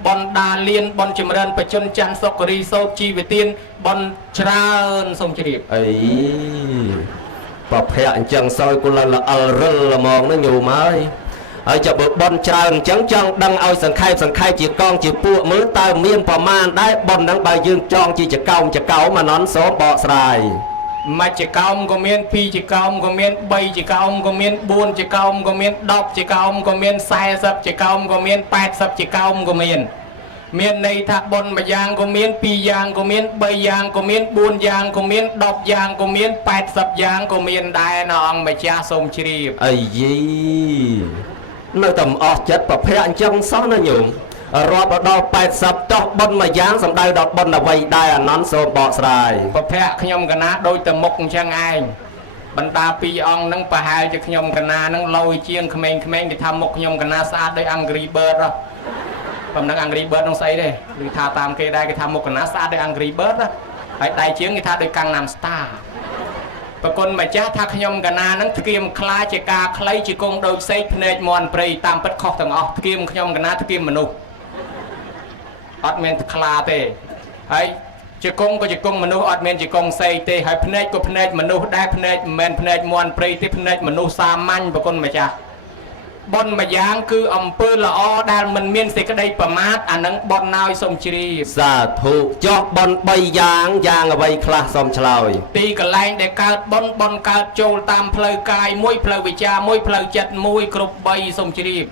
បុណ្យដាលៀនបុណ្យចម្រើនបច្ចុនច័ន្ទសុគរីសោតជីវទានបុណ្យច្រើនសូមជ្រាបអី ប្រភៈអញ្ចឹងសោយគលលអលរិលល្មងនឹងញោមហើយហើយចាំបើបនច្រើនអញ្ចឹងចង់ដឹងឲ្យសង្ខេបជាកងជាពួកមើលតើមានប្រមាណដែរបនហ្នឹងបើយើងចងជាចកោមអាណន់សូមបកស្រាយមួយចកោមក៏មាន2ចកោមក៏មាន3ចកោមក៏មាន4ចកោមក៏មាន10ចកោមក៏មាន40ចកោមក៏មាន80ចកោមក៏មានន័យថាបនមួយយ៉ាងក៏មាន2យ៉ាងក៏មាន3យ៉ាងក៏មាន4យ៉ាងក៏មាន10យ៉ាងក៏មាន80យ៉ាងក៏មានដែរណាអង្គម្ចាស់សូមជ្រាបអីយីនៅតែអស់ចិត្តប្រភៈអញ្ចឹងសោះណាញោមរាប់ដល់80តោះបនមួយយ៉ាងសំដៅដល់បនអ្វីដែរអាណន់សូមបកស្រាយប្រភៈខ្ញុំកណាដូចតែមុខអញ្ចឹងឯងបណ្ដា2អង្គហ្នឹងប្រហែលជាខ្ញុំកណាហ្នឹងលយជាងក្មេងៗគេថាមុខខ្ញុំកណាស្អាតដូច Angry Bird ហ៎បំណឹង Angry Bird ហ្នឹងស្អីទេឬថាតាមគេដែរគេថាមុខកណាស្អាតដូច Angry Bird ណាហើយដៃជាងគេថាដូច Gangnam Style ប្រគុណម្ចាស់ថាខ្ញុំកណាហ្នឹងធ្គាមខ្លាជាការខ្លីជាគង់ដូចសេកភ្នែកមន់ព្រៃតាមពិតខុសទាំងអស់ធ្គាមខ្ញុំកណាធ្គាមមនុស្សអត់មានខ្លាទេហើយជាគង់ក៏ជាគង់មនុស្សអត់មានជាគង់សេកទេហើយភ្នែកក៏ភ្នែកមនុស្សដែរភ្នែកមិនមែនភ្នែកមន់ព្រៃទេភ្នែកមនុស្សសាមញ្ញប្រគុណម្ចាស់បនមួយយ៉ាងគឺអំពើល្អដែលមិនមានសេចក្តីប្រមាទអានឹងបនណោយសូមជ្រាបសាធុចុះបន3យ៉ាងអ្វីខ្លះសូមឆ្លើយទីកន្លែងដែលកើតបនកើតចូលតាមផ្លូវកាយមួយផ្លូវវិជ្ជាមួយផ្លូវចិត្តមួយគ្រប់3សូមជ្រាប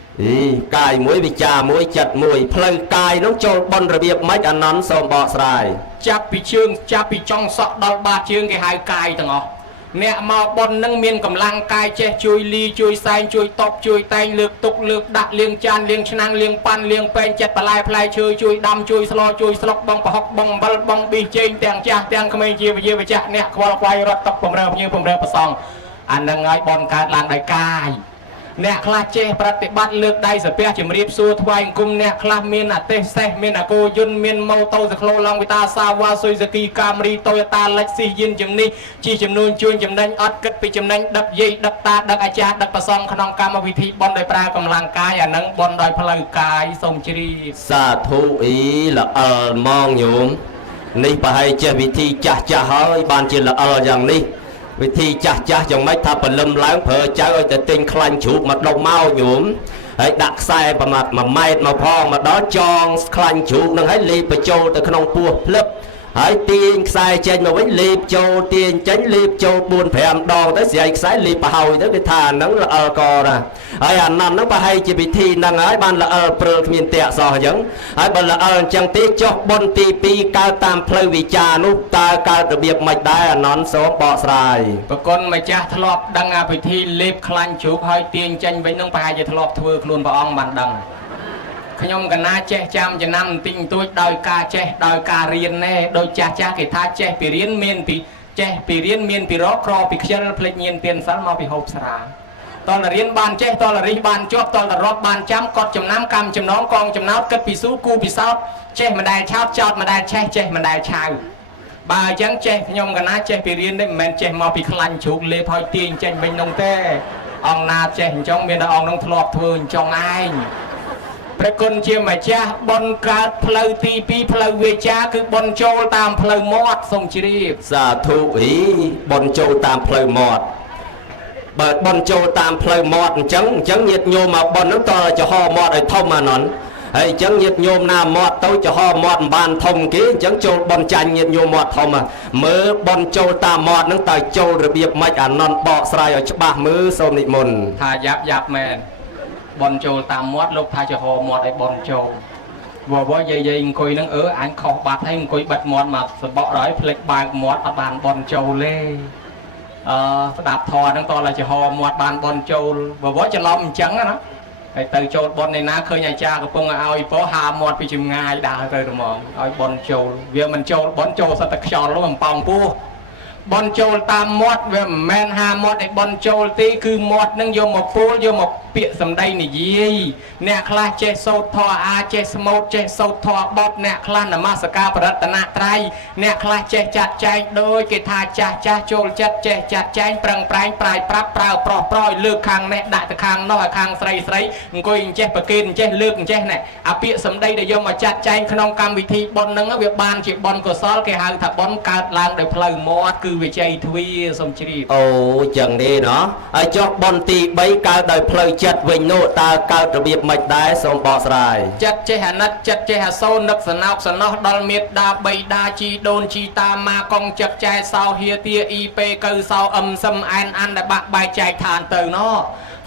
កាយមួយវិជ្ជាមួយចិត្តមួយផ្លូវកាយនោះចូលបនរបៀបម៉េចអាណន់សូមបកស្រាយចាប់ពីជើងចាប់ពីចុងសក់ដល់បាតជើងគេហៅកាយទាំងអស់អ្នកមកបននឹងមានកម្លាំងកាយចេះជួយលីជួយសែងជួយតបជួយតែងលើកទុកលើកដាក់លាងចានលាងឆ្នាំងលាងប៉ាន់លាងពេងចិត្តបន្លែផ្លែឈើជួយដាំជួយស្លជួយស្លុកបងប្រហុកបងអំបិលបងប៊ីចេងទាំងចាស់ទាំងក្មេងជាវិជាចាស់អ្នកខ្វល់ខ្វាយរត់ទឹកបំរើភ្ញៀវបំរើប្រសងអានឹងហើយបនកើតឡើងដោយកាយអ្នកខ្លះចេះប្រតិបត្តិលើកដៃសាពះជំរាបសួរថ្វាយអង្គមអ្នកខ្លះមានអទេសសេះមានអកោយុនមានម៉ូតូសក្លូឡង់វិតាសាវ៉ាស៊ុយហ្សាគីកាមរីតូយ៉ូតាលិចស៊ីយិនជំនេះជីចំនួនជួនចំណេញអត់គិតពីចំណេញដឹកយាយដឹកតាដឹកអាចារ្យដឹកប្រសងក្នុងកម្មវិធីបន់ដោយប្រើកម្លាំងកាយអានឹងបន់ដោយផ្លូវកាយសូមជ្រាបសាធុល្អិលម៉ងញោមនេះប្រហែលជាវិធីចាស់ហើយបានជាល្អិលយ៉ាងនេះវិធីចាស់យ៉ាងម៉េចថាពលឹមឡើងប្រើចៅឲ្យទៅទិញខ្លាញ់ជ្រូកមកដុំមកញោមហើយដាក់ខ្សែប្រមាថ1ម៉ែត្រមកផងមកដល់ចងខ្លាញ់ជ្រូកនឹងឲ្យលេបបញ្ចូលទៅក្នុងពោះភ្លឹបហើយទាញខ្សែចេញមកវិញលេបចូលទាញចេញលេបចូល4-5 ដងទៅស្រីខ្សែលេបប្រហើយទៅគេថាហ្នឹងល្អិលកណាហើយអាណន់ហ្នឹងប្រហែលជាវិធីហ្នឹងហើយបានល្អិលព្រើលគ្មានតាក់សោះអញ្ចឹងហើយបើល្អិលអញ្ចឹងទេចុះបុណ្យទី2កើតតាមផ្លូវវិចារនោះតើកើតរបៀបម៉េចដែរអាណន់សូមបកស្រាយប្រគុណម្ចាស់ធ្លាប់ដឹងអាពិធីលេបខ្លាញ់ជ្រូកហើយទាញចេញវិញហ្នឹងប្រហែលជាធ្លាប់ធ្វើខ្លួនព្រះអង្គបានដឹងខ្ញុំកណាចេះចាំចំណាំបន្តិចបន្តួចដោយការចេះដោយការរៀនណែដោយចាស់គេថាចេះពីរៀនមានពីចេះពីរៀនមានពីរកក្រពីខ្ជិលភ្លេចញៀនទៀនសិលមកពីហូបស្រាតលរៀនបានចេះតលរិះបានជាប់តលរាប់បានចាំកត់ចំណាំកម្មចំណងកងចំណោតគិតពីស៊ូគូពិសោធចេះមិនដែលឆោតចោតមិនដែលឆេះចេះមិនដែលឆៅបើអញ្ចឹងចេះខ្ញុំកណាចេះពីរៀននេះមិនមែនចេះមកពីខ្លាញ់ជ្រូកលេបហើយទាញចេញវិញនោះទេអង្គណាចេះអញ្ចឹងមានតែអង្គនឹងធ្លាប់ធ្វើអញ្ចឹងឯងព្រះគុណជាម្ចាស់បនកើតផ្លូវទី2ផ្លូវវាចាគឺបនចូលតាមផ្លូវមាត់សូមជ្រាបសាធុបនចូលតាមផ្លូវមាត់បើបនចូលតាមផ្លូវមាត់អញ្ចឹងញាតិញោមមកបនហ្នឹងតើចំហមាត់ឲ្យធំអាណន់ហើយអញ្ចឹងញាតិញោមណាមាត់ទៅចំហមាត់មិនបានធំគេអញ្ចឹងចូលបនចាញ់ញាតិញោមមាត់ធំមើលបនចូលតាមមាត់ហ្នឹងតើចូលរបៀបម៉េចអាណន់បកស្រាយឲ្យច្បាស់មើលសូមនិមន្តថាយ៉ាប់មែនបនចូលតាមមាត់លោកថាចំហមាត់ឲ្យបនចូលវយាយអង្គុយហ្នឹងអញខុសបាត់ហើយអង្គុយបិទមាត់មកសបកហើយភ្លេចបើកមាត់អត់បានបនចូលទេស្ដាប់ធរហ្នឹងតើចំហមាត់បានបនចូលវច្រឡំអញ្ចឹងណាហើយទៅចូលបននៃណាឃើញអាចារ្យកំពុងឲ្យពោហាមាត់ពីចម្ងាយដើរទៅហ្មងឲ្យបនចូលវាមិនចូលបនចូលសត្វតែខ្យល់នោះអំប៉ោងពោះបនចូលតាមមាត់វាមិនមែនហាមាត់ឲ្យបនចូលទេគឺមាត់នឹងយកមកពោលយកមកពាក្យសម្ដីនិយាយអ្នកខ្លះចេះសូត្រធម៌អាចេះស្មូតចេះសូត្រធម៌បត់អ្នកខ្លះនមស្ការបរតនត្រ័យអ្នកខ្លះចេះចាត់ចែងដោយគេថាចាស់ចូលចិត្តចេះចាត់ចែងប្រឹងប្រែងប្រាយប្រាប់ប្រើប្រុសប្រយលើកខាងនេះដាក់ទៅខាងនោះឲ្យខាងស្រីអង្គុយអញ្ចេះប្រគេនអញ្ចេះលើកអញ្ចេះណែអាពាក្យសម្ដីដែលយកមកចាត់ចែងក្នុងកម្មវិធីបន់ហ្នឹងវាបានជាបន់កុសលគេហៅថាបន់កើតឡើងដោយផ្លូវមាត់គឺ វិជ័យទ្វាសូមជ្រាប អូចឹងទេណោះហើយចុះបនទី3កើតដោយផ្លូវចិត្តវិញនោះតើកើតរបៀបម៉េចដែរសូមបកស្រាយ ចិត្តចេះអាណិតចិត្តចេះអាសូរនឹកសណោកសណោះដល់មេត្តាបីដាជីដូនជីតាម៉ាកងចិត្តចែសោហៀទាអ៊ីពេកៅសោអឹមសឹមអែនអានដែលបាក់បែកចែកឋានទៅណោះ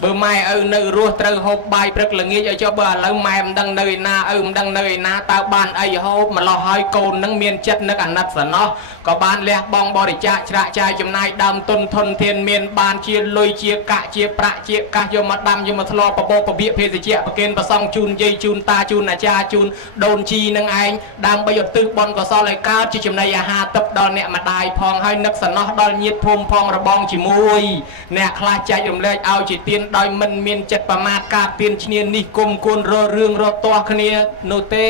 បើម៉ែឪនៅរស់ត្រូវហូបបាយព្រឹកល្ងាចឲ្យចុះបើឥឡូវម៉ែមិនដឹងនៅឯណាឪមិនដឹងនៅឯណាតើបានអីហូបម្លោះហើយកូននឹងមានចិត្តនឹកអាណិតសណោះក៏បានលះបង់បរិច្ចាគច្រាក់ចាយចំណាយដើមទុនធនធានមានបានជាលុយជាកាក់ជាប្រាក់ជាកាសយកមកដាំយកមកធ្លាប់បបោពពាកភេសជ្ជៈប្រគិនប្រសងជូនយាយជូនតាជូនអាចារ្យជូនដូនជីនឹងឯងដើម្បីឧទ្ទិសបុណ្យកុសលឲ្យកើតជាចំណីអាហារទឹកដល់អ្នកម្ដាយផងហើយនឹកសណោះដល់ញាតិភូមិផងរបងជាមួយអ្នកខ្លះចែករំលែកឲ្យជាទានដោយមិនមានចិត្តប្រមាទការទានឈ្នានេះគុំគួនររឿងរទាស់គ្នានោះទេ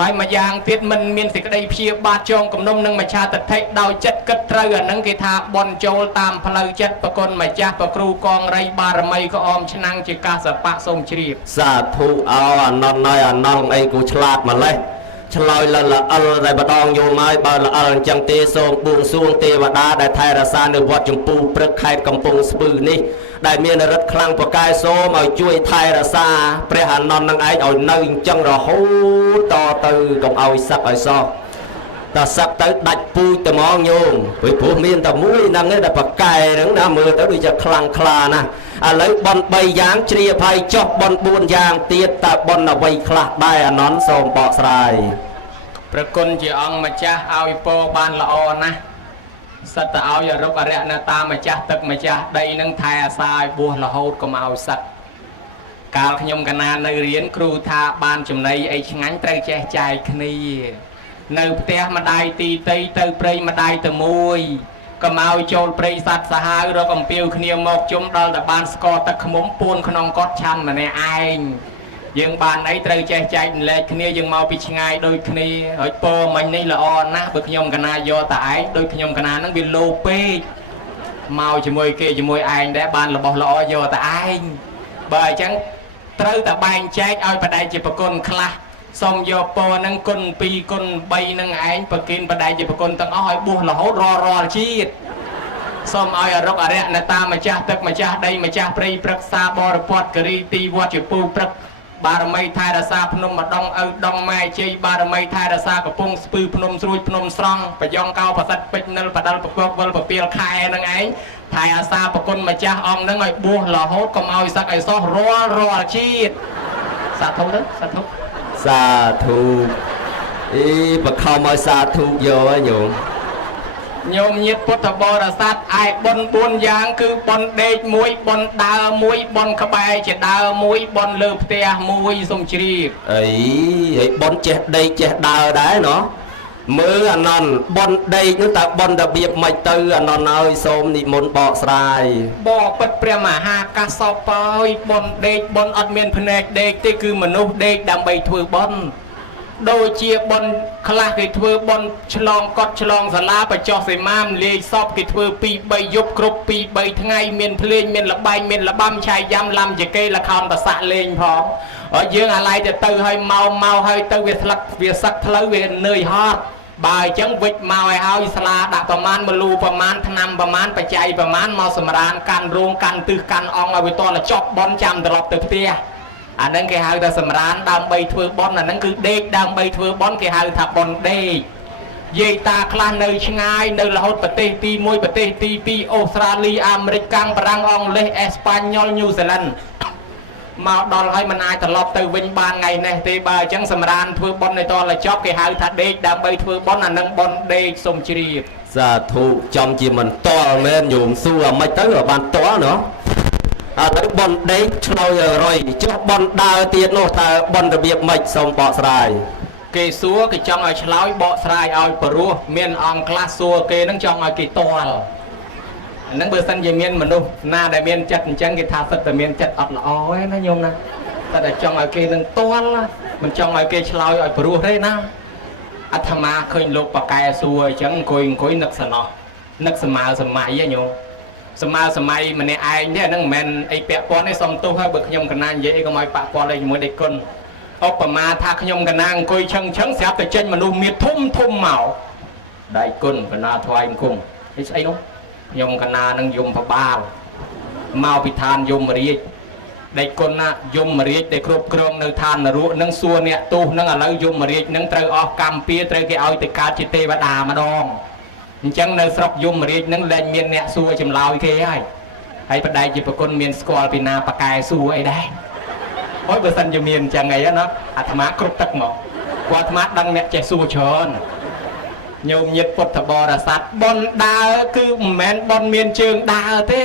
ហើយមួយយ៉ាងទៀតមិនមានសេចក្តីព្យាបាទចងគំនុំនឹងមច្ឆាទិដ្ឋិដោយចិត្តគិតត្រូវអានឹងគេថាបនចូលតាមផ្លូវចិត្តប្រគុណម្ចាស់ប្រគ្រូកងរៃបារមីក៏អមឆ្នាំងជាកាសបៈសូមជ្រាប សាធុអោអាណន់ហើយអាណន់អីគូឆ្លាតម្លេះឆ្លើយល្អិលតែម្ដងយល់មកបើល្អិលអញ្ចឹងទេសូមបួងសួងទេវតាដែលថែរក្សានៅវត្តចម្ពូព្រឹកខេត្តកំពង់ស្ពឺនេះដែលមានរិទ្ធខ្លាំងប្រកែសូមឲ្យជួយថែរក្សាព្រះអានន់នឹងឯងឲ្យនៅអញ្ចឹងរហូតតទៅកុំឲ្យសឹកឲ្យសោះតែសឹកទៅដាច់ពូជតែហ្មងញោមព្រោះមានតែមួយហ្នឹងឯងដែលប្រកែហ្នឹងណាមើលទៅដូចជាខ្លាំងខ្លាណាឥឡូវបន3យ៉ាងជ្រាបហើយចុះបន4យ៉ាងទៀតតើបនអ្វីខ្លះដែរអានន់សូមបកស្រាយ ប្រគុណជាអង្គម្ចាស់ឲ្យពរបានល្អណាស់សិតតែឲ្យរុក្ខរៈអ្នកតាម្ចាស់ទឹកម្ចាស់ដីនឹងថែអាសាឲ្យបួសរហូតកុំឲ្យសឹកកាលខ្ញុំកណានៅរៀនគ្រូថាបានចំណីអីឆ្ងាញ់ត្រូវចេះចែកគ្នានៅផ្ទះម្ដាយទីតីទៅព្រៃម្ដាយទៅមួយកុំឲ្យចូលព្រៃសត្វសាហាវរកអំពាវគ្នាមកជុំដល់តែបានស្គរទឹកខ្មុំពួនក្នុងកត់ឆាន់ម្នាក់ឯងយើងបានអីត្រូវចេះចែកលែកគ្នាយើងមកពីឆ្ងាយដូចគ្នាហើយពរមិញនេះល្អណាស់បើខ្ញុំកណាយកតែឯងដូចខ្ញុំកណាហ្នឹងវាលោពេកមកជាមួយគេជាមួយឯងដែរបានរបស់ល្អយកតែឯងបើអញ្ចឹងត្រូវតែបែងចែកឲ្យបដិជាប្រគុណខ្លះសូមយកពរហ្នឹងគុណ2គុណ3ហ្នឹងឯងប្រគិនបដិជាប្រគុណទាំងអស់ឲ្យបួសរហូតរាល់ជាតិសូមឲ្យអរុកអរិយអ្នកតាម្ចាស់ទឹកម្ចាស់ដីម្ចាស់ព្រៃព្រឹក្សាបរិពតគិរីទីវត្តជាពូព្រឹកបារមីថែរក្សាភ្នំម្ដងឪដងម៉ែជ័យបារមីថែរក្សាកំពង់ស្ពឺភ្នំស្រួយភ្នំស្រង់ប្រយ៉ងកោប្រសិទ្ធពេជ្រនិលបដិលប្រកបវិលពពាលខែហ្នឹងឯងថែអាសាប្រគុណម្ចាស់អង្គហ្នឹងឲ្យបួសរហូតកុំឲ្យសឹកឲ្យសោះរាល់ជាតិសាធុទៅសាធុ សាធុអីបខំឲ្យសាធុយកហើយញោម ញោមញាតិពុទ្ធបរិស័ទឯបន4យ៉ាងគឺបនដេកមួយបនដើរមួយបនក្បែរជាដើរមួយបនលើផ្ទះមួយសូមជ្រាប អីហើយបនចេះដេកចេះដើរដែរណោះមើលអាណន់បនដេកនោះតើបនរបៀបម៉េចទៅអាណន់ឲ្យសូមនិមន្តបកស្រាយ បពិតព្រះមហាកាសពហើយបនដេកបនអត់មានភ្នែកដេកទេគឺមនុស្សដេកដើម្បីធ្វើបនដូចជាបនខ្លះគេធ្វើបនឆ្លងកត់ឆ្លងសាលាបច្ចោះសីមាមលាយសពគេធ្វើ2 3យប់គ្រប់2 3ថ្ងៃមានភ្លេងមានលបែងមានលបាំឆាយយ៉ាំឡាំជាគេលខោនប្រសាក់លេងផងហើយយើងអាឡ័យទៅហើយមកហើយទៅវាស្លឹកវាសឹកផ្លូវវានឿយហត់បើអញ្ចឹងវិចមកឲ្យស្លាដាក់ប្រមាណមលូប្រមាណថ្នាំប្រមាណបច្ច័យប្រមាណមកសម្រានកាន់រោងកាន់ទិសកាន់អង្គឲ្យវាតន់ចប់បនចាំត្រឡប់ទៅផ្ទះអាហ្នឹងគេហៅថាសម្រានដើម្បីធ្វើបន់អាហ្នឹងគឺដេកដើម្បីធ្វើបន់គេហៅថាបន់ដេកយាយតាខ្លះនៅឆ្ងាយនៅរហូតប្រទេសទី1ប្រទេសទី2អូស្ត្រាលីអាមេរិកកាំងបារាំងអង់គ្លេសអេស្ប៉ាញ៉ុលញូហ្សេឡង់មកដល់ហើយមិនអាចត្រឡប់ទៅវិញបានថ្ងៃនេះទេបើអញ្ចឹងសម្រានធ្វើបន់ឲ្យតលចប់គេហៅថាដេកដើម្បីធ្វើបន់អាហ្នឹងបន់ដេកសូមជ្រាប សាធុចំជាមិនតល់មែនញោមសួរអាម៉េចទៅបានតល់ណោះអត់ទៅបនដេកឆ្លោយរយចុះបនដើរទៀតនោះតើបនរបៀបម៉េចសូមបកស្រាយ គេសួរគេចង់ឲ្យឆ្លើយបកស្រាយឲ្យព្រោះមានអង្គខ្លះសួរគេនឹងចង់ឲ្យគេតល់អាហ្នឹងបើសិនជាមានមនុស្សណាដែលមានចិត្តអញ្ចឹងគេថាសិតតែមានចិត្តអត់ល្អទេណាញោមណាតែចង់ឲ្យគេនឹងតល់មិនចង់ឲ្យគេឆ្លើយឲ្យព្រោះទេណាអាត្មាឃើញលោកបកែសួរអញ្ចឹងអង្គុយនឹកសណោះនឹកសម័យសម័យញោមសម័យម្នាក់ឯងនេះអាហ្នឹងមិនមែនអីពាក់ព័ន្ធទេសុំទោសហើយបើខ្ញុំកណានិយាយអីកុំឲ្យប៉ះពាល់អីជាមួយដេកគុណឧបមាថាខ្ញុំកណាអង្គុយឆឹងស្រាប់តែចេញមនុស្សមានធំមកដៃគុណបណ្ណាថ្វាយអង្គម ស្អីនោះយំកណានឹងយំបបាលមកពីឋានយមរាជដេកគុណណាយមរាជដែលគ្រប់គ្រងនៅឋាននរកនឹងសួរអ្នកទោសនឹងឥឡូវយមរាជនឹងត្រូវអស់កម្មពៀត្រូវគេឲ្យទៅកើតជាទេវតាម្ដងអញ្ចឹងនៅស្រុកយមរាជនឹងលែងមានអ្នកសួរចម្លើយគេហើយបដិជាប្រគុណមានស្គាល់ពីណាប៉កែសួរអីដែរអូយបើសិនជាមានអញ្ចឹងអីណាអាត្មាគ្រប់ទឹកមកគាត់អាត្មាដឹងអ្នកចេះសួរច្រើនញោមញាតពុទ្ធបរិស័ទប៉ុនដើរគឺមិនមែនប៉ុនមានជើងដើរទេ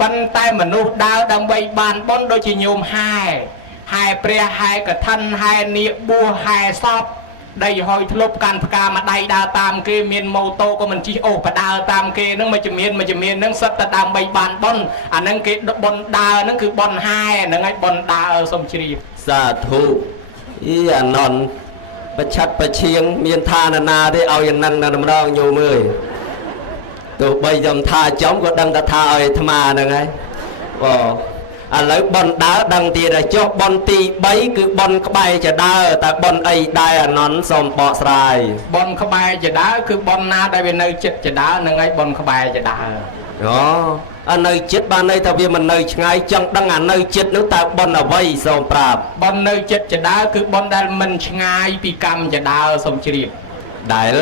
ប៉ុន្តែមនុស្សដើរដើម្បីបានប៉ុនដូចជាញោមហែព្រះហែកឋិនហែនាគបួសហែសពដីហុយធ្លប់កាន់ផ្កាមួយដៃដើរតាមគេមានម៉ូតូក៏មិនជិះអូសបដើរតាមគេនឹងមួយជំនាញនឹងសិតតែដើម្បីបានប៉ុនអាហ្នឹងគេប៉ុនដើរហ្នឹងគឺប៉ុនហែហ្នឹងហើយប៉ុនដើរសូមជ្រាបសាធុអីអាននបច្ឆិតបឈៀងមានឋានណាទេឲ្យអានឹងម្ដងញោមអើយទោះបីខ្ញុំថាចំក៏ដឹងតែថាឲ្យអាត្មាហ្នឹងហើយឥឡូវប៉ុនដើរដឹងទៀតតែចុះប៉ុនទី3គឺប៉ុនក្បែរចដើតែប៉ុនអីដែរអាននសូមបកស្រាយប៉ុនក្បែរចដើគឺប៉ុនណាដែលវានៅចិត្តចដើហ្នឹងហើយប៉ុនក្បែរចដើអានៅចិត្តបានន័យថាវាមិននៅឆ្ងាយចង់ដឹងអានៅចិត្តនោះតើប៉ុនអ្វីសូមប្រាប់ប៉ុននៅចិត្តចដើគឺប៉ុនដែលមិនឆ្ងាយពីកម្មចដើសូមជ្រាបដែល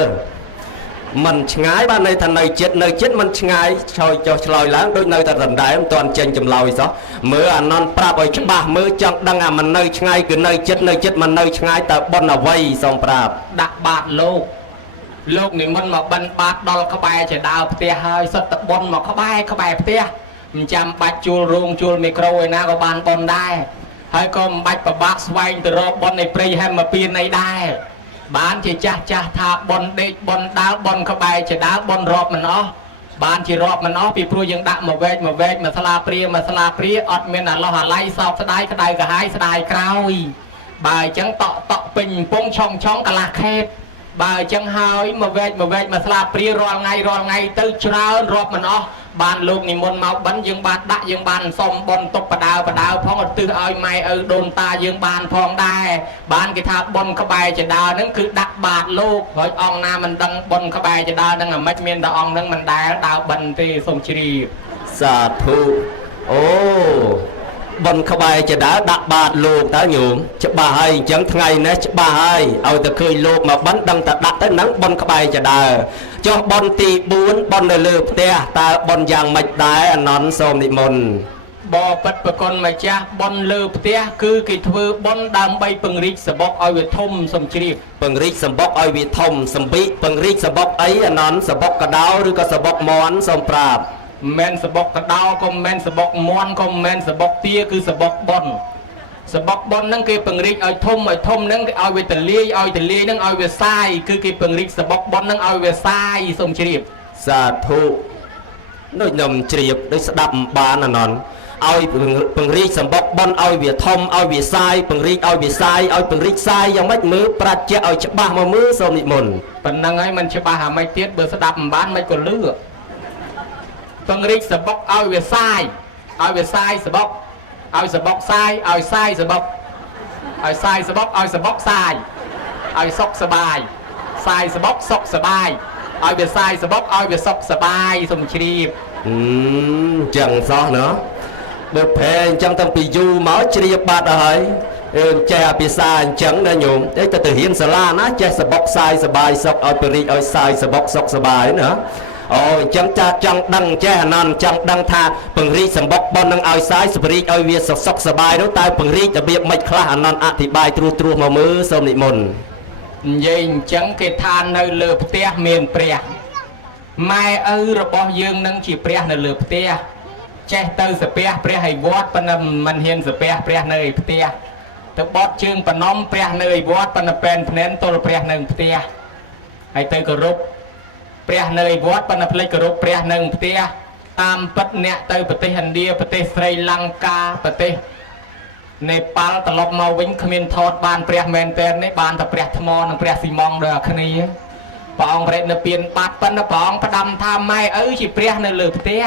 មិនឆ្ងាយបានន័យថានៅចិត្តមិនឆ្ងាយចុះឆ្លើយឡើងដូចនៅតែដណ្ដែមមិនទាន់ចេញចម្លើយសោះមើលអាននប្រាប់ឲ្យច្បាស់មើលចង់ដឹងអាមិននៅឆ្ងាយគឺនៅចិត្តមិននៅឆ្ងាយតើប៉ុនអ្វីសូមប្រាប់ដាក់បាតលោកនិមន្តមកបិណ្ឌបាតដល់ក្បែរចដើផ្ទះហើយសុទ្ធតែប៉ុនមកក្បែរផ្ទះមិនចាំបាច់ជួលរោងជួលមីក្រូឯណាក៏បានប៉ុនដែរហើយក៏មិនបាច់ប្របាក់ស្វែងទៅរកប៉ុននៃព្រៃហេមពៀនអីដែរបានជាចាស់ថាប៉ុនដេកប៉ុនដើរប៉ុនក្បែរចដើប៉ុនរាប់មិនអស់បានជារាប់មិនអស់ពីព្រោះយើងដាក់មកវែកមកស្លាព្រាអត់មានអាឡោះអាឡៃសោកស្ដាយក្តៅក្រហាយស្ដាយក្រោយបើអញ្ចឹងតក់ពេញពងឆុងកន្លះខេតបើអញ្ចឹងហើយមកវែកមកស្លាព្រារាល់ថ្ងៃទៅច្រើនរាប់មិនអស់បានលោកនិមន្តមកបិណ្ឌយើងបានដាក់យើងបានសុំប៉ុនតុបបដើផងឧទ្ទិសឲ្យម៉ែឪដូនតាយើងបានផងដែរបានគេថាប៉ុនក្បែរចដើហ្នឹងគឺដាក់បាតលោកហើយអង្គណាមិនដឹងប៉ុនក្បែរចដើហ្នឹងអាម៉េចមានតែអង្គហ្នឹងមិនដែលដើរបិណ្ឌទេសូមជ្រាបសាធុអូប៉ុនក្បែរចដើដាក់បាតលោកតើញោមច្បាស់ហើយអញ្ចឹងថ្ងៃនេះច្បាស់ហើយឲ្យតែឃើញលោកមកបិណ្ឌដឹងតែដាក់ទៅហ្នឹងប៉ុនក្បែរចដើចុះប៉ុនទី4ប៉ុននៅលើផ្ទះតើប៉ុនយ៉ាងម៉េចដែរអាននសូមនិមន្តបបិទ្ធប្រគុណម្ចាស់ប៉ុនលើផ្ទះគឺគេធ្វើប៉ុនដើម្បីពង្រីកសបុកឲ្យវាធំសំជ្រាបពង្រីកសបុកឲ្យវាធំសម្ពីពង្រីកសបុកអីអាននសបុកកដោឬក៏សបុកមន់សូមប្រាប់មិនមែនសបុកកដោក៏មិនមែនសបុកមន់ក៏មិនមែនសបុកទាគឺសបុកប៉ុនសបុកប៉ុនហ្នឹងគេពង្រីកឲ្យធំហ្នឹងគេឲ្យវាទលាយហ្នឹងឲ្យវាសាយគឺគេពង្រីកសបុកប៉ុនហ្នឹងឲ្យវាសាយសូមជ្រាបសាធុដូចខ្ញុំជ្រាបដូចស្ដាប់បានអាននឲ្យពង្រីកសបុកប៉ុនឲ្យវាធំឲ្យវាសាយពង្រីកឲ្យវាសាយឲ្យពង្រីកសាយយ៉ាងម៉េចមើលប្រាជ្ញាឲ្យច្បាស់មកមើលសូមនិមន្តប៉ុណ្្នឹងហើយមិនច្បាស់អាម៉េចទៀតបើស្ដាប់មិនបានមិនក៏លឺពង្រីកសបុកឲ្យវាសាយសបុកឲ្យសបុកសាយឲ្យសាយសបុកឲ្យសាយសបុកឲ្យសបុកសាយឲ្យសុខសបាយសាយសបុកសុខសបាយឲ្យវាសាយសបុកឲ្យវាសុខសបាយសូមជ្រាបចឹងសោះណាបើប្រែអញ្ចឹងតាំងពីយូរមកជ្រាបបាត់ហើយចេះអភិសាអញ្ចឹងណាញោមទៅរៀនសាលាណាចេះសបុកសាយសបាយសុខឲ្យពរិចឲ្យសាយសបុកសុខសបាយណាអូអញ្ចឹងចាចង់ដឹងចេះអាននចង់ដឹងថាពង្រីកសម្បុកប៉ុននឹងឲ្យសាយសពរីកឲ្យវាសុខសบายនោះតើពង្រីករបៀបមិនខ្លះអាននអធិប្បាយត្រួសមកមើលសូមនិមន្តនិយាយអញ្ចឹងគេថានៅលើផ្ទះមានព្រះម៉ែឪរបស់យើងនឹងជាព្រះនៅលើផ្ទះចេះទៅសាពះព្រះឲ្យវត្តប៉ុន្តែមិនហ៊ានសាពះព្រះនៅឯផ្ទះទៅបត់ជើងបំណំព្រះនៅឯវត្តប៉ុន្តែពេនភ្នែនទល់ព្រះនៅផ្ទះហើយទៅគោរពព្រះនៅឯវត្តប៉ុន្តែភ្លេចគោរពព្រះនៅផ្ទះតាមពិតអ្នកទៅប្រទេសឥណ្ឌាប្រទេសស្រីលង្កាប្រទេសនេប៉ាល់ត្រឡប់មកវិញគ្មានថតបានព្រះមែនតែននេះបានតែព្រះថ្មនិងព្រះស៊ីម៉ងដូចគ្នាព្រះអង្គប្រេតនៅពៀនបាត់ប៉ុន្តែព្រះអង្គផ្ដាំថាម៉ែឪជាព្រះនៅលើផ្ទះ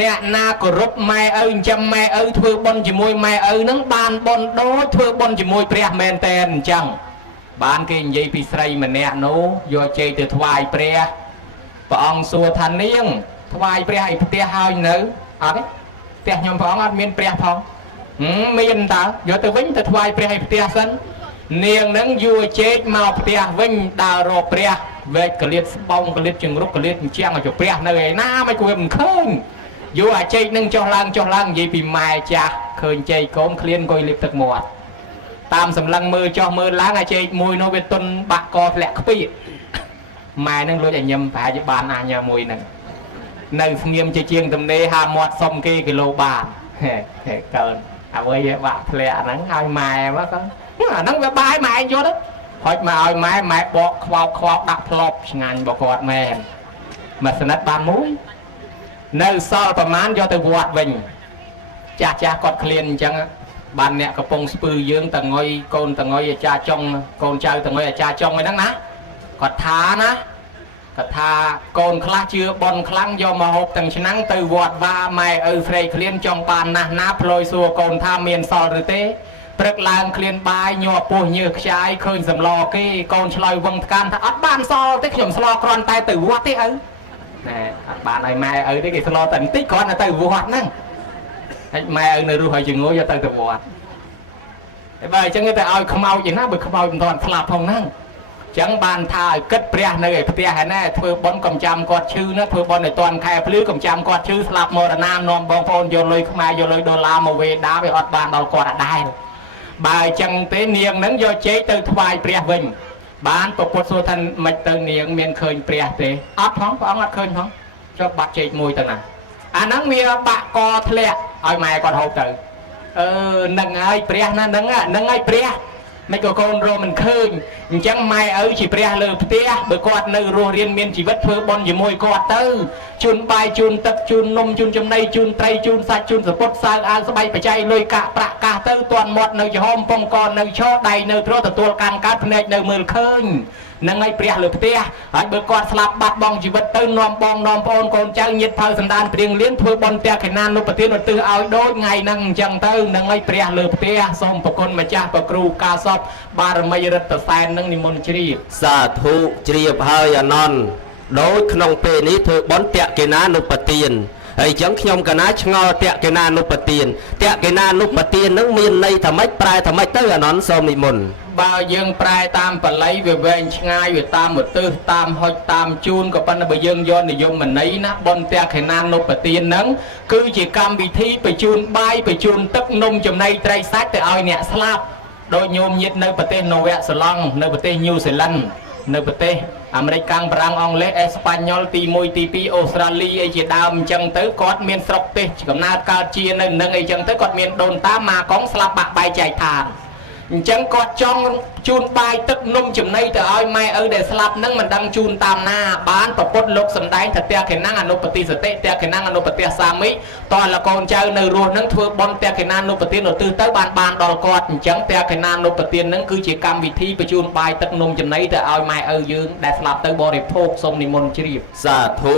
អ្នកណាគោរពម៉ែឪអញ្ចឹងម៉ែឪធ្វើបុណ្យជាមួយម៉ែឪនឹងបានបុណ្យដូចធ្វើបុណ្យជាមួយព្រះមែនតែនអញ្ចឹងបានគេនិយាយពីស្រីម្នាក់នោះយកចេកទៅថ្វាយព្រះ ព្រះអង្គសួរថានាងថ្វាយព្រះឯផ្ទះហើយនៅអត់ទេផ្ទះខ្ញុំព្រះអង្គអត់មានព្រះផងមានតើយកទៅវិញទៅថ្វាយព្រះឯផ្ទះសិននាងនឹងយួរជែកមកផ្ទះវិញដើររកព្រះវែកកលៀតស្បោងកលៀតជង្រុកកលៀតជាងឲ្យព្រះនៅឯណាមិនគួរមិនឃើញយួរអាជែកនឹងចុះឡើងនិយាយពីម៉ែចាស់ឃើញជែកកូនឃ្លានអង្គុយលិបទឹកមាត់តាមសម្លឹងមើលចុះមើលឡើងអាជែកមួយនោះវាទុនបាក់កធ្លាក់ខ្ពីម៉ែនឹងលួចឲ្យញឹមប្រហែលជាបានអាញាមួយនឹងនៅស្ងៀមជាងទំនេរហាមាត់សុំគេគីឡូបានហេកើនអ្វីបាក់ធ្លាក់ហ្នឹងឲ្យម៉ែមកក៏អាហ្នឹងវាបាយម៉ែយកទៅហុចមកឲ្យម៉ែបកខ្វោកដាក់ផ្លប់ឆ្ងាញ់បគាត់មែនមកស្និតបានមួយនៅសល់ប្រមាណយកទៅវត្តវិញចាស់គាត់ឃ្លានអញ្ចឹងបានអ្នកកំពុងស្ពឺយើងតងុយកូនតងុយអាចារ្យចុងកូនចៅតងុយអាចារ្យចុងហ្នឹងណាគាត់ថាកូនខ្លះជឿបនខ្លាំងយកមកហូបទាំងឆ្នាំងទៅវត្តវាម៉ែឪស្រីឃ្លានចង់បានណាផ្លយសួរកូនថាមានសល់ឬទេព្រឹកឡើងឃ្លានបាយញ័រពោះញើសខ្ចាយឃើញសម្លគេកូនឆ្លើយវឹងថ្កានថាអត់បានសល់ទេខ្ញុំស្លគ្រាន់តែទៅវត្តទេឪណែអត់បានឲ្យម៉ែឪទេគេស្លតែបន្តិចគ្រាន់តែទៅវត្តហ្នឹងហើយម៉ែឪនៅរស់ហើយជងួយយកទៅវត្តហើយបើអញ្ចឹងទៅឲ្យខ្មោចឯណាបើខ្មោចមិនទាន់ស្លាប់ផងហ្នឹងចឹងបានថាឲ្យគិតព្រះនៅឯផ្ទះហើយណែធ្វើបុណ្យកុំចាំគាត់ឈឺណាធ្វើបុណ្យឲ្យតាន់ខែភ្លឺកុំចាំគាត់ឈឺស្លាប់មរណានាំបងប្អូនយកលុយខ្មែរយកលុយដុល្លារមកវេដាវាអត់បានដល់គាត់អត់ដែរបើអញ្ចឹងទេនាងនឹងយកជែកទៅថ្វាយព្រះវិញបានពពុទ្ធសួរថាមិនទៅនាងមានឃើញព្រះទេអត់ផងព្រះអង្គអត់ឃើញផងចុះបាត់ជែកមួយទៅណាអាហ្នឹងវាបាក់កធ្លាក់ឲ្យម៉ែគាត់ហូបទៅនឹងហើយព្រះណានឹងហើយព្រះមិនក៏កូនរមិនឃើញអញ្ចឹងម៉ែឪជាព្រះលើផ្ទះបើគាត់នៅរស់រៀនមានជីវិតធ្វើបុណ្យជាមួយគាត់ទៅជូនបាយជូនទឹកជូននំជូនចំណីជូនត្រីជូនសាច់ជូនសពុតសើអាវស្បៃបច្ច័យលុយកាក់ប្រាក់កាសទៅទាន់មាត់នៅចំហពងកនៅឈរដៃនៅទ្រទទួលកម្មកើតភ្នែកនៅមើលឃើញនឹងឲ្យព្រះលើផ្ទះហើយបើគាត់ស្លាប់បាត់បង់ជីវិតទៅនាំបងនាំប្អូនកូនចៅញាតិផៅសន្តានព្រៀងលៀនធ្វើបុណ្យទាំងខេណានុបទានឧទ្ទិសឲ្យដូចថ្ងៃហ្នឹងអញ្ចឹងទៅនឹងឲ្យព្រះលើផ្ទះសូមប្រគុណម្ចាស់ប្រគ្រូការសពបារមីរិទ្ធសែននឹងនិមន្តជ្រាបសាធុជ្រាបហើយអានន្តដូចក្នុងពេលនេះធ្វើបុណ្យទាំងខេណានុបទានហើយអញ្ចឹងខ្ញុំកណាឆ្ងល់តក្កិណានុបទាននឹងមានន័យថាម៉េចប្រែថាម៉េចទៅអានន្តសូមនិមន្តបើយើងប្រែតាមបល័យវាវែងឆ្ងាយវាតាមឧទ្ទិសតាមហុចតាមជូនក៏ប៉ុន្តែបើយើងយកនិយមន័យណាបុណ្យតក្កិណានុបទានហ្នឹងគឺជាកម្មវិធីបញ្ជូនបាយបញ្ជូនទឹកនំចំណីត្រីសាច់ទៅឲ្យអ្នកស្លាប់ដោយញោមញាតិនៅប្រទេសណូវែសឡង់នៅប្រទេសញូហ្សេឡង់នៅប្រទេសអាមេរិកកាំងបារាំងអង់គ្លេសអេស្ប៉ាញ៉ុលទី1ទី2អូស្ត្រាលីអីជាដើមអញ្ចឹងទៅគាត់មានស្រុកទេសកំណើតកើតជានៅនឹងអីចឹងទៅគាត់មានដូនតាម៉ាកងស្លាប់បាក់បាយចែកឋានអញ្ចឹងគាត់ចង់ជូនបាយទឹកនំចំណីទៅឲ្យម៉ែឪដែលស្លាប់នឹងមិនដឹងជូនតាមណាបានប្រពុតលោកសំដែងថាតក្កិណាអនុបតិសតិតក្កិណាអនុបតិសាមិតលកូនចៅនៅរស់នឹងធ្វើបុណ្យតក្កិណាអនុបទានឧទ្ទិសទៅបានដល់គាត់អញ្ចឹងតក្កិណាអនុបទាននឹងគឺជាកម្មវិធីបញ្ជូនបាយទឹកនំចំណីទៅឲ្យម៉ែឪយើងដែលស្លាប់ទៅបរិភោគសូមនិមន្តជ្រាបសាធុ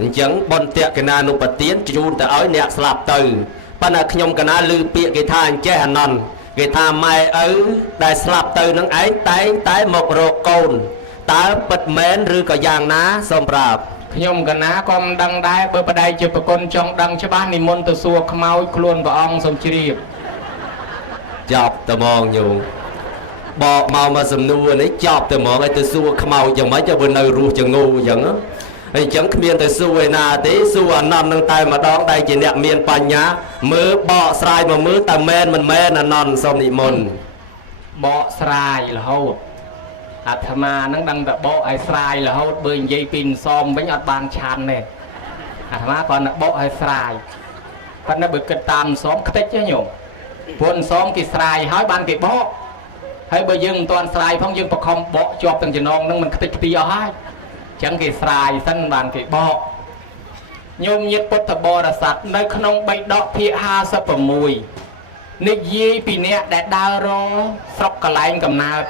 អញ្ចឹងបុណ្យតក្កិណាអនុបទានជូនទៅឲ្យអ្នកស្លាប់ទៅប៉ុន្តែខ្ញុំកណាឮពាក្យគេថាអញ្ចេះអានន្តគេថាម៉ែឪដែលស្លាប់ទៅនឹងឯងតែមករកកូនតើពិតមែនឬក៏យ៉ាងណាសូមប្រាប់ខ្ញុំកណាក៏មិនដឹងដែរបើបដិជាប្រគុណចង់ដឹងច្បាស់និមន្តទៅសួរខ្មោចខ្លួនព្រះអង្គសូមជ្រាបចប់ត្មងញោមបកមកសំនួរនេះចប់ត្មងឲ្យទៅសួរខ្មោចយ៉ាងម៉េចទៅនៅរស់ចងូអញ្ចឹងអញ្ចឹងគ្មានទៅសួរឯណាទេសួរអានន្តនឹងតែម្ដងដែលជាអ្នកមានបញ្ញាមើលបកស្រាយមកមើលតែមែនមិនមែនអានន្តសូមនិមន្តបកស្រាយរហូតអាត្មានឹងដឹងតែបកឲ្យស្រាយរហូតបើនិយាយពីសំវិញអត់បានឆានទេអាត្មាគាត់តែបកឲ្យស្រាយប៉ុន្តែបើគិតតាមសំខ្ទេចទេញោមព្រោះសំគេស្រាយហើយបានគេបកហើយបើយើងមិនទាន់ស្រាយផងយើងបខំបកជាប់ទាំងចំណងនឹងមិនខ្ទេចខ្ទីអស់ហើយចឹងគេស្រាយសិនបានគេបកញោមញាតិពុទ្ធបរិស័ទនៅក្នុងបៃដកភាគ56និយាយពីអ្នកដែលដើររស្រុកកន្លែងកំណើត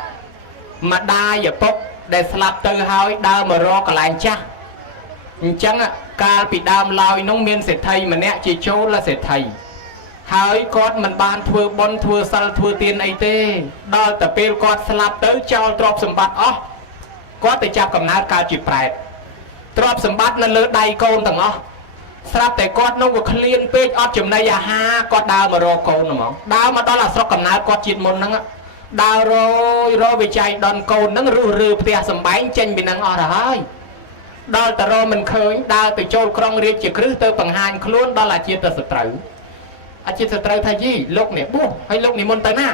ម្ដាយឪពុកដែលស្លាប់ទៅហើយដើរមករកកន្លែងចាស់អញ្ចឹងកាលពីដើមឡើយនោះមានសេដ្ឋីម្នាក់ជាចូលសេដ្ឋីហើយគាត់មិនបានធ្វើបុណ្យធ្វើសិលធ្វើទានអីទេដល់តែពេលគាត់ស្លាប់ទៅចោលទ្រព្យសម្បត្តិអស់គាត់ទៅចាប់កំណើតកើតជាប្រែត ទ្រព្យសម្បត្តិនៅលើដៃកូនទាំងអស់ស្រាប់តែគាត់នោះក៏ឃ្លានពេកអត់ចំណីអាហារគាត់ដើរមករកកូនហ្មងដើរមកដល់អាស្រុកកំណើតគាត់ជាតិមុនហ្នឹងដើររវិច័យដនកូនហ្នឹងរុះរើផ្ទះសម្បែងចេញពីហ្នឹងអស់ទៅហើយដល់តរមិនឃើញដើរទៅចូលក្រុងរាជជាគ្រឹះទៅបង្ហាញខ្លួនដល់អាជាតសត្រូវអាជាតសត្រូវថាយីលោកនេះបួសហើយលោកនិមន្តទៅណា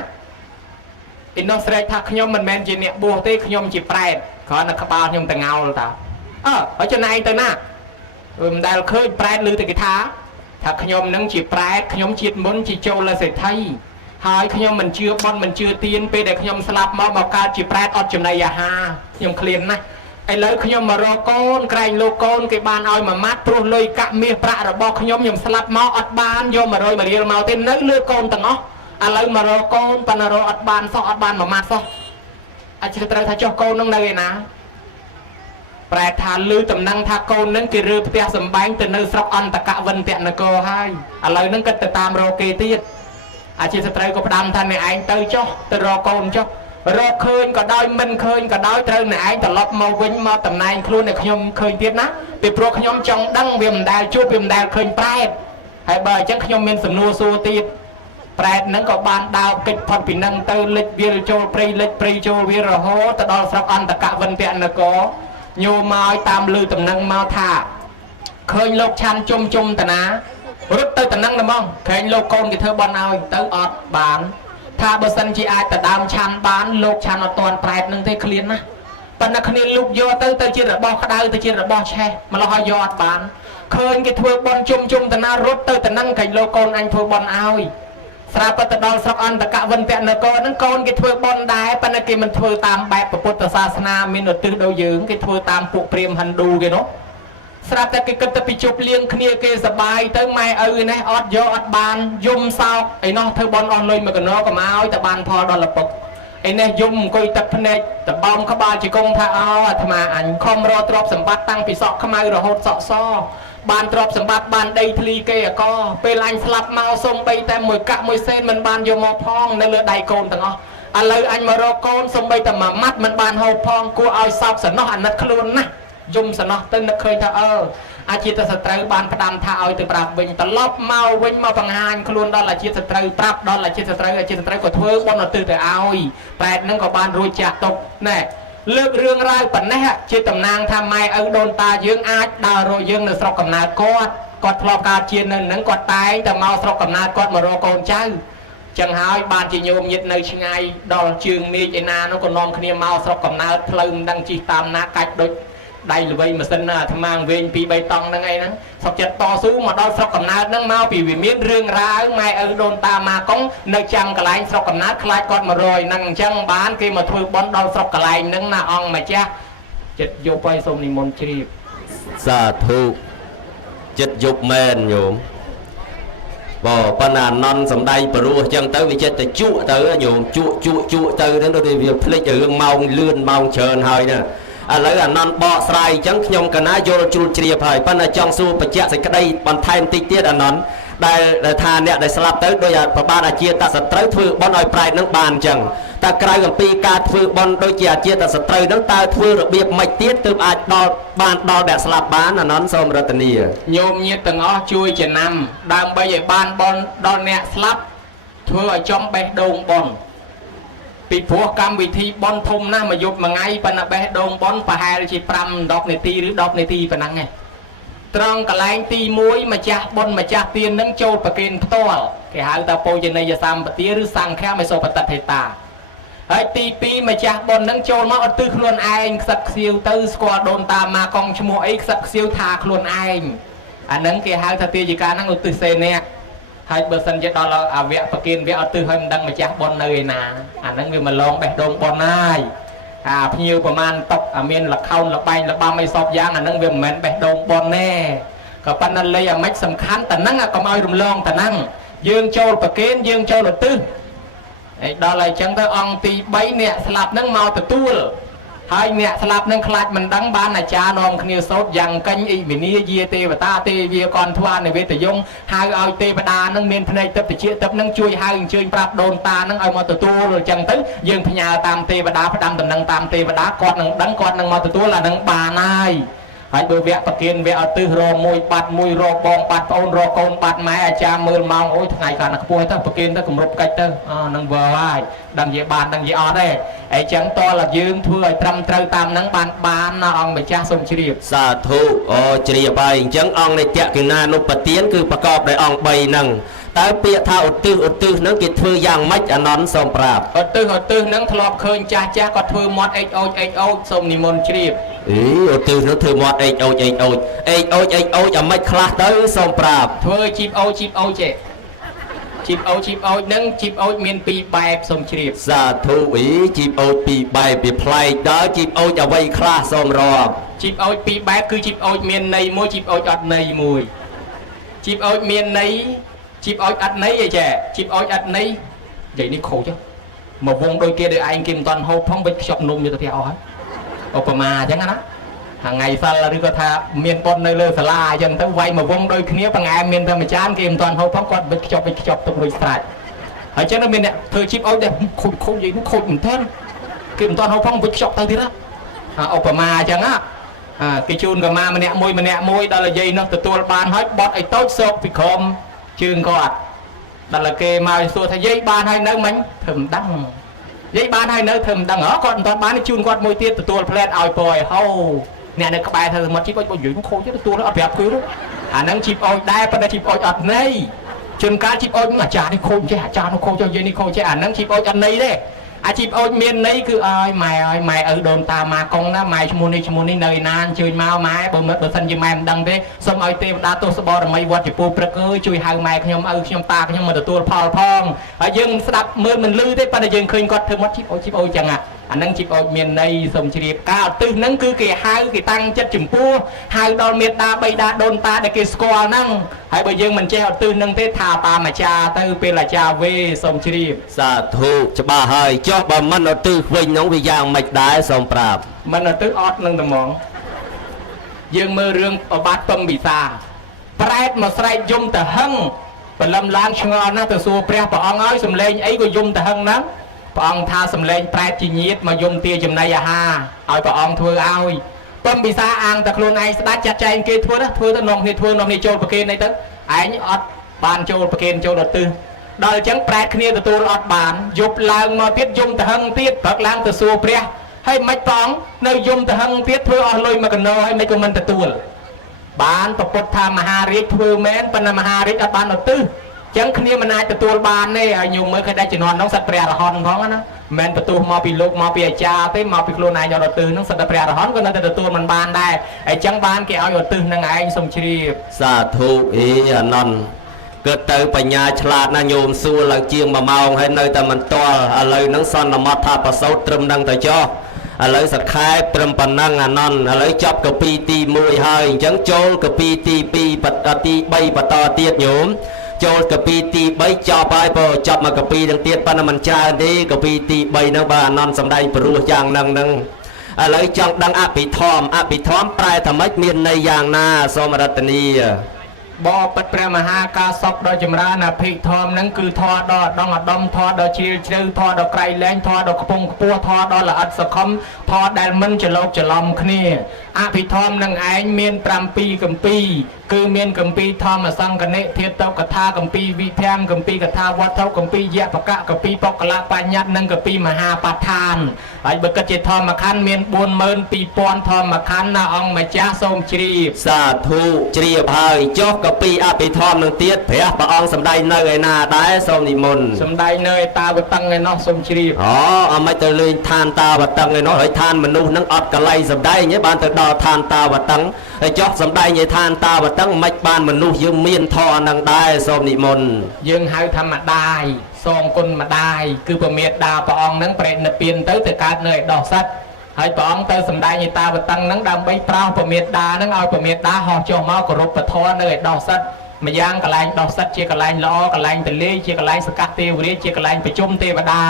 ឯនោះស្រែកថាខ្ញុំមិនមែនជាអ្នកបួសទេខ្ញុំជាប្រែតគ្រាន់តែក្បាលខ្ញុំតងោលតាហើយចំណែងទៅណាមិនដែលឃើញប្រែតឮតែគេថាខ្ញុំនឹងជាប្រែតខ្ញុំជាតិមុនជាចូលសេដ្ឋីហើយខ្ញុំមិនជឿបន់មិនជឿទៀនពេលដែលខ្ញុំស្លាប់មកកើតជាប្រែតអត់ចំណីអាហារខ្ញុំឃ្លានណាស់ឥឡូវខ្ញុំមករកកូនក្រែងលោកកូនគេបានឲ្យមួយម៉ាត់ព្រោះលុយកាក់មាសប្រាក់របស់ខ្ញុំស្លាប់មកអត់បានយក100រៀលមកទេនៅលើកូនទាំងអស់ឥឡូវមករកកូនប៉ុន្តែរកអត់បានសោះអត់បានមួយម៉ាត់សោះអាចត្រូវថាចុះកូននឹងនៅឯណាប្រែថាលឺតំណែងថាកូននឹងគេរើផ្ទះសម្បែងទៅនៅស្រុកអន្តកវិន្ទនគរហើយឥឡូវនឹងគិតទៅតាមរកគេទៀតអាជាស្ត្រីក៏ផ្ដាំថាអ្នកឯងទៅចុះទៅរកកូនចុះរកឃើញក៏ដោយមិនឃើញក៏ដោយត្រូវអ្នកឯងត្រឡប់មកវិញមកតំណែងខ្លួនឲ្យខ្ញុំឃើញទៀតណាពីព្រោះខ្ញុំចង់ដឹងវាមិនដែលជួបវាមិនដែលឃើញប្រែតហើយបើអញ្ចឹងខ្ញុំមានសំណួរសួរទៀតប្រែតហ្នឹងក៏បានដើរកិច្ចផុតពីនឹងទៅលិចវាលចូលព្រៃលិចព្រៃចូលវារហូតទៅដល់ស្រុកអន្តកវិន្ទនគរញោមមកតាមលឺតំណែងមកថាឃើញលោកឆាន់ជុំតាណារត់ទៅតំណែងហ្មងឃើញលោកកូនគេធ្វើបន់ឲ្យទៅអត់បានថាបើសិនជាអាចទៅដើមឆាន់បានលោកឆាន់អត់ទាន់ប្រែតនឹងទេឃ្លានណាប៉ុន្តែគ្នាលុកយកទៅជារបស់ក្តៅទៅជារបស់ឆេះម្ល៉េះឲ្យយកអត់បានឃើញគេធ្វើបន់ជុំតាណារត់ទៅតំណែងឃើញលោកកូនអញធ្វើបន់ឲ្យស្រាប់តែដល់ស្រុកអន្តកវិន្ទនគរហ្នឹងកូនគេធ្វើបន់ដែរប៉ុន្តែគេមិនធ្វើតាមបែបពុទ្ធសាសនាមានឧទ្ទិសដល់យើងគេធ្វើតាមពួកព្រាហ្មណ៍ហិណ្ឌូគេនោះស្រាប់តែគេគិតទៅពីជប់លៀងគ្នាគេសបាយទៅម៉ែឪនេះអត់យកអត់បានយំសោកឯនោះធ្វើបន់អស់លុយមួយកណោក៏មកឲ្យតែបានផលដល់ឪពុកឯនេះយំអង្គុយទឹកភ្នែកតបោមក្បាលជង្គង់ថាអាត្មាអញខំរកទ្រព្យសម្បត្តិតាំងពីសក់ខ្មៅរហូតសក់សបានទ្រព្យសម្បត្តិបានដីធ្លីគេអកពេលអញស្លាប់មកសុំបីតែមួយកាក់មួយសេនមិនបានយកមកផងនៅលើដៃកូនទាំងអស់ឥឡូវអញមករកកូនសុំបីតែមួយម៉ាត់មិនបានហូបផងគួរឲ្យសោកសំណោះអាណិតខ្លួនណាស់យំសំណោះទៅនឹកឃើញថាអាជាតសត្រូវបានផ្ដាំថាឲ្យទៅប្រាប់វិញត្រឡប់មកវិញមកបង្ហាញខ្លួនដល់អាជាតសត្រូវប្រាប់ដល់អាជាតសត្រូវក៏ធ្វើបន់ឧទ្ទិសទៅឲ្យប្រែតនឹងក៏បានរួចចាក់ទុកណែលើករឿងរ៉ាវប៉ុណ្ណេះជាតំណាងថាម៉ែឪដូនតាយើងអាចដើររកយើងនៅស្រុកកំណើតគាត់ធ្លាប់កើតជានៅនឹងគាត់តែងតែមកស្រុកកំណើតគាត់មករកកូនចៅចឹងហើយបានជាញោមញាតនៅឆ្ងាយដល់ជើងមេឃឯណានោះក៏នាំគ្នាមកស្រុកកំណើតផ្លូវមិនដឹងជិះតាមណាកាច់ដូចដៃល្វីម៉ាស៊ីនអាត្មាវែង2 3តង់ហ្នឹងឯហ្នឹងសុខចិត្តតស៊ូមកដល់ស្រុកកំណើតហ្នឹងមកពីវាមានរឿងរ៉ាវម៉ែឪដូនតាម៉ាកុងនៅចាំកន្លែងស្រុកកំណើតខ្លាចគាត់មករយហ្នឹងអញ្ចឹងបានគេមកធ្វើបន់ដល់ស្រុកកន្លែងហ្នឹងណាអង្គម្ចាស់ចិត្តយប់ឲ្យសូមនិមន្តជ្រាបសាធុចិត្តយប់មែនញោមប៉ុន្តែអានន់សំដីព្រោះអញ្ចឹងទៅវាចិត្តតែជក់ទៅញោមជក់ទៅហ្នឹងទៅវាភ្លេចរឿងម៉ោងលឿនម៉ោងច្រើនហើយណាឥឡូវអានន់បកស្រាយអញ្ចឹងខ្ញុំកណាយល់ជ្រុលជ្រាបហើយប៉ុន្តែចង់សួរបញ្ជាក់សេចក្តីបន្ថែមតិចទៀតអានន់ដែលថាអ្នកដែលស្លាប់ទៅដោយប្របាទអាជាតសត្រូវធ្វើបន់ឲ្យប្រែតនឹងបានអញ្ចឹងតែក្រៅអំពីការធ្វើបន់ដូចជាអាជាតសត្រូវនឹងតើធ្វើរបៀបម៉េចទៀតទើបអាចដល់អ្នកស្លាប់បានអានន់សូមរតនាញោមញាតទាំងអស់ជួយចំណាំដើម្បីឲ្យបានបន់ដល់អ្នកស្លាប់ធ្វើឲ្យចំបេះដូងបន់ពីព្រោះកម្មវិធីបន់ធំណាស់មួយយប់មួយថ្ងៃប៉ុន្តែបេះដូងបន់ប្រហែលជា5-10នាទីឬ10នាទីប៉ុណ្ណឹងឯងត្រង់កន្លែងទី1ម្ចាស់បន់ម្ចាស់ទាននឹងចូលប្រគេនផ្ទាល់គេហៅថាពោជនីយសម្បទាឬសង្ឃមេសូបតថេតាហើយទី2ម្ចាស់បន់នឹងចូលមកឧទ្ទិសខ្លួនឯងខ្សឹកខ្សៀវទៅស្គាល់ដូនតាម៉ាកុងឈ្មោះអីខ្សឹកខ្សៀវថាខ្លួនឯងអានឹងគេហៅថាទាយិកានឹងឧទ្ទិសសេអ្នកហើយបើសិនជាដល់អវៈប្រគិនវៈឧទ្ទិសឲ្យមិនដឹងម្ចាស់បន់នៅឯណាអានឹងវាមកឡងបេះដូងបន់ហើយភ្ញៀវប្រមាណតុកមានលខោនលបែងលបាំអីសពយ៉ាងអានឹងវាមិនមែនបេះដូងបន់ទេក៏ប៉ុន្តែលេអាម៉េចសំខាន់តែហ្នឹងកុំឲ្យរំលងតែហ្នឹងយើងចូលប្រគិនយើងចូលឧទ្ទិសហើយដល់ហើយអញ្ចឹងទៅអង្គទី3អ្នកស្លាប់ហ្នឹងមកទទួលហើយអ្នកស្លាប់នឹងខ្លាចមិនដឹងបានអាចារ្យនាំគ្នាសូត្រយ៉ាងកញ្ញអ៊ីវិនីយាទេវតាទេវាកនធ្វានិវេតយងហៅឲ្យទេវតានឹងមានភ្នែកទឹកតិចទឹកនឹងជួយហៅអញ្ជើញប្រាប់ដូនតានឹងឲ្យមកទទួលអញ្ចឹងទៅយើងផ្ញើតាមទេវតាផ្ដាំដំណឹងតាមទេវតាគាត់នឹងដឹងគាត់នឹងមកទទួលអានឹងបានហើយ ហើយបើវគ្គប្រគិនវគ្គអត់ទិសរមួយបាត់មួយរបងបាត់ប្អូនរកូនបាត់ម៉ែអាចារ្យមើលម៉ោងអូយថ្ងៃកាន់តែខ្ពស់ទៅប្រគិនទៅគម្រប់កិច្ចទៅនឹងវើហើយដឹងនិយាយបានដឹងនិយាយអត់ទេអីចឹងតលយើងធ្វើឲ្យត្រឹមត្រូវតាមហ្នឹងបានណាអង្គម្ចាស់សូមជ្រាបសាធុអូជ្រាបហើយអញ្ចឹងអង្គនៃតក្កិណានុបទានគឺប្រកបដោយអង្គ3ហ្នឹងតើពាក្យថាឧទ្ទិសហ្នឹងគេធ្វើយ៉ាងម៉េចអានន្តសូមប្រាប់ឧទ្ទិសហ្នឹងធ្លាប់ឃើញចាស់គាត់ធ្វើមាត់អេចអូចសូមនិមន្តជ្រាបឧទ្ទិសនោះធ្វើមាត់អេចអូចអាម៉េចខ្លះទៅសូមប្រាប់ធ្វើជីបអូចចេះជីបអូចហ្នឹងជីបអូចមាន2បែបសូមជ្រាបសាធុជីបអូច2បែបវាប្លែកដល់ជីបអូចអ្វីខ្លះសូមរាប់ជីបអូច2បែបគឺជីបអូចមានន័យមួយជីបអូចអត់ន័យមួយជីបអូចមានន័យជីបអូចអត់ន័យអីចេះជីបអូចអត់ន័យនិយាយនេះខូចមកវងដូចគេដូចឯងគេមិនតន់ហូបផងវិចខ្ចប់នំយកទៅផ្ទះអស់ហើយឧបមាអញ្ចឹងណាថ្ងៃសិលឬក៏ថាមានប៉ុននៅលើសាលាអញ្ចឹងទៅវាយមកវងដូចគ្នាបង្អែមមានតែមួយចានគេមិនតន់ហូបផងគាត់វិចខ្ចប់ទុករួចស្រេចហើយអញ្ចឹងមានអ្នកធ្វើជីបអូចដែរខូចនិយាយនោះខូចមែនទេគេមិនតន់ហូបផងវិចខ្ចប់ទៅទៀតណាឧបមាអញ្ចឹងណាគេជូនកម៉ាម្នាក់មួយដល់និយាយនោះទទួលបានហើយបត់ឲ្យតូចសោកពីក្រុមជើងគាត់ដល់គេមកសួរថាយាយបានហើយនៅមិញធ្វើមិនដឹងយាយបានហើយនៅធ្វើមិនដឹងគាត់មិនទាន់បានជូនគាត់មួយទៀតទទួលផ្លែតឲ្យពយហូអ្នកនៅក្បែរធ្វើមកជីបអូចយូរខូចទទួលអត់ប្រាប់គឺអាហ្នឹងជីបអូចដែរប៉ុន្តែជីបអូចអត់ន័យជួនកាលជីបអូចអាចារ្យនេះខូចចេះអាចារ្យនោះខូចយាយនេះខូចចេះអាហ្នឹងជីបអូចអត់ន័យទេអាជីបអូចមានន័យគឺឲ្យម៉ែឪដូនតាម៉ាកុងណាម៉ែឈ្មោះនេះនៅឯណាអញ្ជើញមកម៉ែបើសិនជាម៉ែមិនដឹងទេសូមឲ្យទេវតាទស្សបរមីវត្តជពូព្រឹកអើយជួយហៅម៉ែខ្ញុំឪខ្ញុំតាខ្ញុំមកទទួលផលផងហើយយើងស្ដាប់មើលមិនលឺទេប៉ុន្តែយើងឃើញគាត់ធ្វើមកជីបអូចចឹងអាហ្នឹងជីបអូចមានន័យសូមជ្រាបការឧទ្ទិសហ្នឹងគឺគេហៅគេតាំងចិត្តចំពោះហៅដល់មេត្តាបិតាដូនតាដែលគេស្គាល់ហ្នឹងហើយបើយើងមិនចេះឧទ្ទិសហ្នឹងទេថាតាមអាចារ្យទៅពេលអាចារ្យវេសូមជ្រាបសាធុច្បាស់ហើយចុះបើមិនឧទ្ទិសវិញហ្នឹងវាយ៉ាងម៉េចដែរសូមប្រាប់មិនឧទ្ទិសអត់នឹងត្មងយើងមើលរឿងអបាត់ពំពិសាប្រែតមកស្រែកយំទៅហឹងបលឹមឡានឆ្ងល់ណាស់ទៅសួរព្រះអង្គឲ្យសំលេងអីក៏យំទៅហឹងហ្នឹងព្រះអង្គថាសំលេងប្រែតជាញាតមកយំទាចំណីអាហារឲ្យព្រះអង្គធ្វើឲ្យពំពិសាអាងតែខ្លួនឯងស្ដាច់ចាត់ចែងគេធ្វើទៅនាំគ្នាចូលប្រគេនអីទៅឯងអត់បានចូលប្រគេនចូលឧទ្ទិសដល់អញ្ចឹងប្រែតគ្នាទទួលអត់បានយប់ឡើងមកទៀតយំទៅហឹងទៀតព្រឹកឡើងទៅសួរព្រះហើយមិនព្រះអង្គនៅយំទៅហឹងទៀតធ្វើអស់លុយមកកណោហើយមិនក៏មិនទទួលបានប្រពុតថាមហារាជធ្វើមែនប៉ុន្តែមហារាជអត់បានឧទ្ទិសចឹងគ្នាមិនអាចទទួលបានទេឲ្យញោមមើលឃើញតែជំនាន់នោះសិតព្រះអរហន្តផងណាមិនបន្ទោសមកពីលោកមកពីអាចារ្យទេមកពីខ្លួនឯងយកឧទ្ទិសហ្នឹងសិតតែព្រះអរហន្តក៏នៅតែទទួលមិនបានដែរអញ្ចឹងបានគេឲ្យឧទ្ទិសនឹងឯងសូមជ្រាបសាធុអានន្តកើតទៅបញ្ញាឆ្លាតណាញោមសួរឡើងជាង1ម៉ោងហើយនៅតែមិនទាល់ឥឡូវហ្នឹងសន្មតថាប្រសោតត្រឹមហ្នឹងទៅចុះឥឡូវសខែត្រឹមប៉ុណ្ណឹងអានន្តឥឡូវចប់កពីទី1ហើយអញ្ចឹងចូលកពីទី2បន្តទី3បន្តទៀតញោមចូលកពីទី3ចប់ហើយបើចប់មកកពីនឹងទៀតប៉ុន្តែមិនច្រើនទេកពីទី3ហ្នឹងបើអានន្តសំដែងព្រោះយ៉ាងហ្នឹងឥឡូវចង់ដឹងអភិធម្មប្រែថាម៉េចមានន័យយ៉ាងណាសូមរតនីបបិទ្ធព្រះមហាការសពដ៏ចម្រើនអភិធម្មហ្នឹងគឺធម៌ដ៏ឧត្តមធម៌ដ៏ជ្រាលជ្រៅធម៌ដ៏ក្រៃលែងធម៌ដ៏ខ្ពង់ខ្ពស់ធម៌ដ៏ល្អិតសង្ខំធម៌ដែលមិនច្រឡូកច្រឡំគ្នាអភិធម្មនឹងឯងមាន7គម្ពីរគឺមានគម្ពីរធម្មសង្កនិធាតុកថាគម្ពីរវិភាំងគម្ពីរកថាវត្ថុគម្ពីរយៈបកៈគម្ពីរបុគ្គលបញ្ញត្តិនិងគម្ពីរមហាបដ្ឋានហើយបើគិតជាធម្មខណ្ឌមាន42000ធម្មខណ្ឌណាអង្គម្ចាស់សូមជ្រាបសាធុជ្រាបហើយចុះគម្ពីរអភិធម្មនឹងទៀតព្រះអង្គសម្ដែងនៅឯណាដែរសូមនិមន្តសម្ដែងនៅឯតាវតឹងឯណោះសូមជ្រាបអមិនទៅលេងឋានតាវតឹងឯណោះហើយឋានមនុស្សនឹងអត់កន្លែងសម្ដែងទេបានទៅដល់ឋានតាវតឹងហើយចុះសម្ដែងឯឋានតាវតឹងមិនបានមនុស្សយើងមានធម៌នឹងដែរសូមនិមន្តយើងហៅថាម្ដាយសងគុណម្ដាយគឺពមេដាព្រះអង្គនឹងប្រេតនិព្វានទៅកើតនៅឯដោះសត្វហើយព្រះអង្គទៅសម្ដែងឯតាវតឹងនឹងដើម្បីប្រោសពមេដានឹងឲ្យពមេដាហោះចុះមកគោរពពធនៅឯដោះសត្វម្យ៉ាងកន្លែងដោះសត្វជាកន្លែងល្អកន្លែងទលេជាកន្លែងសកទេវរាជជាកន្លែងប្រជុំទេវតា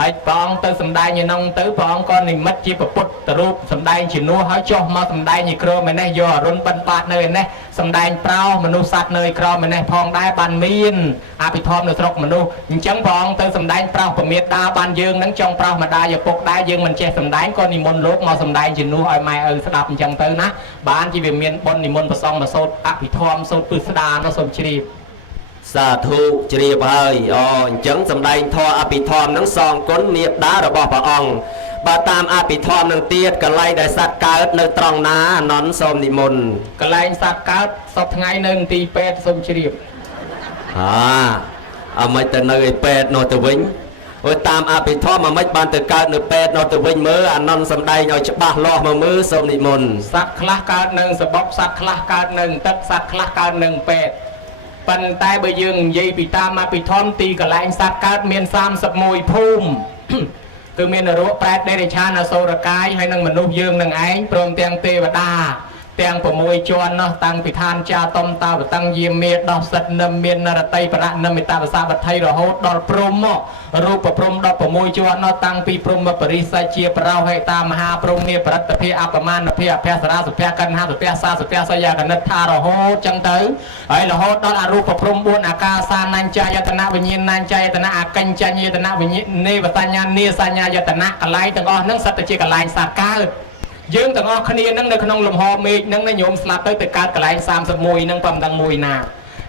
ហើយព្រះអង្គទៅសម្ដែងឯនោះទៅព្រះអង្គក៏និមិត្តជាពុទ្ធរូបសម្ដែងជានោះហើយចុះមកសម្ដែងឯក្រមឯនេះយកអរុណបិណ្ឌបាតនៅឯនេះ សំដែងប្រោមនុស្សសត្វនៅក្រម្នេះផងដែរបានមានអភិធម្មនៅស្រុកមនុស្សអញ្ចឹងព្រះអង្គទៅសំដែងប្រោពមេតាបានយើងនឹងចង់ប្រោម្ដាយឪពុកដែរយើងមិនចេះសំដែងក៏និមន្តលោកមកសំដែងជំនួសឲ្យម៉ែឪស្ដាប់អញ្ចឹងទៅណាបានជាវាមានបុណ្យនិមន្តប្រសងមកសូត្រអភិធម្មសូត្រពឹស្ដានោះសូមជ្រាបសាធុជ្រាបហើយអញ្ចឹងសំដែងធម៌អភិធម្មនឹងសងគុណមេត្តារបស់ព្រះអង្គបើតាមអភិធម្មនឹងទៀតកន្លែងដែលសត្វកើតនៅត្រង់ណាអនន្តសូមនិមន្តកន្លែងសត្វកើតសពថ្ងៃនៅទីពេទ្យសូមជ្រាបអមិនទៅនៅឯពេទ្យនោះទៅវិញអូតាមអភិធម្មមិនបានទៅកើតនៅពេទ្យនោះទៅវិញមើលអនន្តសំដែងឲ្យច្បាស់លាស់មកមើលសូមនិមន្តសត្វខ្លះកើតនៅសបកសត្វខ្លះកើតនៅទឹកសត្វខ្លះកើតនៅពេទ្យប៉ុន្តែបើយើងនិយាយពីតាមអភិធម្មទីកន្លែងសត្វកើតមាន31ភូមិគឺមាននរកប្រែតដេរិឆានអសូរកាយហើយនឹងមនុស្សយើងនឹងឯងព្រមទាំងទេវតាទាំង6ជាន់នោះតាំងពីឋានចាតំតាវតੰយាមេដោះសិទ្ធនឹមមាននរតីប្រណមិតាវសាវត្ថីរហូតដល់ព្រំមករូបព្រំ16ជាន់នោះតាំងពីព្រំបរិស័យជាប្រោហេតាមហាព្រំនេះប្រតិភិអបមានភិអភសរាសុភកណ្ហាសុភសាសុភសយាកណិតថារហូតចឹងទៅហើយរហូតដល់អរូបព្រំ4អាកាសានញ្ញយតនវិញ្ញាណញ្ញយតនអកញ្ញយតនវិញ្ញានេវសញ្ញានីសញ្ញាយតនកន្លែងទាំងអស់ហ្នឹងសិតតែជាកន្លែងសត្វកើតយើងទាំងអស់គ្នានឹងនៅក្នុងលំហមេឃនឹងញោមស្លាប់ទៅកើតកន្លែង31នឹងប៉ុណ្ណឹងមួយណា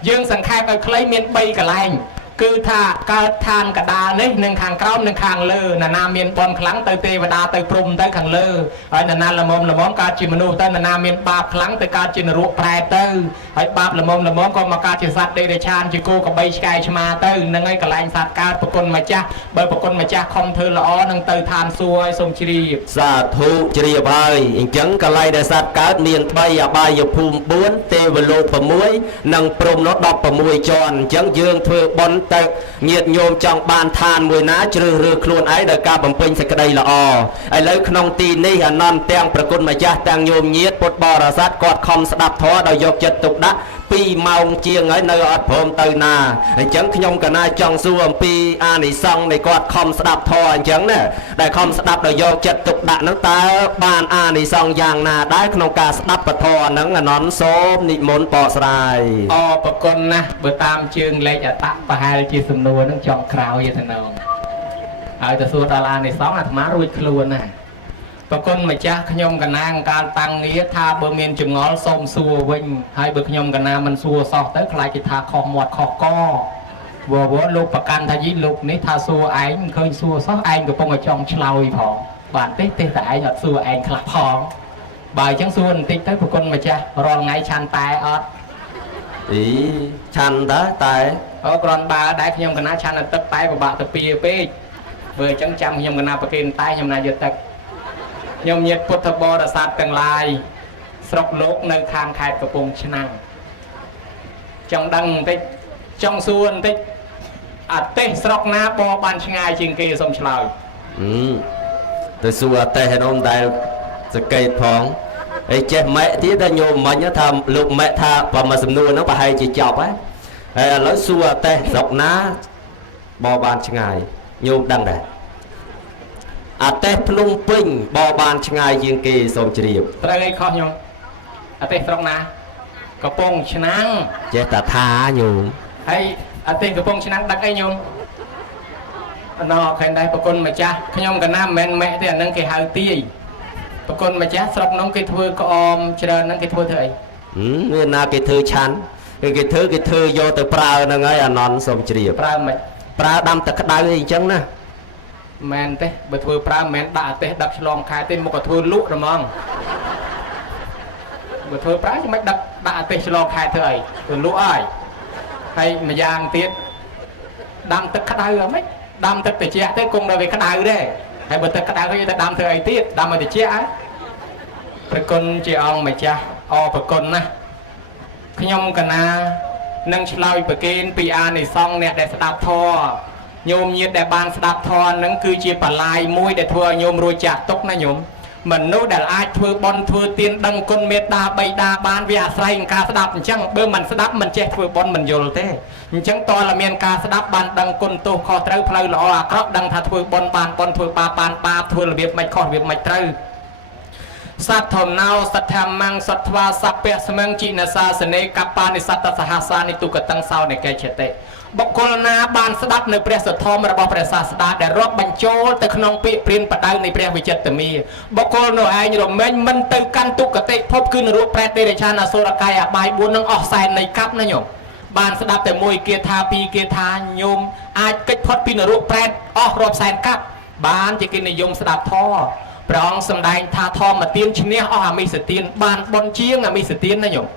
យើងសង្ខេបឲ្យខ្លីមាន3កន្លែងគឺថាកើតឋានកដាលនេះនឹងខាងក្រោមនិងខាងលើណានាមានបនខ្លាំងទៅទេវតាទៅព្រំទៅខាងលើហើយណានាល្មមកើតជាមនុស្សទៅណានាមានបាបខ្លាំងទៅកើតជានរកប្រែទៅហើយបាបល្មមក៏មកកើតជាសត្វដេរឆានជាគោក្របីឆ្កែឆ្មាទៅនឹងហើយកន្លែងសត្វកើតប្រគុណម្ចាស់បើប្រគុណម្ចាស់ខំធ្វើល្អនឹងទៅឋានសួគ៌ឲ្យសូមជ្រាបសាធុជ្រាបហើយអញ្ចឹងកន្លែងដែលសត្វកើតមាន3អបាយភូមិ4ទេវលោក6និងព្រំនោះ16ជាន់អញ្ចឹងយើងធ្វើបុណ្យទៅញាតិញោមចង់បានឋានមួយណាជ្រើសរើសខ្លួនឯងដោយការបំពេញសេចក្តីល្អឥឡូវក្នុងទីនេះអនន្តទាំងប្រគុណម្ចាស់ទាំងញោមញាតិពុទ្ធបរិស័ទគាត់ខំស្ដាប់ធម៌ដោយយកចិត្តទុកដាក់2ម៉ោងជាងហើយនៅអត់ព្រមទៅណាអញ្ចឹងខ្ញុំកណាចង់សួរអំពីអានិសង្ឃនៃគាត់ខំស្ដាប់ធម៌អញ្ចឹងណាដែលខំស្ដាប់ដោយយកចិត្តទុកដាក់ហ្នឹងតើបានអានិសង្ឃយ៉ាងណាដែរក្នុងការស្ដាប់ពធហ្នឹងអនន្តសូមនិមន្តបកស្រាយប្រគុណណាស់បើតាមជើងលេខអតប្រហែលជាសំណួរហ្នឹងចង់ក្រោយទៅណងហើយទៅសួរដល់អានិសង្ឃអាត្មារួចខ្លួនណាប្រគុណម្ចាស់ខ្ញុំកណាងកាលតាំងងារថាបើមានចងល់សូមសួរវិញហើយបើខ្ញុំកណាមិនសួរសោះទៅខ្លាចគេថាខុសមាត់ខុសកវលោកប្រកាន់ថាយីលោកនេះថាសួរឯងមិនឃើញសួរសោះឯងកំពុងតែចង់ឆ្លើយផងបាទទេតែឯងអត់សួរឯងខ្លះផងបើអញ្ចឹងសួរបន្តិចទៅប្រគុណម្ចាស់រាល់ថ្ងៃឆាន់តែអត់ឆាន់តែគ្រាន់បើដែរខ្ញុំកណាឆាន់ទឹកតែពិបាកទៅពីពេកបើអញ្ចឹងចាំខ្ញុំកណាប្រគេនតែខ្ញុំណាយកទឹកខ្ញុំញាតិពុទ្ធបរិស័ទទាំងឡាយស្រុកលោកនៅខាងខេត្តកំពង់ឆ្នាំងចង់ដឹងបន្តិចចង់សួរបន្តិចអទេសស្រុកណាបបានឆ្ងាយជាងគេសូមឆ្លើយទៅសួរអទេសឯនោះដែលសកេតផងអីចេះម៉ែទៀតតែញោមមិញថាលោកម៉ែថាបើមកសំណួរហ្នឹងប្រហែលជាចប់ហើយឥឡូវសួរអទេសស្រុកណាបបានឆ្ងាយញោមដឹងដែរអទេសភ្នំពេញបបានឆ្ងាយជាងគេសូមជ្រាបត្រូវអីខុសខ្ញុំអទេសស្រុកណាកំពង់ឆ្នាំងចេះតែថាញោមហើយអទេសកំពង់ឆ្នាំងដឹកអីញោមណោខែដែរប្រគុណម្ចាស់ខ្ញុំកណាមិនមែនម៉ែទេអានឹងគេហៅទាយប្រគុណម្ចាស់ស្រុកនោះគេធ្វើក្អមច្រើនហ្នឹងគេធ្វើអីមានណាគេធ្វើឆាន់គេធ្វើយកទៅប្រើហ្នឹងហើយអានន្តសូមជ្រាបប្រើមិនប្រើដាំទឹកក្តៅអីអញ្ចឹងណាមែនទេបើធ្វើប្រើមិនមែនដាក់អទេសដឹកឆ្លងខែទេមកក៏ធ្វើលក់ហ្មងបើធ្វើប្រើមិនដឹកដាក់អទេសឆ្លងខែធ្វើអីធ្វើលក់ហើយហើយម្យ៉ាងទៀតដាំទឹកក្តៅហ្មងដាំទឹកត្រជាក់ទេគង់ដល់វាក្តៅដែរហើយបើទឹកក្តៅគេទៅដាំធ្វើអីទៀតដាំឲ្យត្រជាក់ហ៎ប្រគុណជាអង្គម្ចាស់ប្រគុណណាខ្ញុំកណានឹងឆ្លើយប្រគេនពីអានិសង្ឃអ្នកដែលស្ដាប់ធម៌ញោមញាតិដែលបានស្ដាប់ធម៌ហ្នឹងគឺជាបលាយមួយដែលធ្វើឲ្យញោមរួចចាក់ទុកណាញោមមនុស្សដែលអាចធ្វើបន់ធ្វើទានដឹងគុណមេត្តាបៃតាបានវាអាស្រ័យនឹងការស្ដាប់អញ្ចឹងបើមិនស្ដាប់មិនចេះធ្វើបន់មិនយល់ទេអញ្ចឹងតើមានការស្ដាប់បានដឹងគុណទោសខុសត្រូវផ្លូវល្អអាក្រក់ដឹងថាធ្វើបន់បានបន់ធ្វើបាបបានបាបធ្វើរបៀបមិនខុសរបៀបមិនត្រូវ សត្វធម្មណោសត្វធម្មងសត្វធ្វាសពៈស្មឹងជីនសាសនេកបានិសត្តសហសានិទុកតੰសោនិកេចតិបុគ្គលណាបានស្ដាប់នៅព្រះសទ្ធមរបស់ព្រះសាស្តាដែលរាប់បញ្ចូលទៅក្នុងពាក្យព្រានបដៅនៃព្រះវិចិត្រមាបុគ្គលនោះឯងរមែងមិនទៅកាន់ទុគតិភពគឺនរកប្រែតដេរឆានអសុរកាយអបាយ4នឹងអស់សែននៃកັບណាញោមបានស្ដាប់តែមួយគាថាពីរគាថាញោមអាចកិច្ចផុតពីនរកប្រែតអស់រាប់សែនកັບបានជាគេនិយមស្ដាប់ធម៌ព្រះអង្គសម្ដែងថាធម្មទានឈ្នះអស់អមិសទានបានបនជាងអមិសទានណាញោម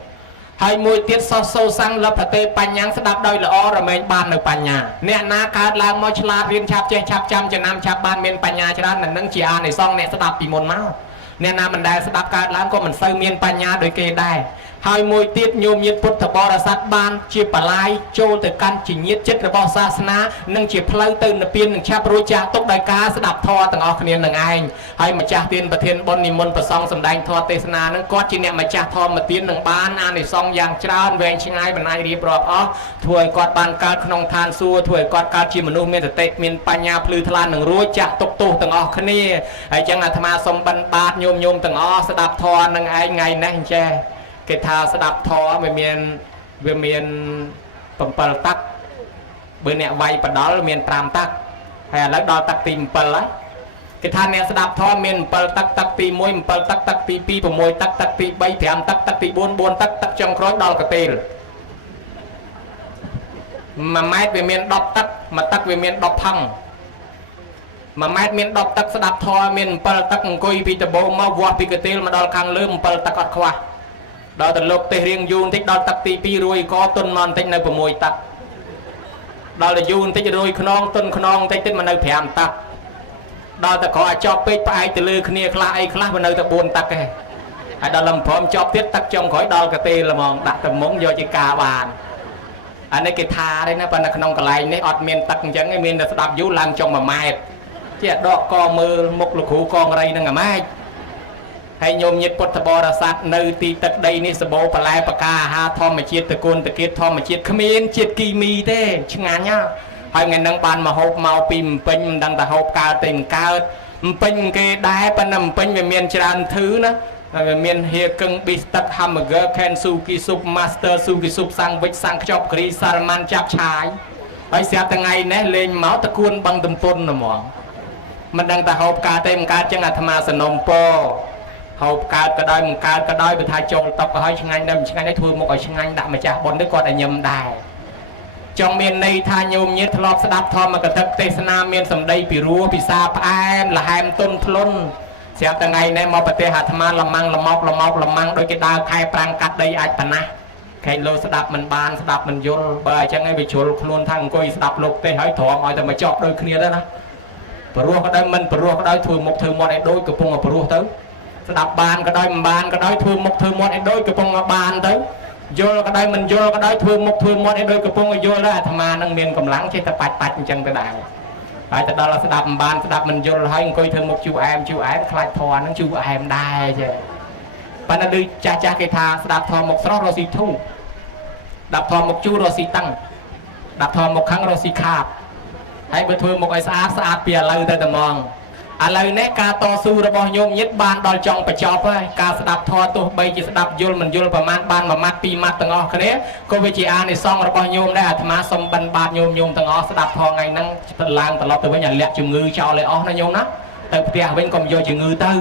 ហើយមួយទៀតសោសោសាំងលភតេបញ្ញាស្ដាប់ដោយល្អរមែងបាននៅបញ្ញាអ្នកណាកើតឡើងមកឆ្លាតរៀនឆាប់ចេះឆាប់ចាំចំណាំឆាប់បានមានបញ្ញាច្រើននឹងជាអានិសង្សអ្នកស្ដាប់ពីមុនមកអ្នកណាមិនដែលស្ដាប់កើតឡើងក៏មិនសូវមានបញ្ញាដូចគេដែរហើយមួយទៀតញោមញាតពុទ្ធបរិស័ទបានជាបលាយចូលទៅកាន់ជាញាតចិត្តរបស់សាសនានិងជាផ្លូវទៅនិព្វាននឹងឆាប់រួចចាស់ទុកដោយការស្ដាប់ធម៌ទាំងអស់គ្នានឹងឯងហើយម្ចាស់ទានប្រធានបុណ្យនិមន្តប្រសងសម្ដែងធម៌ទេសនានឹងគាត់ជាអ្នកម្ចាស់ធម្មទាននឹងបានអានិសង្សយ៉ាងច្រើនវែងឆ្ងាយបណ្ដាយរៀបរាប់អស់ធ្វើឲ្យគាត់បានកើតក្នុងឋានសួគ៌ធ្វើឲ្យគាត់កើតជាមនុស្សមានសតិមានបញ្ញាភ្លឺថ្លានឹងរួចចាស់ទុកទោសទាំងអស់គ្នាហើយចឹងអាត្មាសូមបិណ្ឌបាតញោមទាំងអស់ស្ដាប់ធម៌នឹងឯងថ្ងៃនេះអញ្ចេះគេថាស្ដាប់ធម៌វាមាន7តាក់បើអ្នកវាយបដលមាន5តាក់ហើយឥឡូវដល់តាក់ទី7ហើយគេថាអ្នកស្ដាប់ធម៌មាន7តាក់តាក់ទី1 7តាក់តាក់ទី2 6តាក់តាក់ទី3 5តាក់តាក់ទី4 4តាក់តាក់ចុងក្រោយដល់កទេល1ម៉ែត្រវាមាន10តាក់1តាក់វាមាន10ផឹង1ម៉ែត្រមាន10តាក់ស្ដាប់ធម៌មាន7តាក់អង្គុយពីដំបូងមកវាស់ពីកទេលមកដល់ខាងលើ7តាក់អត់ខ្វះដល់ទៅលោកទេសរៀងយូរបន្តិចដល់តាក់ទី2រួយកទុនមកបន្តិចនៅ6តាក់ដល់ទៅយូរបន្តិចរួយខ្នងទុនខ្នងបន្តិចទៀតមកនៅ5តាក់ដល់ទៅក្រោយចប់ពេកផ្អែកទៅលើគ្នាខ្លះអីខ្លះមកនៅតែ4តាក់ឯងហើយដល់លំព្រមចប់ទៀតតាក់ចុងក្រោយដល់កទេលហ្មងដាក់ទៅមុងយកជាការបានអានេះគេថាទេណាប៉ុន្តែក្នុងកន្លែងនេះអត់មានតាក់អញ្ចឹងឯងមានតែស្ដាប់យូរឡើងចុង1ម៉ែត្រជាដកកមើលមុខលោកគ្រូកងរៃនឹងអាម៉េចហើយញោមញាតពុទ្ធបរិស័ទនៅទីទឹកដីនេះសម្បូរបន្លែបកាអាហារធម្មជាតិតកូនតកៀតធម្មជាតិគ្មានជាតិគីមីទេឆ្ងាញ់ណាស់ហើយថ្ងៃហ្នឹងបានមកហូបមកពីម្ពិញមិនដឹងថាហូបកើតទេមិនកើតម្ពិញគេដែរប៉ុន្តែម្ពិញវាមានច្រើនធឺណាហើយវាមានហៀកឹងប៊ីស្ទឹក hamburger ខេនស៊ូគីស៊ុប master ស៊ូគីស៊ុបសាំងវិចសាំងខ្ចប់គ្រីសាល់ម៉ាន់ចាប់ឆាយហើយស្រាប់ថ្ងៃនេះលេងមកតកួនបឹងទំពុនហ្មងមិនដឹងថាហូបកើតទេមិនកើតចឹងអាត្មាសនំពហូបកើតក៏ដោយមិនកើតក៏ដោយបើថាចូលតុកក៏ហើយឆ្ងាញ់ដែរមិនឆ្ងាញ់ដែរធ្វើមុខឲ្យឆ្ងាញ់ដាក់ម្ចាស់បុណ្យនេះគាត់តែញឹមដែរចង់មានន័យថាញោមញាតធ្លាប់ស្ដាប់ធម្មកថាទេសនាមានសម្ដីពីរោះពិសាផ្អែមលហែមទុនធ្លុនស្រាប់តែថ្ងៃនេះមកប្រទេសអាត្មាលម៉ាំងលម៉ោកលម៉ោកលម៉ាំងដូចគេដើរខែប្រាំងកាត់ដីអាចប៉ណាស់ខែលោស្ដាប់មិនបានស្ដាប់មិនយល់បើអញ្ចឹងឯងវាជ្រុលខ្លួនថាអង្គុយស្ដាប់លោកទេហើយទ្រាំឲ្យតែមកចប់ដូចគ្នាទៅណាព្រោះក៏ដោយមិនព្រោះក៏ដោយធ្វើមុខធ្វើមាត់ឲ្យដូចកំពុងតែព្រោះទៅស្ដាប់បានក៏ដោយមិនបានក៏ដោយធ្វើមុខធ្វើមាត់ឲ្យដូចកំពុងតែបានទៅយល់ក៏ដោយមិនយល់ក៏ដោយធ្វើមុខធ្វើមាត់ឲ្យដូចកំពុងតែយល់ដែរអាត្មានឹងមានកម្លាំងចេះតែបាច់អញ្ចឹងទៅដែរហើយទៅដល់ស្ដាប់មិនបានស្ដាប់មិនយល់ហើយអង្គុយធ្វើមុខជូរអែមខ្លាចធរហ្នឹងជូរអែមដែរចេះប៉ុន្តែដូចចាស់គេថាស្ដាប់ធរមុខស្រស់រស់ស៊ីធូស្ដាប់ធរមុខជូររស់ស៊ីតាំងស្ដាប់ធរមុខខឹងរស់ស៊ីខាបហើយបើធ្វើមុខឲ្យស្អាតពីឥឡូវទៅតែហ្មងឥឡូវនេះការតស៊ូរបស់ញោមញាតបានដល់ចុងបញ្ចប់ហើយការស្ដាប់ធម៌ទោះបីជាស្ដាប់យល់មិនយល់ប្រមាណបានមួយម៉ាត់ពីរម៉ាត់ទាំងអស់គ្នាក៏វាជាអានិសង្សរបស់ញោមដែរអាត្មាសូមបិណ្ឌបាតញោមទាំងអស់ស្ដាប់ធម៌ថ្ងៃហ្នឹងឡើងត្រឡប់ទៅវិញឲ្យលាក់ជំងឺចោលឲ្យអស់ណាញោមណាទៅផ្ទះវិញកុំយកជំងឺទៅ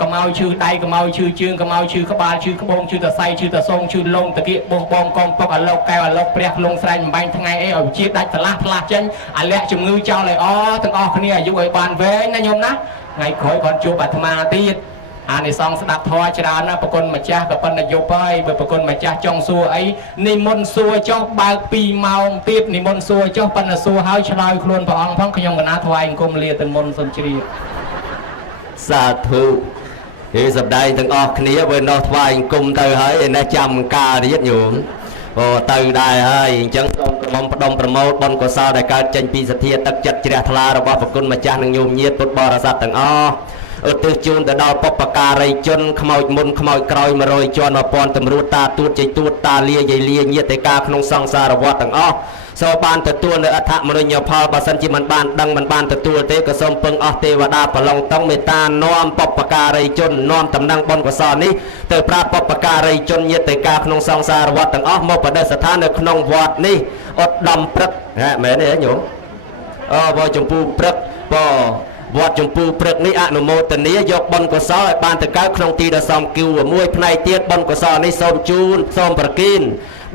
កុំឲ្យឈឺដៃកុំឲ្យឈឺជើងកុំឲ្យឈឺក្បាលឈឺក្បូងឈឺតសៃឈឺតសងឈឺលងតាគៀកបោះបងកងពុកអាលោកកែវអាលោកព្រះលងស្រែងបំបែងថ្ងៃអីឲ្យជាដាច់ឆ្លាស់ចេញអាលាក់ជំងឺចោលឲ្យអស់ទាំងអស់គ្នាអាយុឲ្យបានវែងណាញោមណាថ្ងៃក្រោយគាត់ជួបអាត្មាទៀតអានិសង្សស្ដាប់ធម៌ច្រើនណាប្រគុណម្ចាស់ក៏ប៉ុន្តែយប់ហើយបើប្រគុណម្ចាស់ចង់សួរអីនិមន្តសួរចុះបើក2ម៉ោងទៀតនិមន្តសួរចុះប៉ុន្តែសួរហើយឆ្លើយខ្លួនព្រះអង្គផងខ្ញុំកណាថ្វាយអង្គមលាទៅមុនសូមជ្រាបសាធុហេសម្ដែងទាំងអស់គ្នាបើនោះថ្វាយអង្គមទៅហើយឯនេះចាំការរៀបញោមអូទៅដែរហើយអញ្ចឹងសូមក្រុមផ្ដុំប្រមូលបុណ្យកុសលដែលកើតចេញពីសទ្ធាទឹកចិត្តជ្រះថ្លារបស់ប្រគុណម្ចាស់និងញោមញាតពុទ្ធបរិស័ទទាំងអស់ឧទ្ទិសជូនទៅដល់បុព្វការីជនខ្មោចមុនខ្មោចក្រោយ100ជាន់1000តម្រួតតាទួតជ័យទួតតាលាយាយលាញាតិកាក្នុងសង្សារវដ្តទាំងអស់ សូមបានទទួលនៅអត្ថមរិញផលបើសិនជាមិនបានដឹងមិនបានទទួលទេក៏សូមពឹងអស់ទេវតាប្រឡងតង់មេត្តានាំបព្វការីជននាំតំណែងបុណ្យកុសលនេះទៅប្រាប់បព្វការីជនញាតិកាក្នុងសង្សារវត្តទាំងអស់មកបដិស្ថាននៅក្នុងវត្តនេះឧត្តមព្រឹកមែនទេញោមវត្តចម្ពូព្រឹកវត្តចម្ពូព្រឹកនេះអនុមោទនាយកបុណ្យកុសលឲ្យបានទៅកើតក្នុងទីដ៏សមគួរមួយផ្នែកទៀតបុណ្យកុសលនេះសូមជូនសូមប្រគិន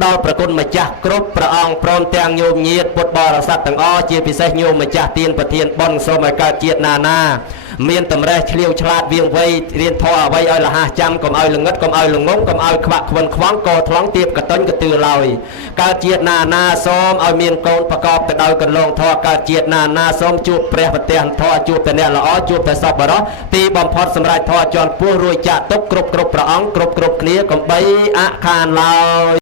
ដល់ប្រគុណម្ចាស់គ្រប់ព្រះអង្គព្រមទាំងញោមញាតពុទ្ធបរិស័ទទាំងអស់ជាពិសេសញោមម្ចាស់ទានប្រធានបុណ្យសូមឲ្យកើតជាតិណាមានតម្រេះឆ្លៀវឆ្លាតវាងវៃរៀនធម៌អ្វីឲ្យលះចាំកុំឲ្យល្ងឹតកុំឲ្យល្ងងកុំឲ្យខ្វាក់ខ្វិនខ្វងកថ្លង់ទៀបកតុញកទឿឡើយកើតជាតិណាសូមឲ្យមានកូនប្រកបទៅដោយកន្លងធម៌កើតជាតិណាសូមជួបព្រះប្រទះធម៌ជួបតែអ្នកល្អជួបតែសប្បុរសទីបំផុតសម្រាប់ធម៌ជាន់ពោះរួចចាក់ទុកគ្រប់ព្រះអង្គគ្រប់គ្នាកុំបីអខានឡើយ